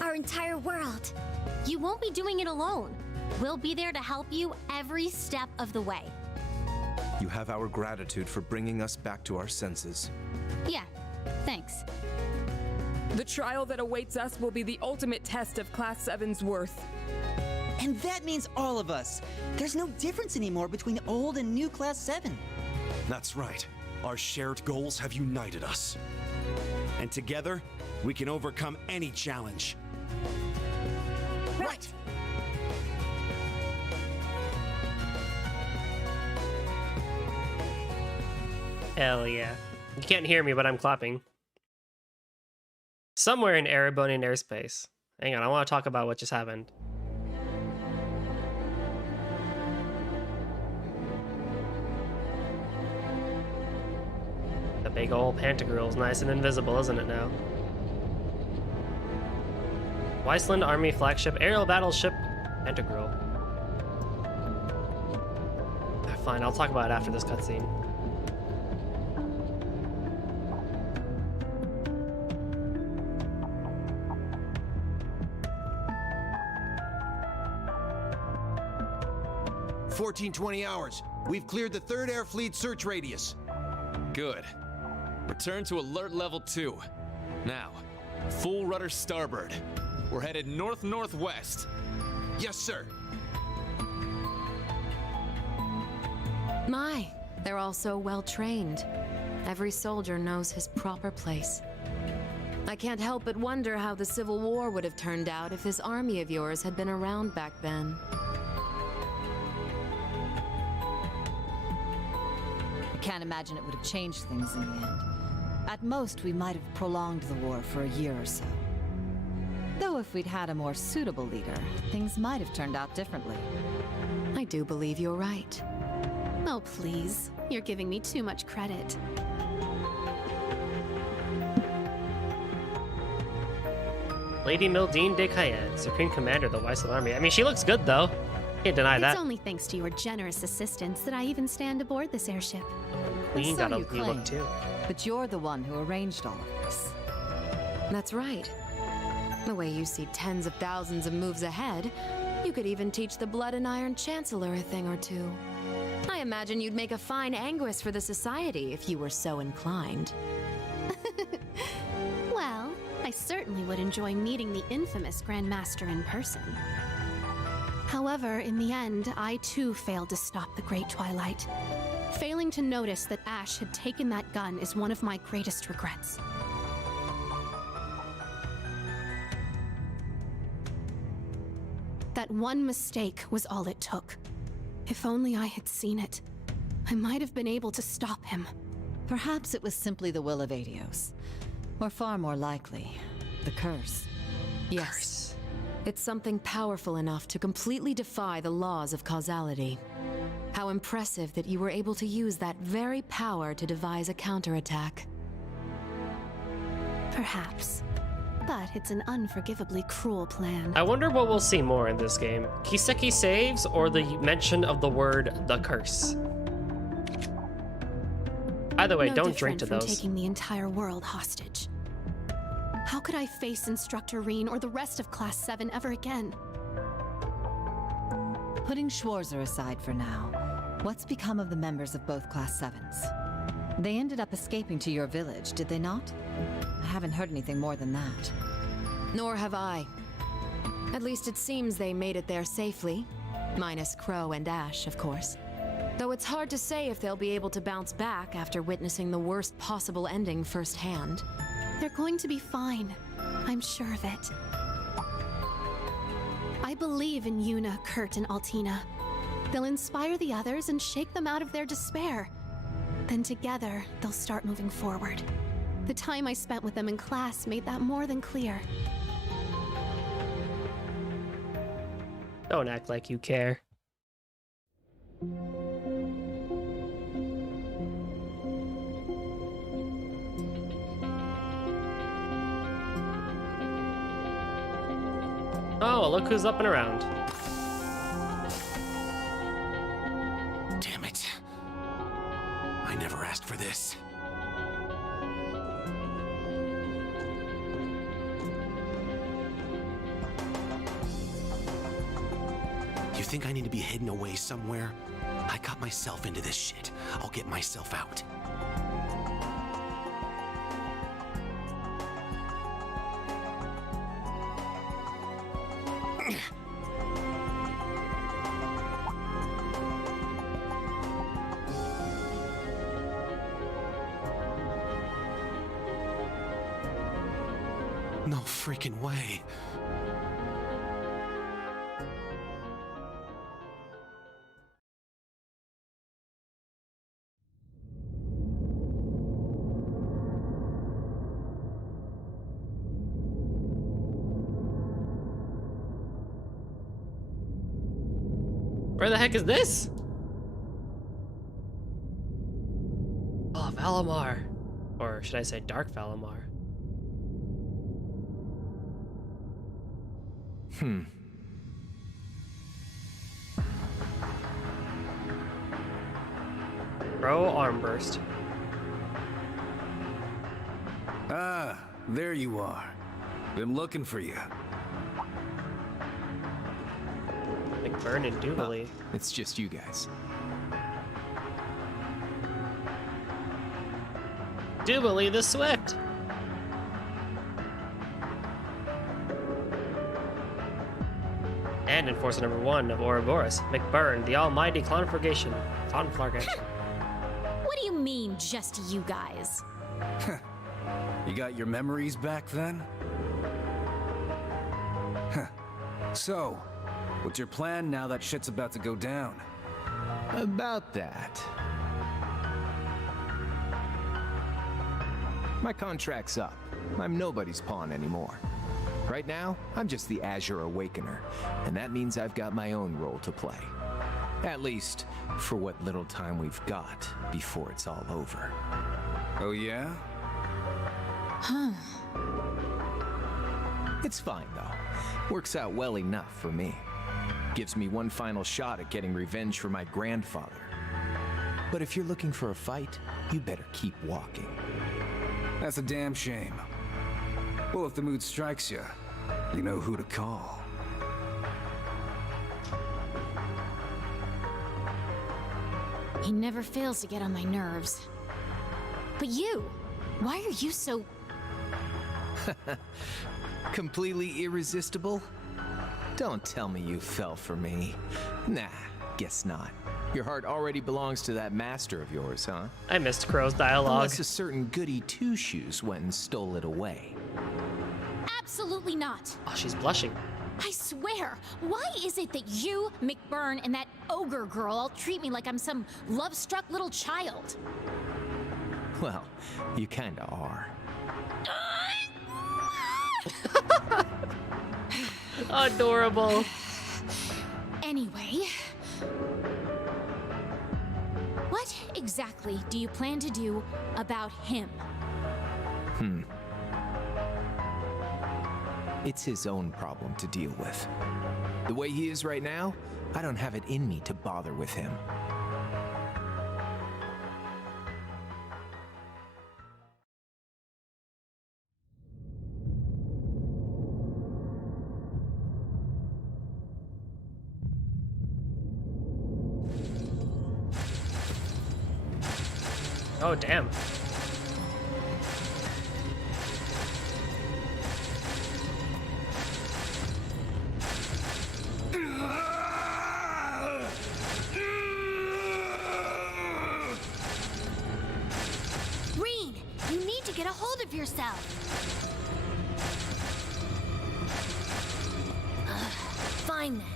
our entire world. You won't be doing it alone. We'll be there to help you every step of the way. You have our gratitude for bringing us back to our senses. Yeah, thanks. The trial that awaits us will be the ultimate test of Class 7's worth. And that means all of us. There's no difference anymore between old and new Class 7. That's right. Our shared goals have united us. And together, we can overcome any challenge. Right! Hell yeah. You can't hear me, but I'm clapping. Somewhere in Erebonian airspace. Hang on, I want to talk about what just happened. The big old Pantagruel's nice and invisible, isn't it now? Weissland Army flagship aerial battleship Pantagruel. Fine, I'll talk about it after this cutscene. $1420. We've cleared the 3rd Air Fleet search radius. Good. Return to alert level 2. Now, full rudder starboard. We're headed north-northwest. Yes, sir. My, they're all so well trained. Every soldier knows his proper place. I can't help but wonder how the Civil War would have turned out if this army of yours had been around back then. I can't imagine it would have changed things in the end. At most, we might have prolonged the war for a year or so. Though if we'd had a more suitable leader, things might have turned out differently. I do believe you're right. Oh, please. You're giving me too much credit. Lady Mildine de Cayenne, Supreme Commander of the Weissland Army. I mean, she looks good, though. Can't deny that. It's only thanks to your generous assistance that I even stand aboard this airship. Queen So got a you new look, claim. too. But you're the one who arranged all of this. That's right. The way you see tens of thousands of moves ahead, you could even teach the Blood and Iron Chancellor a thing or two. I imagine you'd make a fine Anguis for the Society if you were so inclined. Well, I certainly would enjoy meeting the infamous Grand Master in person. However, in the end, I too failed to stop the Great Twilight. Failing to notice that Ash had taken that gun is one of my greatest regrets. That one mistake was all it took. If only I had seen it, I might have been able to stop him. Perhaps it was simply the will of Adios. Or far more likely, the curse. Yes. It's something powerful enough to completely defy the laws of causality. How impressive that you were able to use that very power to devise a counterattack. Perhaps. But it's an unforgivably cruel plan. I wonder what we'll see more in this game. Kiseki saves or the mention of the word the curse. Either way, No don't drink different to from those. taking the entire world hostage. How could I face Instructor Reen or the rest of Class 7 ever again? Putting Schwarzer aside for now, what's become of the members of both Class 7s? They ended up escaping to your village, did they not? I haven't heard anything more than that. Nor have I. At least it seems they made it there safely. Minus Crow and Ash, of course. Though it's hard to say if they'll be able to bounce back after witnessing the worst possible ending firsthand. They're going to be fine. I'm sure of it. I believe in Yuna, Kurt, and Altina. They'll inspire the others and shake them out of their despair. Then together, they'll start moving forward. The time I spent with them in class made that more than clear. Don't act like you care. Oh, look who's up and around. Damn it. I never asked for this. You think I need to be hidden away somewhere? I got myself into this shit. I'll get myself out. No freaking way. Where the heck is this? Oh, Valimar. Or should I say Dark Valimar? Pro Armburst. Ah, there you are. Been looking for you. McBurn and Doobly. It's just you guys. Doobly the Swift. And Enforcer number 1 of Ouroboros, McBurn, the almighty conflagration. What do you mean, just you guys? You got your memories back then? So, what's your plan now that shit's about to go down? About that. My contract's up. I'm nobody's pawn anymore. Right now, I'm just the Azure Awakener, and that means I've got my own role to play. At least, for what little time we've got before it's all over. Oh yeah? Huh. It's fine, though. Works out well enough for me. Gives me one final shot at getting revenge for my grandfather. But if you're looking for a fight, you better keep walking. That's a damn shame. Well, if the mood strikes you, you know who to call. He never fails to get on my nerves. But you, why are you so... Completely irresistible? Don't tell me you fell for me. Nah, guess not. Your heart already belongs to that master of yours, huh? I missed Crow's dialogue. Unless a certain goody two-shoes went and stole it away. Absolutely not. Oh, she's blushing. I swear, why is it that you, McBurn, and that ogre girl all treat me like I'm some love-struck little child? Well, you kinda are. Adorable. Anyway, what exactly do you plan to do about him? It's his own problem to deal with. The way he is right now, I don't have it in me to bother with him. Oh, damn. Reen, you need to get a hold of yourself. Fine then.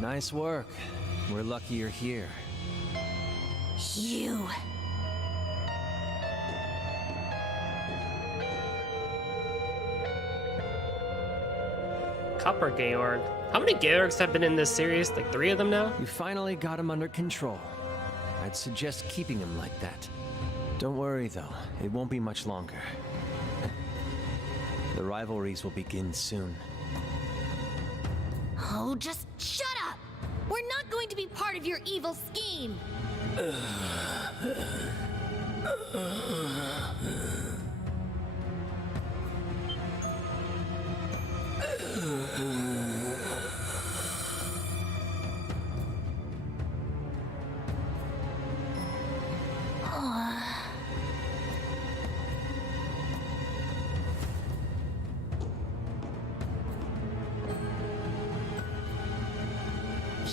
Nice work. We're lucky you're here. You. Copper Georg. How many Georgs have been in this series? Like 3 of them now? You finally got him under control. I'd suggest keeping him like that. Don't worry though, it won't be much longer. The rivalries will begin soon. Oh, just shut up! We're not going to be part of your evil scheme!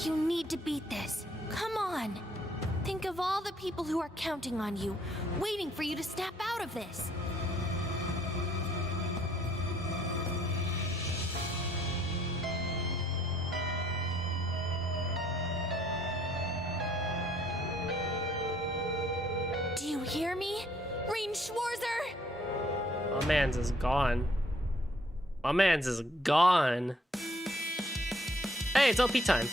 You need to beat this. Come on. Think of all the people who are counting on you, waiting for you to snap out of this. Do you hear me? Reen Schwarzer? My man's is gone. My man's is gone. Hey, it's LP time.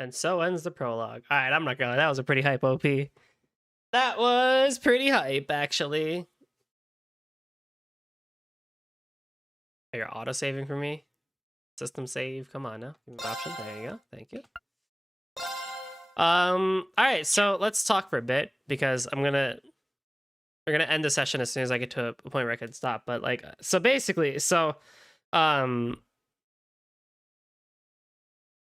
And so ends the prologue. All right, I'm not gonna. That was a pretty hype OP. That was pretty hype, actually. You're auto saving for me. System save. Come on now. Give me the option. There you go. Thank you. All right, so let's talk for a bit because we're gonna end the session as soon as I get to a point where I can stop. But like, so basically,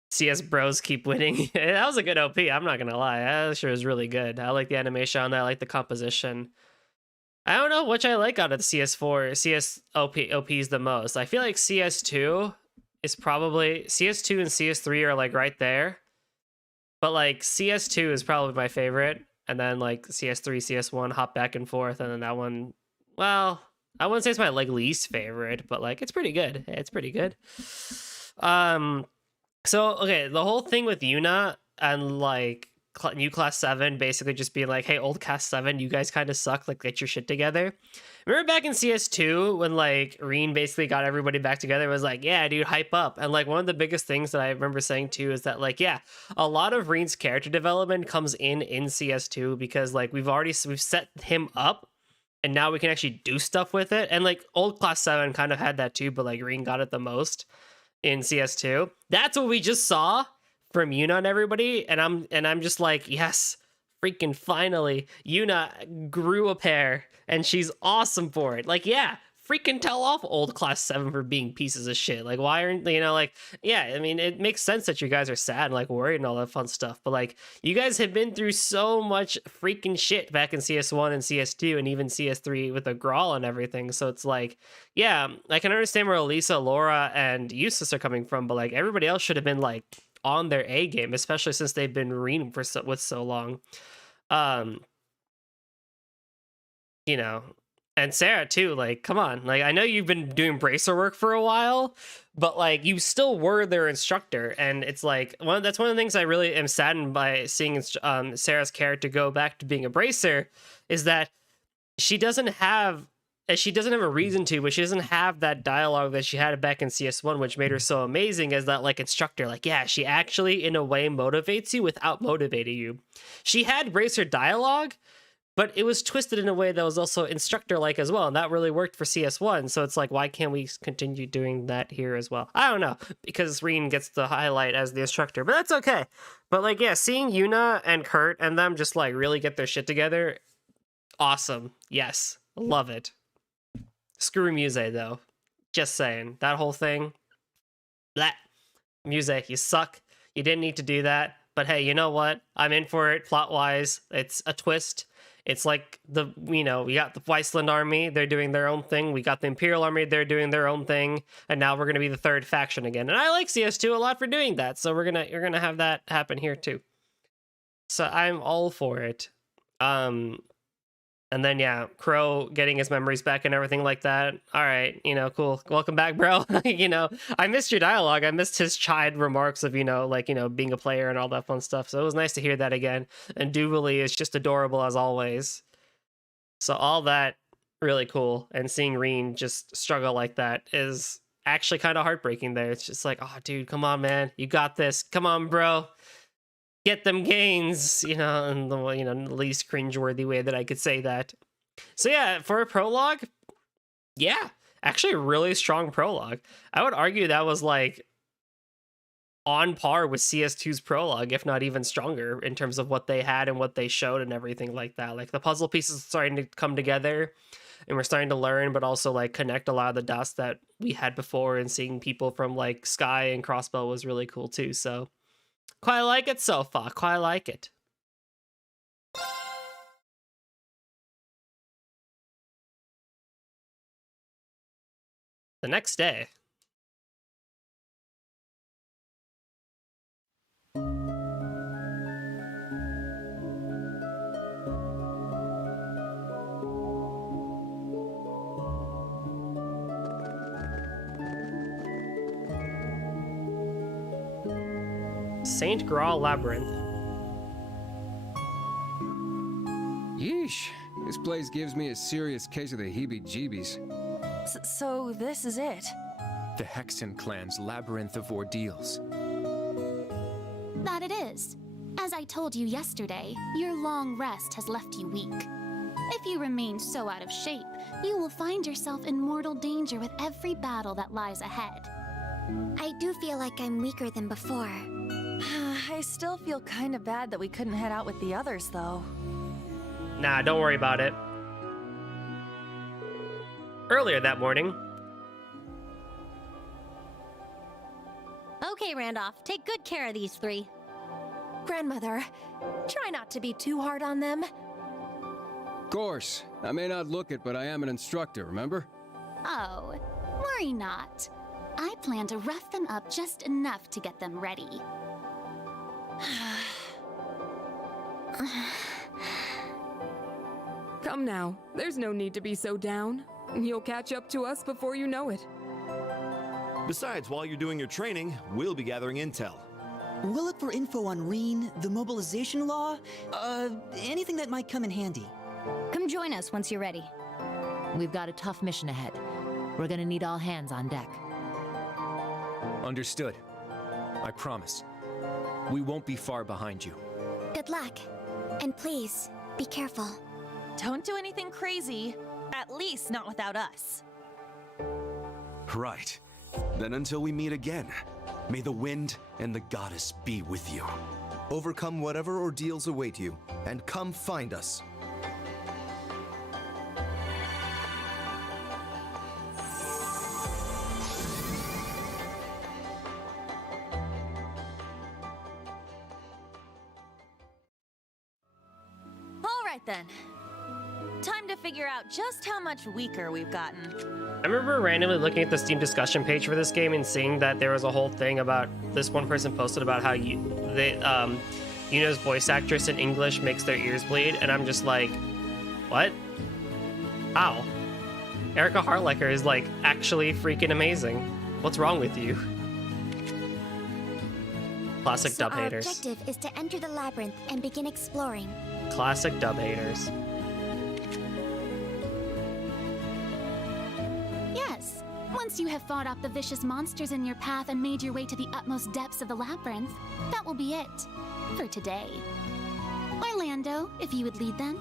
CS bros keep winning. That was a good OP. I'm not gonna lie, that sure was really good. I like the animation on that. I like the composition. I don't know which I like out of the CS4, CS OPs the most. I feel like CS2 is probably CS2 and CS3 are like right there. But like CS2 is probably my favorite, and then like CS3, CS1 hop back and forth, and then that one, well, I wouldn't say it's my like least favorite, but like it's pretty good. It's pretty good. So okay, the whole thing with Yuna and like new class 7 basically just being like, hey, old class 7, you guys kind of suck, like get your shit together. Remember back in CS2 when like Reen basically got everybody back together, it was like, yeah, dude, hype up. And like one of the biggest things that I remember saying too is that like, yeah, a lot of Reen's character development comes in CS2 because like we've set him up and now we can actually do stuff with it. And like old class 7 kind of had that too, but like Reen got it the most in CS2. That's what we just saw from Yuna and everybody, and I'm just like, yes, freaking finally, Yuna grew a pair, and she's awesome for it. Like, yeah, freaking tell off old class 7 for being pieces of shit. Like, why aren't, you know, like, yeah, I mean, it makes sense that you guys are sad and like worried and all that fun stuff, but like, you guys have been through so much freaking shit back in CS1 and CS2 and even CS3 with the Grawl and everything, so it's like, yeah, I can understand where Elisa, Laura, and Eustace are coming from, but like, everybody else should have been like on their A game, especially since they've been Reen for so long. You know, and Sarah too, like, come on, like, I know you've been doing bracer work for a while, but like, you still were their instructor, and it's like, that's one of the things I really am saddened by seeing Sarah's character go back to being a bracer, is that she doesn't have a reason to, but she doesn't have that dialogue that she had back in CS1, which made her so amazing as that like instructor. Like, yeah, she actually in a way motivates you without motivating you. She had bracer dialogue, but it was twisted in a way that was also instructor-like as well, and that really worked for CS1, so it's like, why can't we continue doing that here as well? I don't know, because Reen gets the highlight as the instructor, but that's okay. But like, yeah, seeing Yuna and Kurt and them just like really get their shit together, awesome. Yes, love it. Screw Muse, though. Just saying. That whole thing. Blah. Muse, you suck. You didn't need to do that. But hey, you know what? I'm in for it, plot-wise. It's a twist. It's like we got the Weissland army. They're doing their own thing. We got the Imperial army. They're doing their own thing. And now we're going to be the third faction again. And I like CS2 a lot for doing that. So you're going to have that happen here, too. So I'm all for it. And then, yeah, Crow getting his memories back and everything like that. All right, cool. Welcome back, bro. I missed your dialogue. I missed his chide remarks of, being a player and all that fun stuff. So it was nice to hear that again. And Doobly is just adorable as always. So all that, really cool. And seeing Reen just struggle like that is actually kind of heartbreaking there. It's just like, oh, dude, come on, man. You got this. Come on, bro. Get them gains, in the least cringeworthy way that I could say that. So yeah, for a prologue, yeah, actually a really strong prologue. I would argue that was like on par with CS2's prologue, if not even stronger in terms of what they had and what they showed and everything like that. Like the puzzle pieces starting to come together and we're starting to learn, but also like connect a lot of the dots that we had before, and seeing people from like Sky and Crossbow was really cool too. So quite like it so far. Quite like it. The next day. St. Graal Labyrinth. Yeesh. This place gives me a serious case of the heebie-jeebies. So this is it? The Hexen clan's Labyrinth of Ordeals. That it is. As I told you yesterday, your long rest has left you weak. If you remain so out of shape, you will find yourself in mortal danger with every battle that lies ahead. I do feel like I'm weaker than before. I still feel kind of bad that we couldn't head out with the others, though. Nah, don't worry about it. Earlier that morning... Okay, Randolph, take good care of these three. Grandmother, try not to be too hard on them. Of course. I may not look it, but I am an instructor, remember? Oh, worry not. I plan to rough them up just enough to get them ready. Come now, there's no need to be so down. You'll catch up to us before you know it. Besides, while you're doing your training, we'll be gathering intel. We'll look for info on Reen, the mobilization law, anything that might come in handy. Come join us once you're ready. We've got a tough mission ahead. We're gonna need all hands on deck. Understood. I promise. We won't be far behind you. Good luck. And please, be careful. Don't do anything crazy. At least not without us. Right. Then until we meet again, may the wind and the goddess be with you. Overcome whatever ordeals await you, and come find us. All right then. Time to figure out just how much weaker we've gotten. I remember randomly looking at the Steam discussion page for this game and seeing that there was a whole thing about this one person posted about how Yuno's voice actress in English makes their ears bleed, and I'm just like, what? How? Erica Harlecker is like actually freaking amazing. What's wrong with you? Classic dub haters. Our objective is to enter the labyrinth and begin exploring. Classic dub haters. Yes. Once you have fought off the vicious monsters in your path and made your way to the utmost depths of the labyrinth, that will be it. For today. Orlando, if you would lead them.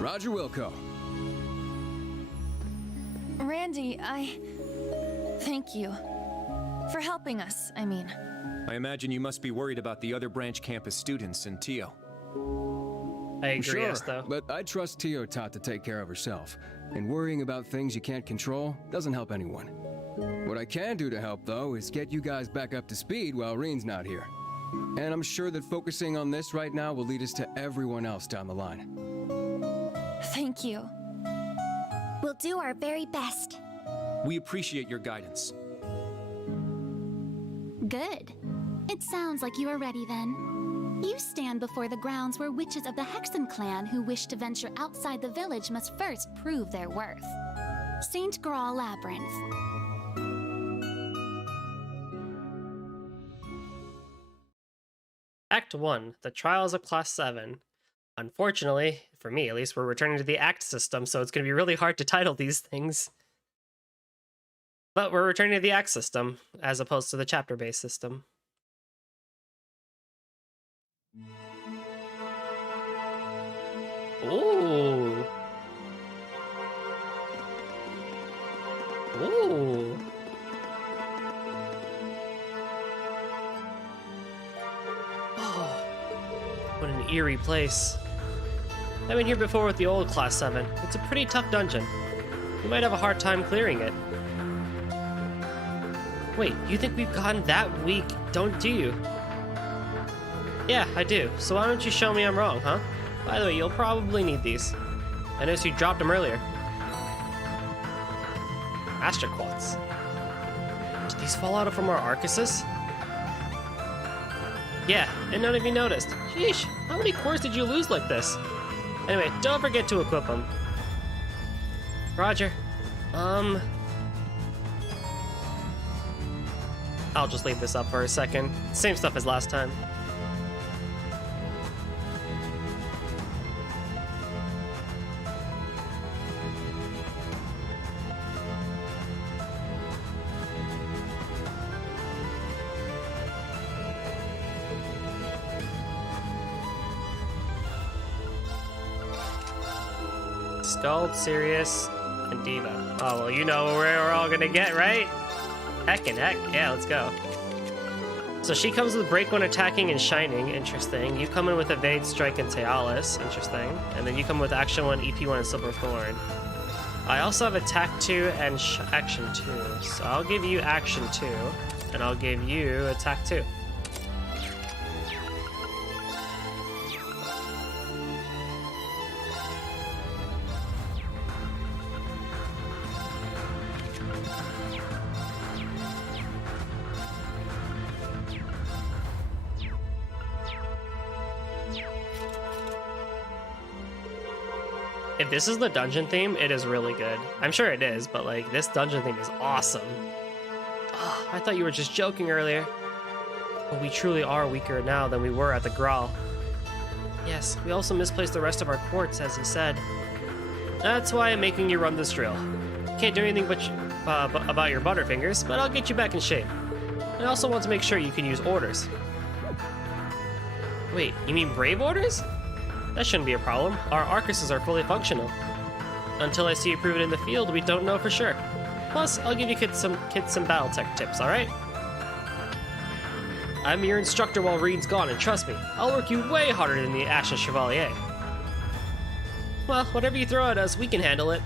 Roger Wilco. Randy, thank you. For helping us, I mean. I imagine you must be worried about the other branch campus students and Tio. I agree, Sure, yes, though. but I trust Tio Tot to take care of herself. And worrying about things you can't control doesn't help anyone. What I can do to help, though, is get you guys back up to speed while Reen's not here. And I'm sure that focusing on this right now will lead us to everyone else down the line. Thank you. We'll do our very best. We appreciate your guidance. Good. It sounds like you are ready then. You stand before the grounds where witches of the Hexen clan who wish to venture outside the village must first prove their worth. St. Graal Labyrinth. Act 1, The Trials of Class 7. Unfortunately, for me at least, we're returning to the Act system, so it's going to be really hard to title these things. But we're returning to the Act system, as opposed to the chapter-based system. Ooh. Ooh. Oh, what an eerie place. I've been here before with the old Class 7. It's a pretty tough dungeon. You might have a hard time clearing it. Wait, you think we've gotten that weak, do you? Yeah, I do. So why don't you show me I'm wrong, huh? By the way, you'll probably need these. I noticed you dropped them earlier. Master Quartz. Did these fall out from our Arcuses? Yeah, and none of you noticed. Sheesh, how many cores did you lose like this? Anyway, don't forget to equip them. Roger. I'll just leave this up for a second. Same stuff as last time. Skuld, Sirius, and Diva. Oh, well, you know where we're all gonna get, right? Heck and heck. Yeah, let's go. So she comes with break when attacking and shining, interesting. You come in with evade, strike, and Tealis, interesting. And then you come with action 1, EP 1, and Silver Thorn. I also have attack 2 and action 2. So I'll give you action 2, and I'll give you attack 2. If this is the dungeon theme, it is really good. I'm sure it is, but like this dungeon theme is awesome. Oh, I thought you were just joking earlier. But we truly are weaker now than we were at the Graal. Yes, we also misplaced the rest of our quartz, as he said. That's why I'm making you run this drill. Can't do anything about your butterfingers, but I'll get you back in shape. I also want to make sure you can use orders. Wait, you mean brave orders? That shouldn't be a problem. Our Arcuses are fully functional. Until I see you prove it in the field, we don't know for sure. Plus, I'll give you kids some Battletech tips, alright? I'm your instructor while Reed's gone, and trust me, I'll work you way harder than the Ashes Chevalier. Well, whatever you throw at us, we can handle it.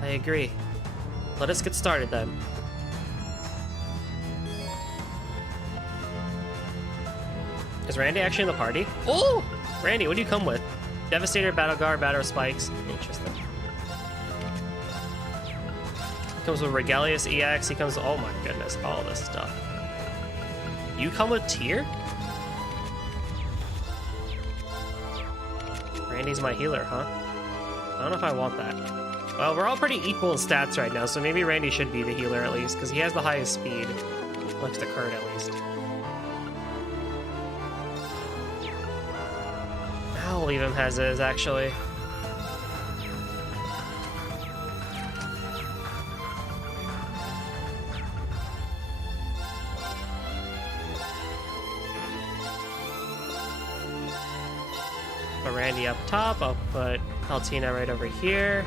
I agree. Let us get started then. Is Randy actually in the party? Oh! Randy, what do you come with? Devastator, Battle Guard, Battle Spikes. Interesting. He comes with Regalius EX. He comes with, oh my goodness, all this stuff. You come with Tyr? Randy's my healer, huh? I don't know if I want that. Well, we're all pretty equal in stats right now, so maybe Randy should be the healer at least, because he has the highest speed. Looks to Kurt at least. I'll leave him as is, actually. Put Randy up top. I'll put Altina right over here.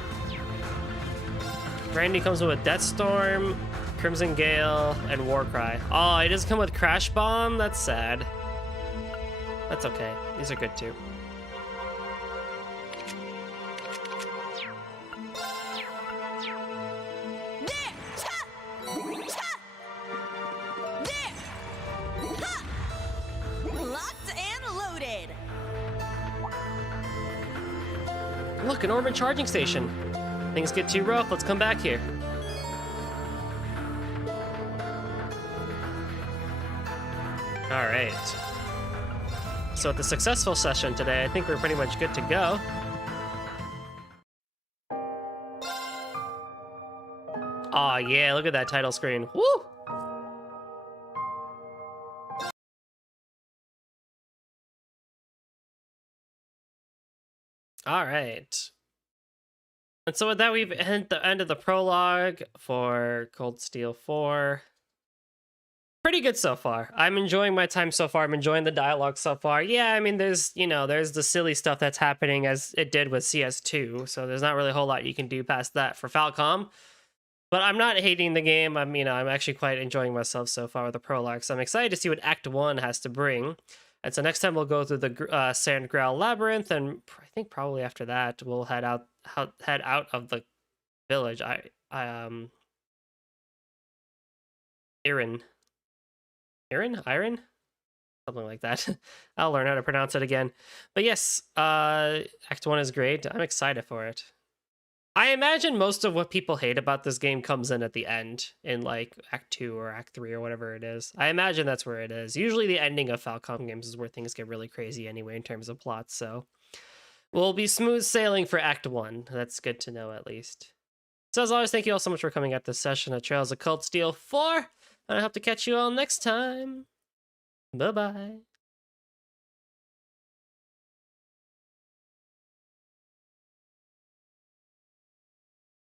Randy comes with Deathstorm, Crimson Gale, and Warcry. Oh, he doesn't come with Crash Bomb? That's sad. That's okay. These are good too. Look, an Orban charging station. Things get too rough, let's come back here. Alright. So with the successful session today, I think we're pretty much good to go. Aw, yeah, look at that title screen. Woo! All right. And so with that, we've hit the end of the prologue for Cold Steel 4. Pretty good so far. I'm enjoying my time so far. I'm enjoying the dialogue so far. Yeah, I mean, there's the silly stuff that's happening as it did with CS2. So there's not really a whole lot you can do past that for Falcom. But I'm not hating the game. I'm actually quite enjoying myself so far with the prologue. So I'm excited to see what Act 1 has to bring. And so next time we'll go through the Sand Graal Labyrinth, and I think probably after that we'll head out of the village. Iron, something like that. I'll learn how to pronounce it again. But yes, Act 1 is great. I'm excited for it. I imagine most of what people hate about this game comes in at the end, in like Act 2 or Act 3 or whatever it is. I imagine that's where it is. Usually the ending of Falcom games is where things get really crazy anyway in terms of plots, so we'll be smooth sailing for Act 1. That's good to know at least. So as always, thank you all so much for coming at this session of Trails of Cold Steel 4, and I hope to catch you all next time. Bye-bye.